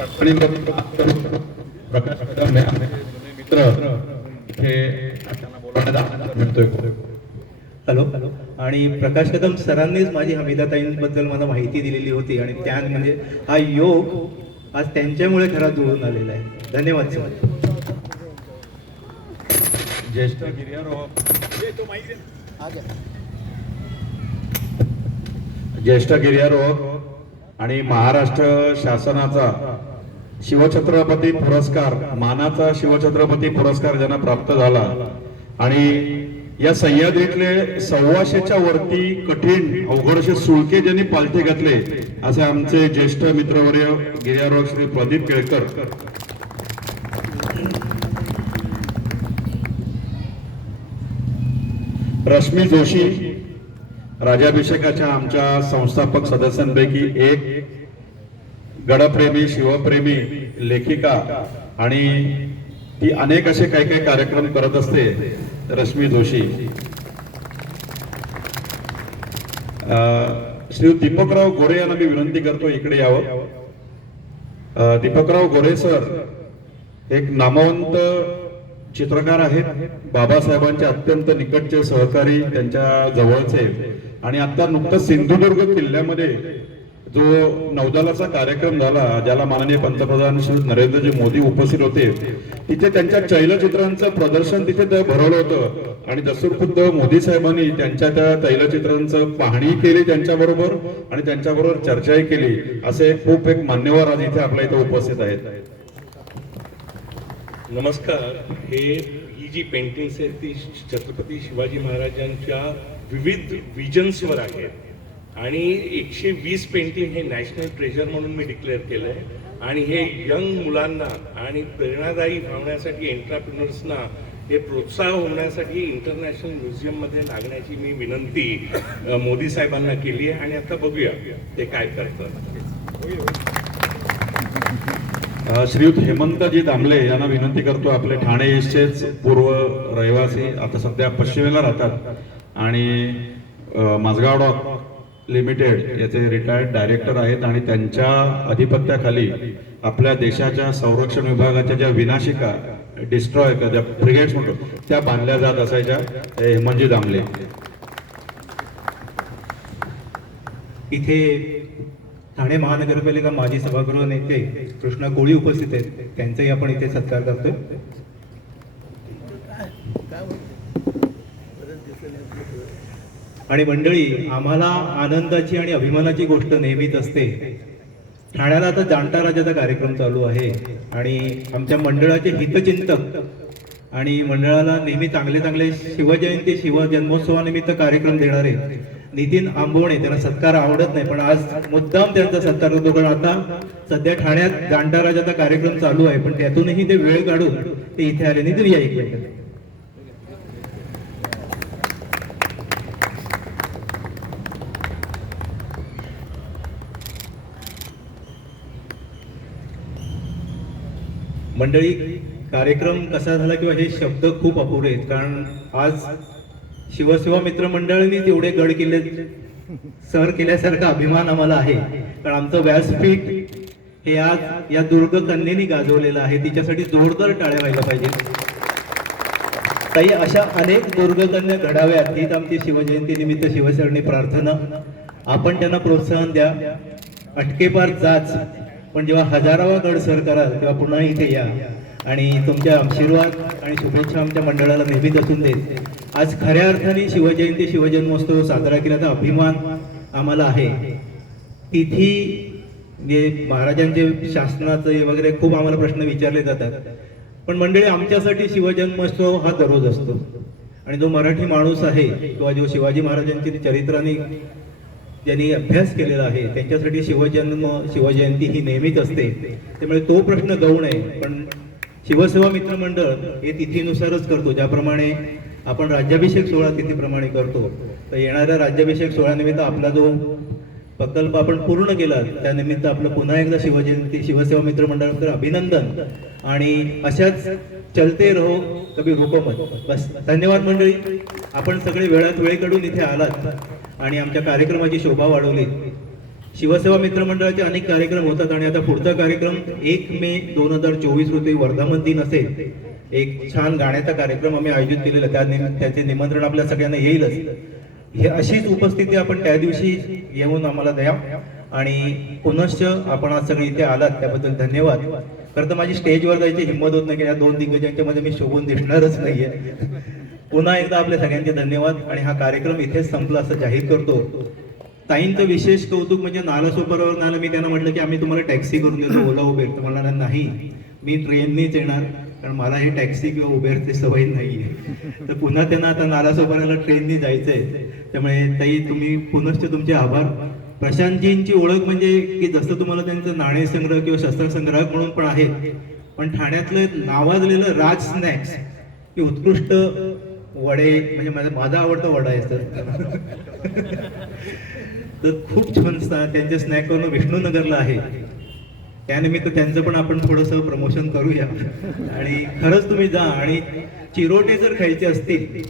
अडचणींवर प्रकाश कदम हे आमचे जुने मित्र हे त्यांना बोलवण्याचा आनंद मिळतोय. हॅलो आणि प्रकाश कदम सरांनीच माझी हमीदाताईंबद्दल मला माहिती दिलेली होती आणि त्या म्हणजे हा योग आज त्यांच्यामुळे घरात जुळून आलेला आहे. धन्यवाद सर. ज्येष्ठ गिर्यारोहक ज्येष्ठ गिर्यारोहक आणि महाराष्ट्र शासनाचा शिवछत्रपती पुरस्कार, मानाचा शिवछत्रपती पुरस्कार ज्यांना प्राप्त झाला आणि या सह्याद्रीतले 125च्या वरती कठीण अवघडशे सुळके ज्यांनी पालथे घातले असे आमचे ज्येष्ठ मित्रवर्य गिर्यारोहक श्री प्रदीप केळकर. रश्मी जोशी राज्याभिषेकाच्या आमच्या संस्थापक सदस्यांपैकी एक, गडप्रेमी, शिवप्रेमी, लेखिका आणि ती अनेक असे काही काही कार्यक्रम करत असते. रश्मी जोशी. श्री दीपकराव गोरे यांना मी विनंती करतो इकडे यावं. दीपकराव गोरे सर एक नामवंत चित्रकार आहेत, बाबासाहेबांचे अत्यंत निकटचे सहकारी, त्यांच्या जवळचे. आणि आता नुकताच सिंधुदुर्ग किल्ल्यामध्ये जो नौदलाचा कार्यक्रम झाला ज्याला माननीय पंतप्रधान श्री नरेंद्रजी मोदी उपस्थित होते, तिथे त्यांच्या तैलचित्रांचं प्रदर्शन तिथे भरवलं होतं आणि दस्तूरखुद्द मोदी साहेबांनी त्यांच्या त्या तैलचित्रांचं पाहणी केली त्यांच्याबरोबर आणि त्यांच्याबरोबर चर्चाही केली. असे खूप एक मान्यवर आज इथे आपल्या इथे उपस्थित आहेत. नमस्कार. ही जी पेंटिंग्स आहेत ती छत्रपती शिवाजी महाराजांच्या विविध विजन्सवर आहेत आणि 120 पेंटिंग हे नॅशनल ट्रेजर म्हणून मी डिक्लेअर केलं आहे आणि हे यंग मुलांना आणि प्रेरणादायी होण्यासाठी, एंटरप्रिनर्सना हे प्रोत्साहन होण्यासाठी इंटरनॅशनल म्युझियममध्ये लागण्याची मी विनंती मोदी साहेबांना केली आहे आणि आता बघूया ते काय करतात. श्रीयुत हेमंतजी दामले यांना विनंती करतो. आपले ठाणे ईस्टचेच पूर्व रहिवासी, आता सध्या पश्चिमेला राहतात आणि माझगाव डॉक लिमिटेड याचे रिटायर्ड डायरेक्टर आहेत आणि त्यांच्या अधिपत्याखाली आपल्या देशाच्या संरक्षण विभागाच्या ज्या विनाशिका डिस्ट्रॉय ज्या ब्रिगेड्स म्हणतो त्या बांधल्या जात असायच्या. हेमंतजी दामले. इथे ठाणे महानगरपालिका माजी सभागृह नेते कृष्णा कोळी उपस्थित आहेत, त्यांचाही आपण इथे सत्कार करतोय. आणि मंडळी, आम्हाला आनंदाची आणि अभिमानाची गोष्ट नेहमीच असते. ठाण्याला आता जाणता राजाचा कार्यक्रम चालू आहे आणि आमच्या मंडळाचे हितचिंतक आणि मंडळाला नेहमी चांगले चांगले शिवजयंती, शिवजन्मोत्सवानिमित्त कार्यक्रम देणारे नितीन आंबवणे, त्यांना सत्कार आवडत नाही पण आज मुद्दाम त्यांचा सत्कार करतो कारण आता सध्या ठाण्यात जाणता राजाचा कार्यक्रम चालू आहे पण त्यातूनही ते वेळ काढून ते इथे आले. नितीन या इकडे. मंडळी, कार्यक्रम कसा झाला किंवा हे शब्द खूप अपुरे आहेत कारण आज शिवसेवा मित्र मंडळाने तेवढे गड किल्ले सर केल्यासारखा अभिमान आम्हाला आहे कारण आमचं व्यासपीठ हे आज या दुर्ग कन्येने गाजवलेलं आहे. तिच्यासाठी जोरदार टाळ्या व्हायला पाहिजे. ताई, अशा अनेक दुर्ग कन्या घडाव्यात हीच आमची शिवजयंती निमित्त शिवसरणी प्रार्थना. आपण त्यांना प्रोत्साहन द्या अटकेपार जाच, पण जेव्हा हजारावा गड सर कराल तेव्हा पुन्हा इथे या आणि तुमच्या आशीर्वाद आणि शुभेच्छा आमच्या मंडळाला नेहमीच असून देत. आज खऱ्या अर्थाने शिवजयंती शिवजन्मोत्सव साजरा केल्याचा अभिमान आम्हाला आहे. तिथी जे महाराजांचे शासनाचे वगैरे खूप आम्हाला प्रश्न विचारले जातात, पण मंडळी आमच्यासाठी शिवजन्मोत्सव हा दररोज असतो. आणि जो मराठी माणूस आहे किंवा जो शिवाजी महाराजांची चरित्राने ज्यांनी अभ्यास केलेला आहे त्यांच्यासाठी शिवजयंती ही नेहमीच असते. त्यामुळे तो प्रश्न गौण आहे, पण शिवसेवा मित्रमंडळ हे तिथीनुसारच करतो. ज्याप्रमाणे आपण राज्याभिषेक सोहळा तिथीप्रमाणे करतो, तर येणाऱ्या राज्याभिषेक सोहळ्यानिमित्त आपला जो प्रकल्प आपण पूर्ण केला त्यानिमित्त आपलं पुन्हा एकदा शिवजयंती शिवसेवा मित्रमंडळाकडे अभिनंदन आणि अशाच चलते रहो कभी रुको मत. बस, धन्यवाद मंडळी. आपण सगळे वेळात वेळ काढून इथे आलात आणि आमच्या कार्यक्रमाची शोभा वाढवली. शिवसेवा मित्रमंडळाचे अनेक कार्यक्रम होतात आणि आता पुढचा कार्यक्रम 1 मे 2024 रोजी वर्धापन दिन असेल. एक छान गाण्याचा कार्यक्रम आम्ही आयोजित केलेला, त्याचे निमंत्रण आपल्या सगळ्यांना येईलच. हे अशीच उपस्थिती आपण त्या दिवशी येऊन आम्हाला द्या आणि पुनश्च आपण आज सगळे इथे आलात त्याबद्दल धन्यवाद. खरं तर माझी स्टेजवर जायची हिंमत होत नाही की या 2 दिग्गजांच्या मध्ये मी शोभून दिसणारच नाहीये. पुन्हा एकदा आपल्या सगळ्यांचे धन्यवाद आणि हा कार्यक्रम इथेच संपला असं जाहीर करतो. ताईंचं विशेष कौतुक म्हणजे नालासोपारावर आलं, मी त्यांना म्हटलं की आम्ही तुम्हाला टॅक्सी करून देतो, ओला उबेर. तर म्हणाला नाही, मी ट्रेननीच येणार, कारण मला हे टॅक्सी किंवा उबेरची सवय नाहीये. तर पुन्हा त्यांना आता नालासोपाराला ट्रेननी जायचंय. त्यामुळे ताई तुम्ही पुनश्च तुमचे आभार. प्रशांतजींची ओळख म्हणजे की जसं तुम्हाला त्यांचं नाणे संग्रह किंवा शस्त्रसंग्राहक म्हणून पण आहे, पण ठाण्यातलं नावाजलेलं राज स्नॅक्स ही उत्कृष्ट वडे म्हणजे माझा आवडता वडा आहे सर. तर खूप छान त्यांचे स्नॅक करून विष्णूनगरला आहे. त्यानिमित्त त्यांचं पण आपण थोडंसं प्रमोशन करूया. आणि खरंच तुम्ही जा आणि चिरोटे जर खायचे असतील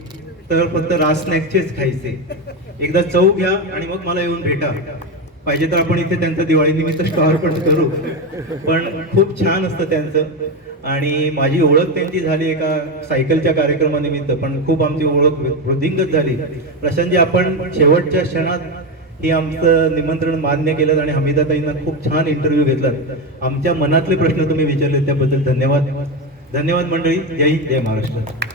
तर फक्त राज स्नॅक्सचेच खायचे. एकदा चव घ्या आणि मग मला येऊन भेटा. पाहिजे तर आपण इथे त्यांचं दिवाळी निमित्त स्टॉल पण करू. पण खूप छान असतं त्यांचं. आणि माझी ओळख त्यांची झाली एका सायकलच्या कार्यक्रमानिमित्त, पण खूप आमची ओळख वृद्धिंगत झाली. प्रशांतजी, आपण शेवटच्या क्षणात हे आमचं निमंत्रण मान्य केलं आणि हमीदाताईंना खूप छान इंटरव्ह्यू घेतला. आमच्या मनातले प्रश्न तुम्ही विचारले त्याबद्दल धन्यवाद. धन्यवाद मंडळी. जय हिंद, जय महाराष्ट्र.